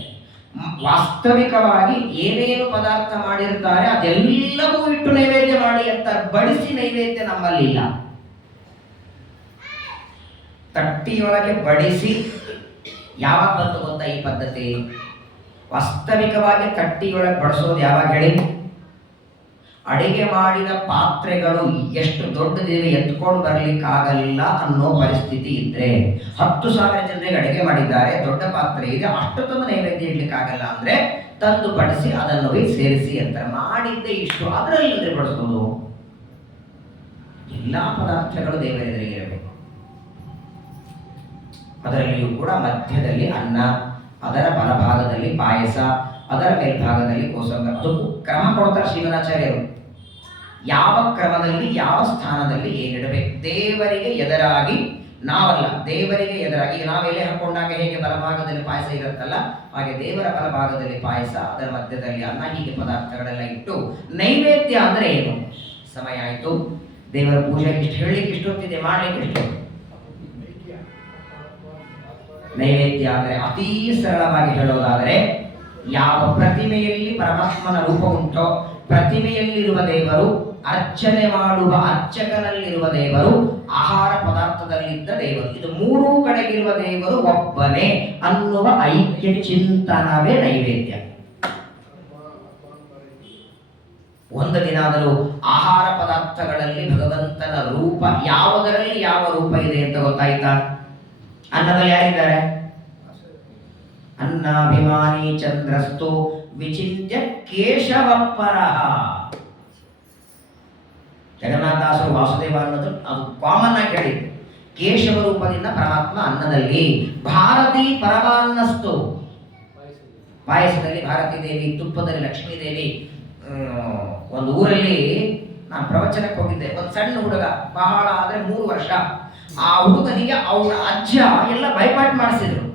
ವಾಸ್ತವಿಕವಾಗಿ ಏನೇನು ಪದಾರ್ಥ ಮಾಡಿರ್ತಾರೆ ಅದೆಲ್ಲವೂ ಇಟ್ಟು ನೈವೇದ್ಯ ಮಾಡಿ ಅಂತ ಬಡಿಸಿ ನೈವೇದ್ಯ ನಮ್ಮಲ್ಲಿಲ್ಲ. ತಟ್ಟಿಯೊಳಗೆ ಬಡಿಸಿ ಯಾವಾಗ ಬಂತು ಗೊತ್ತಾ ಈ ಪದ್ಧತಿ? ವಾಸ್ತವಿಕವಾಗಿ ತಟ್ಟಿಯೊಳಗೆ ಬಡಿಸೋದು ಯಾವಾಗ ಹೇಳಿ? ಅಡಿಗೆ ಮಾಡಿದ ಪಾತ್ರೆಗಳು ಎಷ್ಟು ದೊಡ್ಡದಿವೆ ಎತ್ಕೊಂಡು ಬರ್ಲಿಕ್ಕಾಗಲ್ಲ ಅನ್ನೋ ಪರಿಸ್ಥಿತಿ ಇದ್ರೆ, 10,000 ಜನರಿಗೆ ಅಡಿಗೆ ಮಾಡಿದ್ದಾರೆ, ದೊಡ್ಡ ಪಾತ್ರೆ ಇದೆ, ಅಷ್ಟು ತುಂಬ ನೈವೇದ್ಯ ಇಡ್ಲಿಕ್ಕಾಗಲ್ಲ ಅಂದ್ರೆ ತಂದು ಬಡಿಸಿ ಅದನ್ನು ಸೇರಿಸಿ ಅಂತ ಮಾಡಿದ್ದೆ. ಇಷ್ಟು ಅದರಲ್ಲಿ ಬಡಿಸೋದು ಎಲ್ಲಾ ಪದಾರ್ಥಗಳು ದೇವರ ಎದುರಿಗೆ ಇರಬೇಕು. ಅದರಲ್ಲಿಯೂ ಕೂಡ ಮಧ್ಯದಲ್ಲಿ ಅನ್ನ, ಅದರ ಬಲಭಾಗದಲ್ಲಿ ಪಾಯಸ, ಅದರ ಮೇಲ್ಭಾಗದಲ್ಲಿ ಕೋಸಂಬರಿ. ಅದಕ್ಕೂ ಕ್ರಮ ಕೊಡ್ತಾರೆ ಶ್ರೀಮದಾಚಾರ್ಯರು. ಯಾವ ಕ್ರಮದಲ್ಲಿ ಯಾವ ಸ್ಥಾನದಲ್ಲಿ ಏನಿಡಬೇಕು. ದೇವರಿಗೆ ಎದುರಾಗಿ ನಾವಲ್ಲ, ದೇವರಿಗೆ ಎದುರಾಗಿ. ನಾವು ಎಲೆ ಹಾಕೊಂಡಾಗ ಹೇಗೆ ಬಲಭಾಗದಲ್ಲಿ ಪಾಯಸ ಇರುತ್ತಲ್ಲ, ಹಾಗೆ ದೇವರ ಬಲಭಾಗದಲ್ಲಿ ಪಾಯಸ, ಅದರ ಮಧ್ಯದಲ್ಲಿ ಅನ್ನ, ಹೀಗೆ ಪದಾರ್ಥಗಳೆಲ್ಲ ಇಟ್ಟು ನೈವೇದ್ಯ ಅಂದ್ರೆ ಏನು? ಸಮಯ ಆಯಿತು, ದೇವರ ಪೂಜೆಗೆ ಇಷ್ಟು ಹೇಳಲಿಕ್ಕೆ ಇಷ್ಟೊತ್ತಿದೆ, ಮಾಡಲಿಕ್ಕೆ ಇಷ್ಟು. ನೈವೇದ್ಯ ಅಂದರೆ ಅತೀ ಸರಳವಾಗಿ ಹೇಳೋದಾದರೆ ಯಾವ ಪ್ರತಿಮೆಯಲ್ಲಿ ಪರಮಾತ್ಮನ ರೂಪ ಉಂಟೋ ಪ್ರತಿಮೆಯಲ್ಲಿರುವ ದೇವರು, ಅರ್ಚನೆ ಮಾಡುವ ಅರ್ಚಕನಲ್ಲಿರುವ ದೇವರು, ಆಹಾರ ಪದಾರ್ಥದಲ್ಲಿದ್ದ ದೇವರು, ಇದು ಮೂರೂ ಕಡೆಗಿರುವ ದೇವರು ಒಬ್ಬನೇ ಅನ್ನುವ ಐಕ್ಯ ಚಿಂತನವೇ ನೈವೇದ್ಯ. ಒಂದು ದಿನಾದರೂ ಆಹಾರ ಪದಾರ್ಥಗಳಲ್ಲಿ ಭಗವಂತನ ರೂಪ ಯಾವುದರಲ್ಲಿ ಯಾವ ರೂಪ ಇದೆ ಅಂತ ಗೊತ್ತಾಯ್ತಾ? ಅನ್ನದಲ್ಲಿ ಯಾರಿದ್ದಾರೆ? ಅನ್ನಾಭಿಮಾನಿ ಚಂದ್ರಸ್ತು ವಿಚಿತ್ಯ ಕೇಶವಪ್ಪರಃ. ಜಗನ್ನಾಥದಾಸರು ವಾಸುದೇವ ಅನ್ನೋದು ಅದು ಕಾಮನ್ ಆಗಿ ಹೇಳಿದ್ರು. ಕೇಶವ ರೂಪದಿಂದ ಪರಮಾತ್ಮ ಅನ್ನದಲ್ಲಿ. ಭಾರತೀ ಪರಮಾನ್ನಸ್ತು, ಪಾಯಸದಲ್ಲಿ ಭಾರತೀ ದೇವಿ, ತುಪ್ಪದಲ್ಲಿ ಲಕ್ಷ್ಮೀ ದೇವಿ. ಒಂದು ಊರಲ್ಲಿ ನಾನು ಪ್ರವಚನಕ್ಕೆ ಹೋಗಿದ್ದೆ. ಒಂದು ಸಣ್ಣ ಹುಡುಗ, ಬಹಳ ಆದ್ರೆ 3 ವರ್ಷ. ಆ ಹುಡುಗನಿಗೆ ಅವರ ಅಜ್ಜ ಎಲ್ಲ ಬೈಪಾಟ್ ಮಾಡಿಸಿದ್ರು.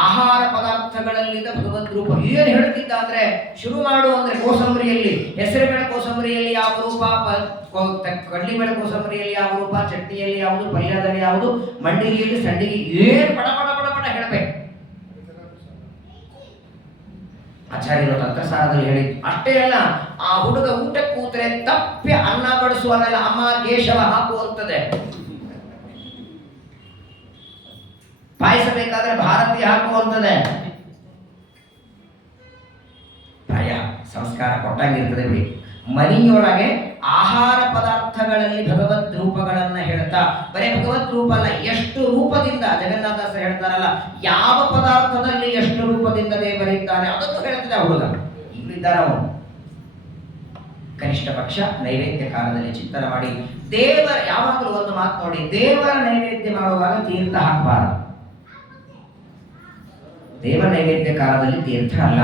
ಆಹಾರ ಪದಾರ್ಥಗಳಲ್ಲಿದ್ದ ಭಗವದ್ ರೂಪ ಏನು ಹೇಳ್ತಿದ್ದ ಅಂದ್ರೆ, ಶುರು ಮಾಡು ಅಂದ್ರೆ ಕೋಸಂಬರಿಯಲ್ಲಿ ಹೆಸರುಬೇಳೆ ಕೋಸಂಬರಿಯಲ್ಲಿ ಯಾವ ರೂಪ, ಕಡ್ಲಿಬೇಳೆ ಕೋಸಂಬರಿಯಲ್ಲಿ ಯಾವ ರೂಪ, ಚಟ್ನಿಯಲ್ಲಿ ಯಾವುದು, ಪಲ್ಯದಲ್ಲಿ ಯಾವುದು, ಮಂಡಿಗೆಯಲ್ಲಿ ಸಂಡಿಗೆ, ಏನ್ ಪಡ ಪಡ ಪಡ ಪಡ ಹೇಳ್ಬೇಕು. ಆಚಾರ್ಯರು ತಂತ್ರಸಾರದಲ್ಲಿ ಹೇಳಿದ್ದು ಅಷ್ಟೇ ಅಲ್ಲ, ಆ ಹುಡುಗ ಊಟಕ್ಕೆ ಕೂತ್ರೆ ತಪ್ಪಿ ಅನ್ನ ಬಡಿಸುವಲ್ಲ, ಅಮ್ಮ ಕೇಶವ ಹಾಕುವಂತದೆ. ಪಾಯಸ ಬೇಕಾದ್ರೆ ಭಾರತೀಯ ಹಾಕುವಂತದೆ. ಪ್ರಾಯ ಸಂಸ್ಕಾರ ಕೊಟ್ಟಂಗಿರ್ತದೆ ಬಿಡಿ. ಮನೆಯೊಳಗೆ ಆಹಾರ ಪದಾರ್ಥಗಳಲ್ಲಿ ಭಗವದ್ ರೂಪಗಳನ್ನ ಹೇಳ್ತಾ, ಬರೇ ಭಗವದ್ ರೂಪ ಅಲ್ಲ, ಎಷ್ಟು ರೂಪದಿಂದ ಜಗನ್ನಾಥದಾಸ ಹೇಳ್ತಾರಲ್ಲ, ಯಾವ ಪದಾರ್ಥದಲ್ಲಿ ಎಷ್ಟು ರೂಪದಿಂದ ದೇವರಿದ್ದಾನೆ ಅದನ್ನು ಹೇಳ್ತಿದ್ದ ಹುಡುಗ. ಇಲ್ಲಿದ್ದಾರ ಅವನು. ಕನಿಷ್ಠ ಪಕ್ಷ ನೈವೇದ್ಯ ಕಾಲದಲ್ಲಿ ಚಿಂತನೆ ಮಾಡಿ. ದೇವರ ಯಾವಾಗಲೂ ಒಂದು ಮಾತು ನೋಡಿ, ದೇವರ ನೈವೇದ್ಯ ಮಾಡುವಾಗ ತೀರ್ಥ ಹಾಕಬಾರದು. ದೇವರ ನೈವೇದ್ಯ ಕಾಲದಲ್ಲಿ ತೀರ್ಥ ಅಲ್ಲ.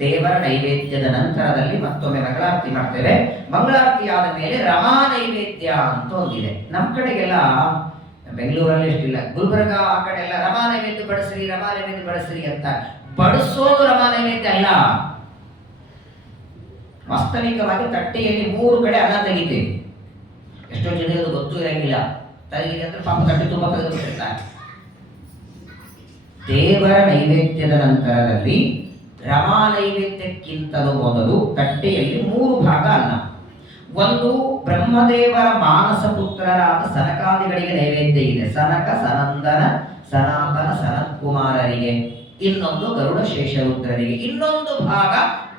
ದೇವರ ನೈವೇದ್ಯದ ನಂತರದಲ್ಲಿ ಮತ್ತೊಮ್ಮೆ ಮಂಗಳಾರತಿ ಮಾಡ್ತೇವೆ. ಮಂಗಳಾರತಿ ಆದ ಮೇಲೆ ರಮಾ ನೈವೇದ್ಯ ಅಂತ ಒಂದಿದೆ. ನಮ್ಮ ಕಡೆಗೆಲ್ಲ, ಬೆಂಗಳೂರಲ್ಲಿ ಎಷ್ಟಿಲ್ಲ, ಗುಲ್ಬರ್ಗ ಆ ಕಡೆ ಎಲ್ಲ ರಮಾ ನೈವೇದ್ಯ ಬಡಿಸ್ರಿ, ರಮಾ ನೈವೇದ್ಯ ಬಡಿಸ್ರಿ ಅಂತ. ಬಡಿಸೋದು ರಮಾ ನೈವೇದ್ಯ ಅಲ್ಲ. ವಾಸ್ತವಿಕವಾಗಿ ತಟ್ಟೆಯಲ್ಲಿ 3 ಕಡೆ ಅನ್ನ ತೆಗಿತೇವೆ. ಎಷ್ಟೋ ಜನರಿಗೆ ಗೊತ್ತೂ ಇರಂಗಿಲ್ಲ. ತೆಗಿದೆ ಅಂದ್ರೆ ಪಾಪ ತಟ್ಟೆ ತುಂಬ ತೆಗೆದು ಬಿಟ್ಟಿರ್ತಾರೆ. ದೇವರ ನೈವೇದ್ಯದ ನಂತರದಲ್ಲಿ ರಮಾ ನೈವೇದ್ಯಕ್ಕಿಂತಲೂ ಮೊದಲು ತಟ್ಟೆಯಲ್ಲಿ 3 ಭಾಗ ಅನ್ನ. ಒಂದು ಬ್ರಹ್ಮದೇವರ ಮಾನಸ ಪುತ್ರರಾದ ಸನಕಾದಿಗಳಿಗೆ ನೈವೇದ್ಯ ಇದೆ, ಸನಕ ಸನಂದನ ಸನಾತನ ಸನತ್ ಕುಮಾರರಿಗೆ. ಇನ್ನೊಂದು ಗರುಡ ಶೇಷರುದ್ರರಿಗೆ. ಇನ್ನೊಂದು ಭಾಗ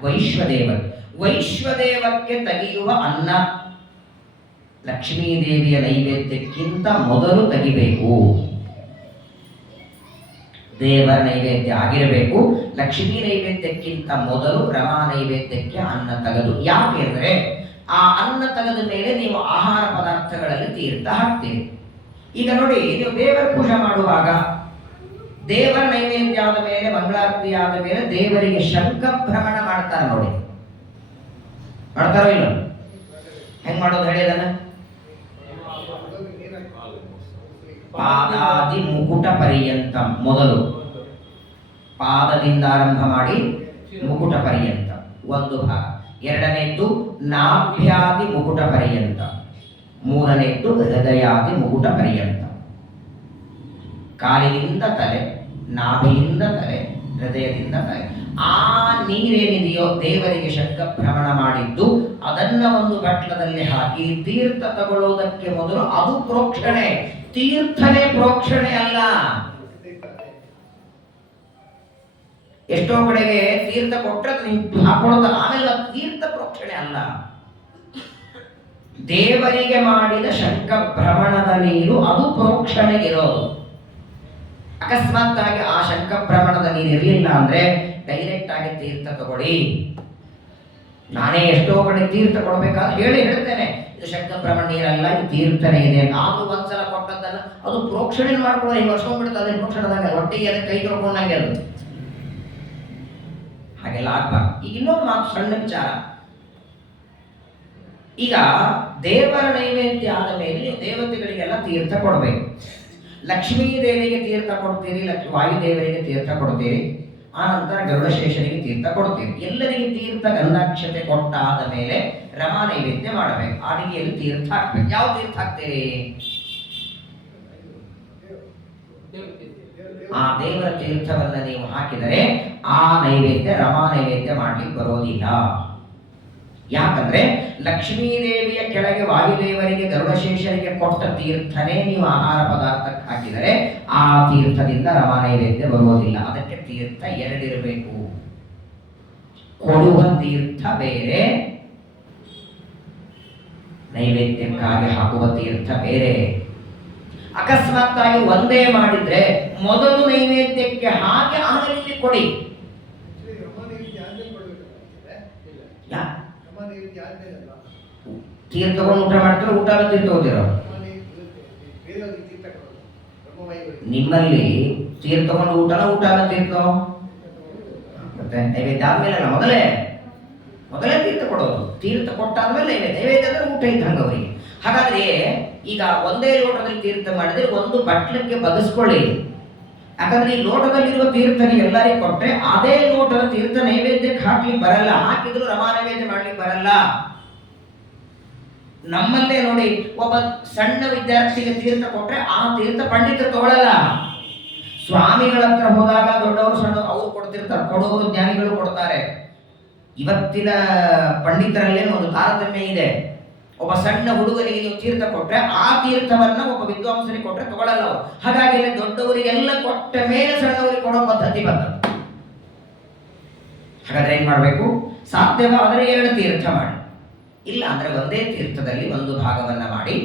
ವೈಶ್ವದೇವರು. ವೈಶ್ವದೇವಕ್ಕೆ ತೆಗೆಯುವ ಅನ್ನ ಲಕ್ಷ್ಮೀದೇವಿಯ ನೈವೇದ್ಯಕ್ಕಿಂತ ಮೊದಲು ತೆಗಿಬೇಕು. ದೇವರ ನೈವೇದ್ಯ ಆಗಿರಬೇಕು. ಲಕ್ಷ್ಮೀ ನೈವೇದ್ಯಕ್ಕಿಂತ ಮೊದಲು ರಮಾ ನೈವೇದ್ಯಕ್ಕೆ ಅನ್ನ ತೆಗೆದು. ಯಾಕೆಂದ್ರೆ ಆ ಅನ್ನ ತೆಗೆದ ಮೇಲೆ ನೀವು ಆಹಾರ ಪದಾರ್ಥಗಳಲ್ಲಿ ತೀರ್ಥ ಹಾಕ್ತೀರಿ. ಈಗ ನೋಡಿ, ನೀವು ದೇವರ ಪೂಜೆ ಮಾಡುವಾಗ ದೇವರ ನೈವೇದ್ಯ ಆದ ಮೇಲೆ, ಮಂಗಳಾರತಿ ಆದ ಮೇಲೆ ದೇವರಿಗೆ ಶಂಖ ಭ್ರಮಣ ಮಾಡ್ತಾರೆ ನೋಡಿ. ಮಾಡ್ತಾರೋ ಇಲ್ಲ? ಹೆಂಗ್ ಮಾಡೋದು ಹೇಳಿದನ? ಪಾದಾದಿ ಮುಕುಟ ಪರ್ಯಂತ. ಮೊದಲು ಪಾದದಿಂದ ಆರಂಭ ಮಾಡಿ ಮುಕುಟ ಪರ್ಯಂತ ಒಂದು ಭಾಗ. ಎರಡನೇದ್ದು ನಾಭ್ಯಾದಿ ಮುಕುಟ ಪರ್ಯಂತ. ಮೂರನೇದ್ದು ಹೃದಯಾದಿ ಮುಕುಟ ಪರ್ಯಂತ. ಕಾಲಿನಿಂದ ತಲೆ, ನಾಭಿಯಿಂದ ತಲೆ, ಹೃದಯದಿಂದ ತಲೆ. ಆ ನೀರೇನಿದೆಯೋ ದೇವರಿಗೆ ಶಂಖ ಭ್ರಮಣ ಮಾಡಿದ್ದು, ಅದನ್ನ ಒಂದು ಬಟ್ಲದಲ್ಲಿ ಹಾಕಿ ತೀರ್ಥ ತಗೊಳ್ಳೋದಕ್ಕೆ ಮೊದಲು ಅದು ಪ್ರೋಕ್ಷಣೆ. ತೀರ್ಥನೇ ಪ್ರೋಕ್ಷಣೆ ಅಲ್ಲ. ಎಷ್ಟೋ ಕಡೆಗೆ ತೀರ್ಥ ಕೊಟ್ಟರೆ ನೀವು ಹಾಕೊಳ್ತಾರೆ, ಆಮೇಲೆ ತೀರ್ಥ ಪ್ರೋಕ್ಷಣೆ ಅಲ್ಲ. ದೇವರಿಗೆ ಮಾಡಿದ ಶಂಖ ಭ್ರಮಣದ ನೀರು ಅದು ಪ್ರೋಕ್ಷಣೆಗಿರೋದು. ಅಕಸ್ಮಾತ್ ಆಗಿ ಆ ಶಂಖ ಭ್ರಮಣದ ನೀರು ಇರಲಿಲ್ಲ ಅಂದ್ರೆ ಡೈರೆಕ್ಟ್ ಆಗಿ ತೀರ್ಥ ತಗೊಳ್ಳಿ. ನಾನೇ ಎಷ್ಟೋ ಕಡೆ ತೀರ್ಥ ಕೊಡ್ಬೇಕಾದ್ರೆ ಹೇಳ್ತೇನೆ, ಇದು ಶಂಖ ಭ್ರಮಣ ನೀರಲ್ಲ, ಇದು ತೀರ್ಥನೇ ಇದೆ. ಆದ್ರೂ ಒಂದ್ಸಲ ಕೊಟ್ಟದ್ದನ್ನ ಅದು ಪ್ರೋಕ್ಷಣೆ ಮಾಡ್ಕೊಳ್ಳೋ, ಈಗ ವರ್ಷಕೊಂಡ್ಬಿಡುತ್ತೆ. ಪ್ರೋಕ್ಷಣದಾಗ ಒಟ್ಟಿಗೆ ಅದಕ್ಕೆ ಕೈ ತೊಳ್ಕೊಂಡಂಗೆ ಅದು ಹಾಗೆಲ್ಲ ಆಗ್ಬಾರ್ದು. ಈಗ ಇನ್ನೊಂದು ಮಾತು, ಸಣ್ಣ ವಿಚಾರ. ಈಗ ದೇವರ ನೈವೇದ್ಯ ಆದ ಮೇಲೆ ನೀವು ದೇವತೆಗಳಿಗೆಲ್ಲ ತೀರ್ಥ ಕೊಡಬೇಕು. ಲಕ್ಷ್ಮೀ ದೇವಿಗೆ ತೀರ್ಥ ಕೊಡ್ತೀರಿ, ವಾಯುದೇವರಿಗೆ ತೀರ್ಥ ಕೊಡ್ತೀರಿ, ಆನಂತರ ಗರುಡಶೇಷರಿಗೆ ತೀರ್ಥ ಕೊಡ್ತೀರಿ. ಎಲ್ಲರಿಗೆ ತೀರ್ಥ ಗಂಧಾಕ್ಷತೆ ಕೊಟ್ಟಾದ ಮೇಲೆ ರಮಾ ನೈವೇದ್ಯ ಮಾಡಬೇಕು. ಅಡಿಗೆಯಲ್ಲಿ ತೀರ್ಥ ಹಾಕ್ಬೇಕು. ಯಾವ ತೀರ್ಥ ಹಾಕ್ತೀರಿ? ಆ ದೇವರ ತೀರ್ಥವನ್ನು ನೀವು ಹಾಕಿದರೆ ಆ ನೈವೇದ್ಯ ರಮಾ ನೈವೇದ್ಯ ಮಾಡ್ಲಿಕ್ಕೆ ಬರೋದಿಲ್ಲ. ಯಾಕಂದ್ರೆ ಲಕ್ಷ್ಮೀದೇವಿಯ ಕೆಳಗೆ ವಾಯುದೇವರಿಗೆ ಗರುಡಶೇಷರಿಗೆ ಕೊಟ್ಟ ತೀರ್ಥನೇ ನೀವು ಆಹಾರ ಪದಾರ್ಥಕ್ಕೆ ಹಾಕಿದರೆ ಆ ತೀರ್ಥದಿಂದ ರಮಾ ನೈವೇದ್ಯ ಬರುವುದಿಲ್ಲ. ಅದಕ್ಕೆ ತೀರ್ಥ ಎರಡಿರಬೇಕು. ಕೊಡುವ ತೀರ್ಥ ಬೇರೆ, ನೈವೇದ್ಯಕ್ಕಾಗಿ ಹಾಕುವ ತೀರ್ಥ ಬೇರೆ. ಅಕಸ್ಮಾತ್ತಾಗಿ ಒಂದೇ ಮಾಡಿದ್ರೆ ಮೊದಲು ನೈವೇದ್ಯಕ್ಕೆ ಹಾಕಿ ಆಮೇಲೆ ಇಲ್ಲಿ ಕೊಡಿ. ತೀರ್ಥ ತಗೊಂಡು ಊಟ ಮಾಡ್ತಾರೆ, ಊಟ ತೀರ್ಥ ಹೋದಿರೋ ನಿಮ್ಮಲ್ಲಿ ತೀರ್ಥ ತಗೊಂಡು ಊಟನ ಊಟ ತೀರ್ಥ ಮತ್ತೆ ನೈವೇದ್ಯ ಆದ್ಮೇಲೆ ಅಲ್ಲ, ಮೊದಲೇ ತೀರ್ಥ ಕೊಡೋದು. ತೀರ್ಥ ಕೊಟ್ಟಾದ್ಮೇಲೆ ನೈವೇದ್ಯ ಅಂದ್ರೆ ಊಟ ಇದ್ದಂಗ ಅವರಿಗೆ. ಹಾಗಾದ್ರೆ ಈಗ ಒಂದೇ ಲೋಟದಲ್ಲಿ ತೀರ್ಥ ಮಾಡಿದ್ರೆ ಒಂದು ಬಟ್ಲಕ್ಕೆ ಬದಸ್ಕೊಳ್ಳಿ. ಯಾಕಂದ್ರೆ ಈ ಲೋಟದಲ್ಲಿರುವ ತೀರ್ಥ ನೀವು ಎಲ್ಲರಿಗೂ ಕೊಟ್ರೆ ಅದೇ ಲೋಟದ ತೀರ್ಥ ನೈವೇದ್ಯಕ್ಕೆ ಹಾಕ್ಲಿಕ್ಕೆ ಬರಲ್ಲ, ಹಾಕಿದ್ರು ರಮಾ ನೈವೇದ್ಯ ಮಾಡ್ಲಿಕ್ಕೆ ಬರಲ್ಲ. ನಮ್ಮಲ್ಲೇ ನೋಡಿ, ಒಬ್ಬ ಸಣ್ಣ ವಿದ್ಯಾರ್ಥಿಗೆ ತೀರ್ಥ ಕೊಟ್ರೆ ಆ ತೀರ್ಥ ಪಂಡಿತರು ತಗೊಳ್ಳಲ್ಲ. ಸ್ವಾಮಿಗಳ ಹತ್ರ ಹೋದಾಗ ದೊಡ್ಡವರು ಸಣ್ಣ ಅವ್ರು ಕೊಡ್ತಿರ್ತಾರೆ, ಕೊಡುವರು ಜ್ಞಾನಿಗಳು ಕೊಡ್ತಾರೆ. ಇವತ್ತಿನ ಪಂಡಿತರಲ್ಲೇನು ಒಂದು ತಾರತಮ್ಯ ಇದೆ. ಒಬ್ಬ ಸಣ್ಣ ಹುಡುಗನಿಗೆ ನೀವು ತೀರ್ಥ ಕೊಟ್ರೆ ಆ ತೀರ್ಥವನ್ನ ಒಬ್ಬ ವಿದ್ವಾಂಸರಿಗೆ ಕೊಟ್ರೆ ತಗೊಳ್ಳಲ್ಲ ಅವರು. ಹಾಗಾಗಿ ದೊಡ್ಡವರಿಗೆಲ್ಲ ಕೊಟ್ಟ ಮೇಲೆ ಸಣ್ಣವರಿಗೆ ಕೊಡೋ ಪದ್ಧತಿ ಬಂದದ್ದು. ಹಾಗಾದ್ರೆ ಏನ್ ಮಾಡ್ಬೇಕು? ಸಾಧ್ಯವಾದರೆ 2 ತೀರ್ಥ ಮಾಡಿ, ಇಲ್ಲ ಅಂದ್ರೆ ಒಂದೇ ತೀರ್ಥದಲ್ಲಿ ಒಂದು ಭಾಗವನ್ನ ಮಾಡಿ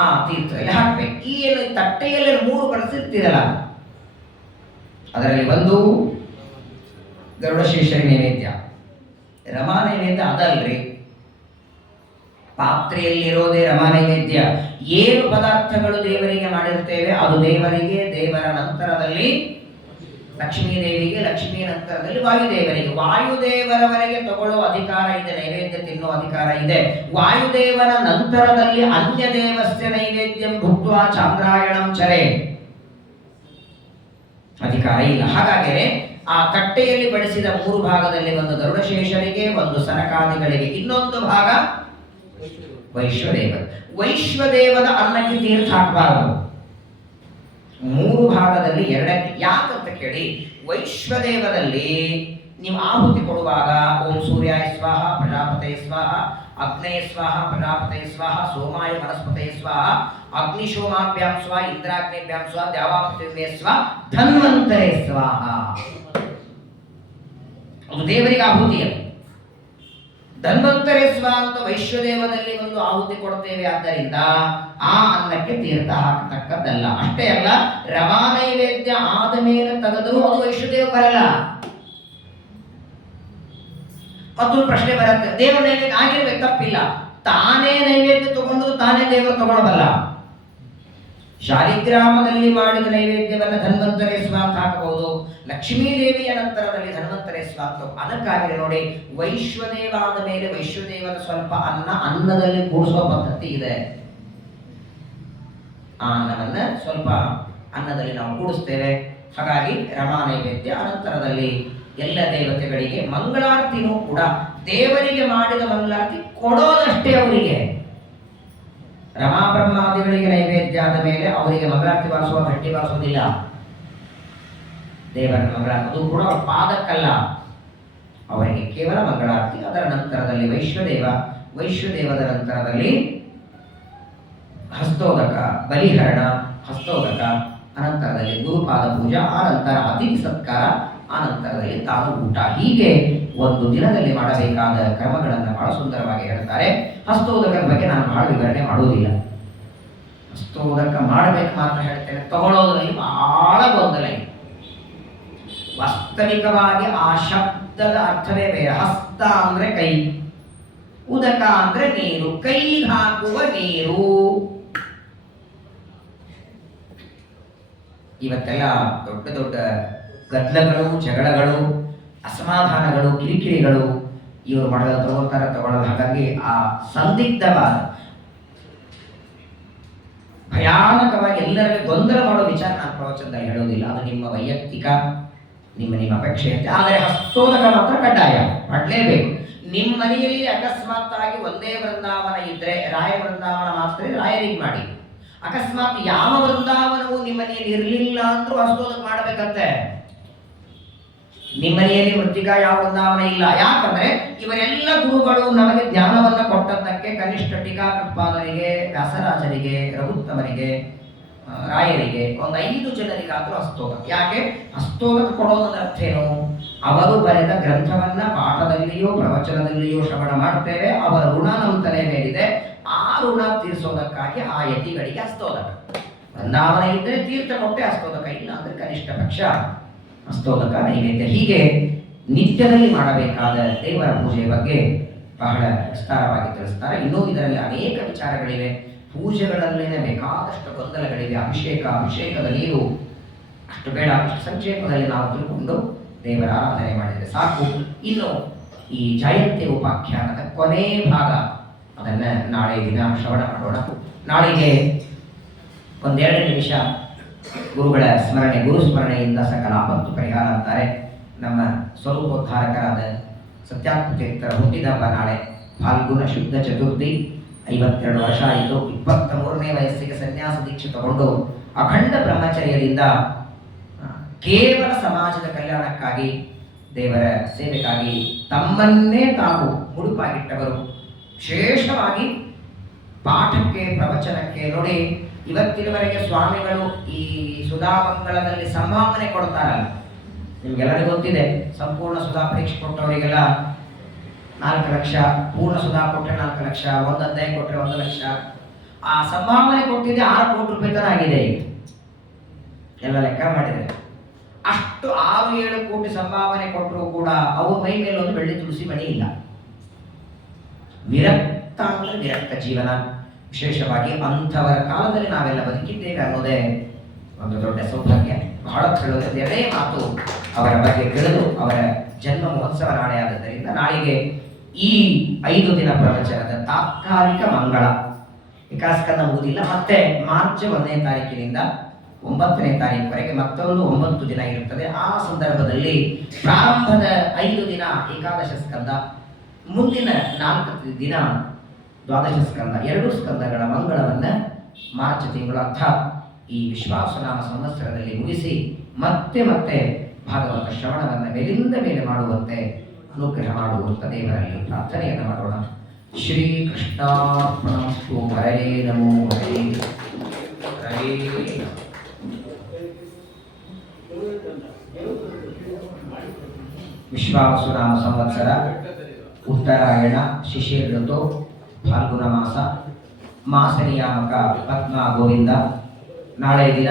ಆ ತೀರ್ಥದಲ್ಲಿ ಹಾಕ್ಬೇಕು. ಈ ಏನು ತಟ್ಟೆಯಲ್ಲಿ 3 ಬಳಸಿರ್ತೀರಲ್ಲ, ಅದರಲ್ಲಿ ಒಂದು ಗರುಡಶೇಷರಿ ನೈವೇದ್ಯ, ರಮಾ ನೈವೇದ್ಯ ಅದಲ್ರಿ. ಪಾತ್ರೆಯಲ್ಲಿರೋದೇ ರಮಾ ನೈವೇದ್ಯ. ಏನು ಪದಾರ್ಥಗಳು ದೇವರಿಗೆ ಮಾಡಿರ್ತೇವೆ ಅದು ದೇವರಿಗೆ, ದೇವರ ನಂತರದಲ್ಲಿ ಲಕ್ಷ್ಮೀದೇವಿಗೆ, ಲಕ್ಷ್ಮಿಯ ನಂತರದಲ್ಲಿ ವಾಯುದೇವರಿಗೆ. ವಾಯುದೇವರವರೆಗೆ ತಗೊಳ್ಳೋ ಅಧಿಕಾರ ಇದೆ, ನೈವೇದ್ಯ ತಿನ್ನೋ ಅಧಿಕಾರ ಇದೆ. ವಾಯುದೇವರ ನಂತರದಲ್ಲಿ ಅನ್ಯ ದೇವಸ್ಯ ನೈವೇದ್ಯಂ ಭುಕ್ತ್ವಾ ಚಾಂದ್ರಾಯಣಂ ಚರೆ ಅಧಿಕಾರ ಇಲ್ಲ. ಹಾಗಾಗಿ ಆ ತಟ್ಟೆಯಲ್ಲಿ ಬಡಿಸಿದ 3 ಭಾಗದಲ್ಲಿ ಒಂದು ಗರುಡಶೇಷರಿಗೆ, ಒಂದು ಸನಕಾದಿಗಳಿಗೆ, ಇನ್ನೊಂದು ಭಾಗ ವೈಶ್ವದೇವ. ವೈಶ್ವದೇವದ ಅನ್ನಕ್ಕೆ ತೀರ್ಥ ಹಾಕಬಾರದು. 3 ಭಾಗದಲ್ಲಿ 2ಕ್ಕೆ. ಯಾಕಂತ ಕೇಳಿ, ವೈಶ್ವದೇವದಲ್ಲಿ ನೀವು ಆಹುತಿ ಕೊಡುವಾಗ ಓಂ ಸೂರ್ಯಾಯ ಸ್ವಾಹ ಪ್ರಜಾಪತಯ ಸ್ವಾಹ, ಅಗ್ನೇಯ ಸ್ವಾಹ ಪ್ರಜಾಪತಯ ಸ್ವಾಹ, ಸೋಮಾಯ ವನಸ್ಪತಯ ಸ್ವಾಹ, ಅಗ್ನಿಶೋಮಾಭ್ಯಾಂ ಸ್ವಾಹ, ಇಂದ್ರಾಗ್ನೇಭ್ಯಾಂ ಸ್ವಾಹ, ದ್ಯಾವಾಪೃಥಿವ್ಯೇ ಸ್ವಾಹ, ಧನ್ವಂತರೇ ಸ್ವಾಹ. ಅದು ದೇವರಿಗೆ ಆಹುತಿ. ಅದು ಧನ್ವಂತರೇ ಸ್ವಾಹ ಅಂತ ವೈಶ್ವದೇವದಲ್ಲಿ ಒಂದು ಆಹುತಿ ಕೊಡ್ತೇವೆ. ಆದ್ದರಿಂದ ಆ ಅನ್ನಕ್ಕೆ ತೀರ್ಥ ಹಾಕತಕ್ಕದ್ದಲ್ಲ. ಅಷ್ಟೇ ಅಲ್ಲ, ರಮಾ ನೈವೇದ್ಯ ಆದ ಮೇಲೆ ತೆಗೆದರೂ ಅದು ವೈಶ್ವದೇವ ಬರಲ್ಲ. ಮತ್ತೊಂದು ಪ್ರಶ್ನೆ ಬರುತ್ತೆ, ದೇವರ ನೈವೇದ್ಯ ಆಗಿರ್ಬೇಕು, ತಪ್ಪಿಲ್ಲ. ತಾನೇ ನೈವೇದ್ಯ ತಗೊಂಡು ತಾನೇ ದೇವರು ತಗೊಳ್ಳಬಲ್ಲ. ಶಾಲಿಗ್ರಾಮದಲ್ಲಿ ಮಾಡಿದ ನೈವೇದ್ಯವನ್ನ ಧನ್ವಂತರೇ ಸ್ವಾಹ ಅಂತ ಹಾಕಬಹುದು, ಲಕ್ಷ್ಮೀದೇವಿಯ ನಂತರದಲ್ಲಿ ಧನ್ವಂತರೇ ಸ್ವಾಹ. ಅದಕ್ಕಾಗಿ ನೋಡಿ, ವೈಶ್ವದೇವ ಆದ ಮೇಲೆ ವೈಶ್ವದೇವರ ಸ್ವಲ್ಪ ಅನ್ನದಲ್ಲಿ ಕೂಡಿಸುವ ಪದ್ಧತಿ ಇದೆ. ಆ ಅನ್ನವನ್ನ ಸ್ವಲ್ಪ ಅನ್ನದಲ್ಲಿ ನಾವು ಕೂಡಿಸ್ತೇವೆ. ಹಾಗಾಗಿ ರಮಾ ನೈವೇದ್ಯ ಅನಂತರದಲ್ಲಿ ಎಲ್ಲ ದೇವತೆಗಳಿಗೆ ಮಂಗಳಾರತಿನೂ ಕೂಡ ದೇವರಿಗೆ ಮಾಡಿದ ಮಂಗಳಾರತಿ ಕೊಡೋದಷ್ಟೇ ಅವರಿಗೆ. ರಮಾ ಬ್ರಹ್ಮಾದಿಗಳಿಗೆ ನೈವೇದ್ಯ ಆದ ಮೇಲೆ ಅವರಿಗೆ ಮಂಗಳಾರತಿ ಬಾರಿಸುವ ಗಟ್ಟಿ ಬಾರಿಸುವುದಿಲ್ಲ. ದೇವರ ಮಂಗಳಾರತಿ ಅದು ಕೂಡ ಅವರ ಪಾದಕ್ಕಲ್ಲ, ಅವರಿಗೆ ಕೇವಲ ಮಂಗಳಾರತಿ. ಅದರ ನಂತರದಲ್ಲಿ ವೈಶ್ವದೇವದ ನಂತರದಲ್ಲಿ ಹಸ್ತೋದಕ, ಬಲಿಹರಣ, ಹಸ್ತೋದಕ, ಅನಂತರದಲ್ಲಿ ಗುರುಪಾದ ಪೂಜಾ, ಆನಂತರ ಅತಿಥಿ ಸತ್ಕಾರ, ಆನಂತರದಲ್ಲಿ ತಾನು ಊಟ. ಹೀಗೆ ಒಂದು ದಿನದಲ್ಲಿ ಮಾಡಬೇಕಾದ ಕ್ರಮಗಳನ್ನು ಬಹಳ ಸುಂದರವಾಗಿ ಹೇಳ್ತಾರೆ. ಹಸ್ತೋದಕದ ಬಗ್ಗೆ ನಾನು ಬಹಳ ವಿವರಣೆ ಮಾಡುವುದಿಲ್ಲ. ಹಸ್ತೋದಕ ಮಾಡಬೇಕು ಮಾತ್ರ ಹೇಳ್ತೇನೆ, ತಗೊಳ್ಳೋದ್ರಲ್ಲಿ ಬಹಳ ಗೊಂದಲ ಇದೆ. ವಾಸ್ತವಿಕವಾಗಿ ಆ ಶಬ್ದದ ಅರ್ಥವೇ ಬೇರೆ. ಹಸ್ತ ಅಂದ್ರೆ ಕೈ, ಉದಕ ಅಂದ್ರೆ ನೀರು, ಕೈಗೆ ಹಾಕುವ ನೀರು. ಇವತ್ತೆಲ್ಲ ದೊಡ್ಡ ದೊಡ್ಡ ಗದ್ದಲಗಳು, ಜಗಳಗಳು, ಅಸಮಾಧಾನಗಳು, ಕಿರಿಕಿರಿಗಳು ಇವರು ಮಾಡೋದು ತಗೊಳ್ಳೋದು. ಹಾಗಾಗಿ ಆ ಸಂದಿಗ್ಧವಾದ ಭಯಾನಕವಾಗಿ ಎಲ್ಲರಲ್ಲಿ ಗೊಂದಲ ಮಾಡೋ ವಿಚಾರ ನಾನು ಪ್ರವಚನದಲ್ಲಿ ಹೇಳೋದಿಲ್ಲ. ಅದು ನಿಮ್ಮ ವೈಯಕ್ತಿಕ, ನಿಮ್ಮ ಅಪೇಕ್ಷೆ ಇರುತ್ತೆ. ಆದರೆ ಹಸ್ತೋದಕ ಮಾತ್ರ ಕಡ್ಡಾಯ ಮಾಡಲೇಬೇಕು. ನಿಮ್ಮ ಮನೆಯಲ್ಲಿ ಅಕಸ್ಮಾತ್ ಆಗಿ ಒಂದೇ ವೃಂದಾವನ ಇದ್ರೆ ರಾಯ ವೃಂದಾವನ ಮಾತ್ರ ರಾಯರಿಗೆ ಮಾಡಿ. ಅಕಸ್ಮಾತ್ ಯಾವ ವೃಂದಾವನವು ನಿಮ್ಮನೆಯಲ್ಲಿ ಇರಲಿಲ್ಲ ಅಂದ್ರೂ ಅಸ್ತೋದಕ ಮಾಡಬೇಕಂತೆ. ನಿಮ್ಮನೆಯಲ್ಲಿ ಮೃತ್ತಿಕಾ ಯಾವ ವೃಂದಾವನ ಇಲ್ಲ. ಯಾಕಂದ್ರೆ ಇವರೆಲ್ಲ ಗುರುಗಳು ನಮಗೆ ಜ್ಞಾನವನ್ನ ಕೊಟ್ಟದ್ದಕ್ಕೆ ಕನಿಷ್ಠ ಟೀಕಾಕೃತ್ಪಾದರಿಗೆ, ವ್ಯಾಸರಾಜರಿಗೆ, ರಘುತ್ತಮರಿಗೆ, ರಾಯರಿಗೆ ಒಂದು 5 ಜನರಿಗಾದ್ರೂ ಅಸ್ತೋದಕ. ಯಾಕೆ ಅಸ್ತೋದಕ ಕೊಡೋದರ ಅರ್ಥ ಏನು? ಅವರು ಬರೆದ ಗ್ರಂಥವನ್ನ ಪಾಠದಲ್ಲಿಯೋ ಪ್ರವಚನದಲ್ಲಿಯೋ ಶ್ರವಣ ಮಾಡ್ತೇವೆ, ಅವರ ಋಣ ನಮ್ಮ ತಲೆ ಮೇಲಿದೆ. ಆ ಋಣ ತೀರಿಸೋದಕ್ಕಾಗಿ ಆ ಯತಿಗಳಿಗೆ ಅಸ್ತೋದಕ. ವೃಂದಾವನ ಇದ್ದರೆ ತೀರ್ಥ ಕೊಟ್ಟೆ ಅಸ್ತೋದಕ, ಇಲ್ಲ ಅಂದ್ರೆ ಕನಿಷ್ಠ ಪಕ್ಷ ಅಸ್ತೋದಕ ನೈವೇದ್ಯ. ಹೀಗೆ ನಿತ್ಯದಲ್ಲಿ ಮಾಡಬೇಕಾದ ದೇವರ ಪೂಜೆಯ ಬಗ್ಗೆ ಬಹಳ ವಿಸ್ತಾರವಾಗಿ ತಿಳಿಸ್ತಾರೆ. ಇನ್ನೂ ಇದರಲ್ಲಿ ಅನೇಕ ವಿಚಾರಗಳಿವೆ. ಪೂಜೆಗಳಲ್ಲೇನೆ ಬೇಕಾದಷ್ಟು ಗೊಂದಲಗಳಿವೆ. ಅಭಿಷೇಕದ ನೀರು ಅಷ್ಟು ಬೇಡ, ಅಷ್ಟು ಸಂಕ್ಷೇಪದಲ್ಲಿ ನಾವು ತಿಳ್ಕೊಂಡು ದೇವರ ಆರಾಧನೆ ಮಾಡಿದರೆ ಸಾಕು. ಇನ್ನು ಈ ಜಯಂತಿ ಉಪಾಖ್ಯಾನದ ಕೊನೆ ಭಾಗ, ಅದನ್ನ ನಾಳೆ ದಿನ ಶ್ರವಣ ಮಾಡೋಣ. ನಾಳೆಗೆ 1-2 ನಿಮಿಷ ಗುರುಗಳ ಸ್ಮರಣೆ, ಗುರು ಸ್ಮರಣೆಯಿಂದ ಸಕಲ ಆಪತ್ತು ಪರಿಹಾರ ಅಂತಾರೆ. ನಮ್ಮ ಸ್ವರೂಪೋದ್ಧಾರಕರಾದ ಸತ್ಯಾತ್ಮ ತೀರ್ಥರ ಹುಟ್ಟಿದಬ್ಬ ನಾಳೆ, ಫಾಲ್ಗುಣ ಶುದ್ಧ ಚತುರ್ಥಿ. 52 ವರ್ಷ ಆಯಿತು. 23ನೇ ವಯಸ್ಸಿಗೆ ಸನ್ಯಾಸ ದೀಕ್ಷೆ ತಗೊಂಡು ಅಖಂಡ ಬ್ರಹ್ಮಚರ್ಯದಿಂದ ಕೇವಲ ಸಮಾಜದ ಕಲ್ಯಾಣಕ್ಕಾಗಿ, ದೇವರ ಸೇವೆಗಾಗಿ ತಮ್ಮನ್ನೇ ತಾವು ಮುಡುಪಾಗಿಟ್ಟವರು. ವಿಶೇಷವಾಗಿ ಪಾಠಕ್ಕೆ, ಪ್ರವಚನಕ್ಕೆ. ನೋಡಿ, ಇವತ್ತಿನವರೆಗೆ ಸ್ವಾಮಿಗಳು ಈ ಸುಧಾಮಂಗಳದಲ್ಲಿ ಸಂಭಾವನೆ ಕೊಡ್ತಾರಲ್ಲ, ನಿಮ್ಗೆಲ್ಲರಿಗೂ ಗೊತ್ತಿದೆ. ಸಂಪೂರ್ಣ ಸುಧಾ ಪರೀಕ್ಷೆ ಕೊಟ್ಟವರಿಗೆಲ್ಲ 4 ಲಕ್ಷ, ಪೂರ್ಣ ಸುಧಾ ಕೊಟ್ಟರೆ 4 ಲಕ್ಷ, 1 ಅಧ್ಯಾಯ ಕೊಟ್ಟರೆ 1 ಲಕ್ಷ. ಆ ಸಂಭಾವನೆ ಕೊಟ್ಟಿದೆ 6 ಕೋಟಿ ರೂಪಾಯಿ ತರ ಆಗಿದೆ ಈಗ, ಎಲ್ಲ ಲೆಕ್ಕ ಮಾಡಿದರೆ. ಅಷ್ಟು 6-7 ಕೋಟಿ ಸಂಭಾವನೆ ಕೊಟ್ಟರು ಕೂಡ ಅವ್ರ ಮೈ ಮೇಲೆ ಒಂದು ಬೆಳ್ಳಿ ತುಳಸಿ ಮಣಿ ಇಲ್ಲ. ವಿರಕ್ತ ಅಂದ್ರೆ ವಿರಕ್ತ ಜೀವನ. ವಿಶೇಷವಾಗಿ ಅಂಥವರ ಕಾಲದಲ್ಲಿ ನಾವೆಲ್ಲ ಬದುಕಿದ್ದೇವೆ ಅನ್ನೋದೇ ಒಂದು ದೊಡ್ಡ ಸೌಭಾಗ್ಯ. ಬಹಳ ಹೇಳೋದು ಎರಡೇ ಮಾತು ಅವರ ಬಗ್ಗೆ ತಿಳಿದು, ಅವರ ಜನ್ಮ ಮಹೋತ್ಸವ ನಾಳೆ ಆದದ್ದರಿಂದ ನಾಳೆಗೆ ಈ 5 ದಿನ ಪ್ರವಚನದ ತಾತ್ಕಾಲಿಕ ಮಂಗಳ ವಿಕಾಸಕನ್ನ ಮುಗುದಿಲ್ಲ. ಮತ್ತೆ ಮಾರ್ಚ್ 1ನೇ ತಾರೀಕಿನಿಂದ 9ನೇ ತಾರೀಕುವರೆಗೆ ಮತ್ತೊಂದು 9 ದಿನ ಇರುತ್ತದೆ. ಆ ಸಂದರ್ಭದಲ್ಲಿ ಪ್ರಾರಂಭದ 5 ದಿನ ಏಕಾದಶ ಸ್ಕಂದ, ಮುಂದಿನ 4 ದಿನ ದ್ವಾದಶ ಸ್ಕಂದ, 2 ಸ್ಕಂದಗಳ ಮಂಗಳವನ್ನ ಮಾರ್ಚ್ ತಿಂಗಳು ಅರ್ಥಾತ್ ಈ ವಿಶ್ವಾಸನಾಮ ಸಂವತ್ಸರದಲ್ಲಿ ಮುಗಿಸಿ ಮತ್ತೆ ಭಾಗವತ ಶ್ರವಣವನ್ನ ಮೇಲಿಂದ ಮೇಲೆ ಮಾಡುವಂತೆ ಅನುಗ್ರಹ ಮಾಡುವಂತ ದೇವರಲ್ಲಿ ಪ್ರಾರ್ಥನೆಯನ್ನು ಮಾಡೋಣ. ಶ್ರೀ ಕೃಷ್ಣಾರ್ಪಣಮಸ್ತು. ಹರೇ ನಮೋ ಹರೇ. ಹರೇ ವಿಶ್ವಾವಸುನಾಮ ಸಂವತ್ಸರ, ಉತ್ತರಾಯಣ, ಶಿಶಿರ ಋತು, ಫಾಲ್ಗುಣ ಮಾಸ, ಮಾಸ ನಿಯಾಮಕ ಪದ್ಮ ಗೋವಿಂದ. ನಾಳೆ ದಿನ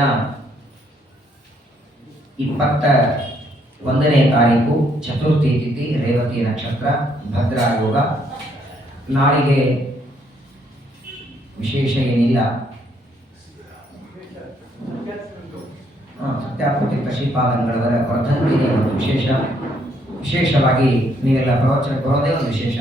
21ನೇ ತಾರೀಕು ಚತುರ್ಥಿ ತಿಥಿ, ರೇವತಿ ನಕ್ಷತ್ರ, ಭದ್ರಾ ಯೋಗ. ನಾಳೆಗೆ ವಿಶೇಷ ಏನಿಲ್ಲ. ಸತ್ಯಾತ್ಮತೀರ್ಥ ಶ್ರೀಪಾದಂಗಳವರ ವರ್ಧಂತಿಗೆ ಒಂದು ವಿಶೇಷವಾಗಿ ನೀವೆಲ್ಲ ಪ್ರವಚನ ಬರೋದೇ ಒಂದು ವಿಶೇಷ.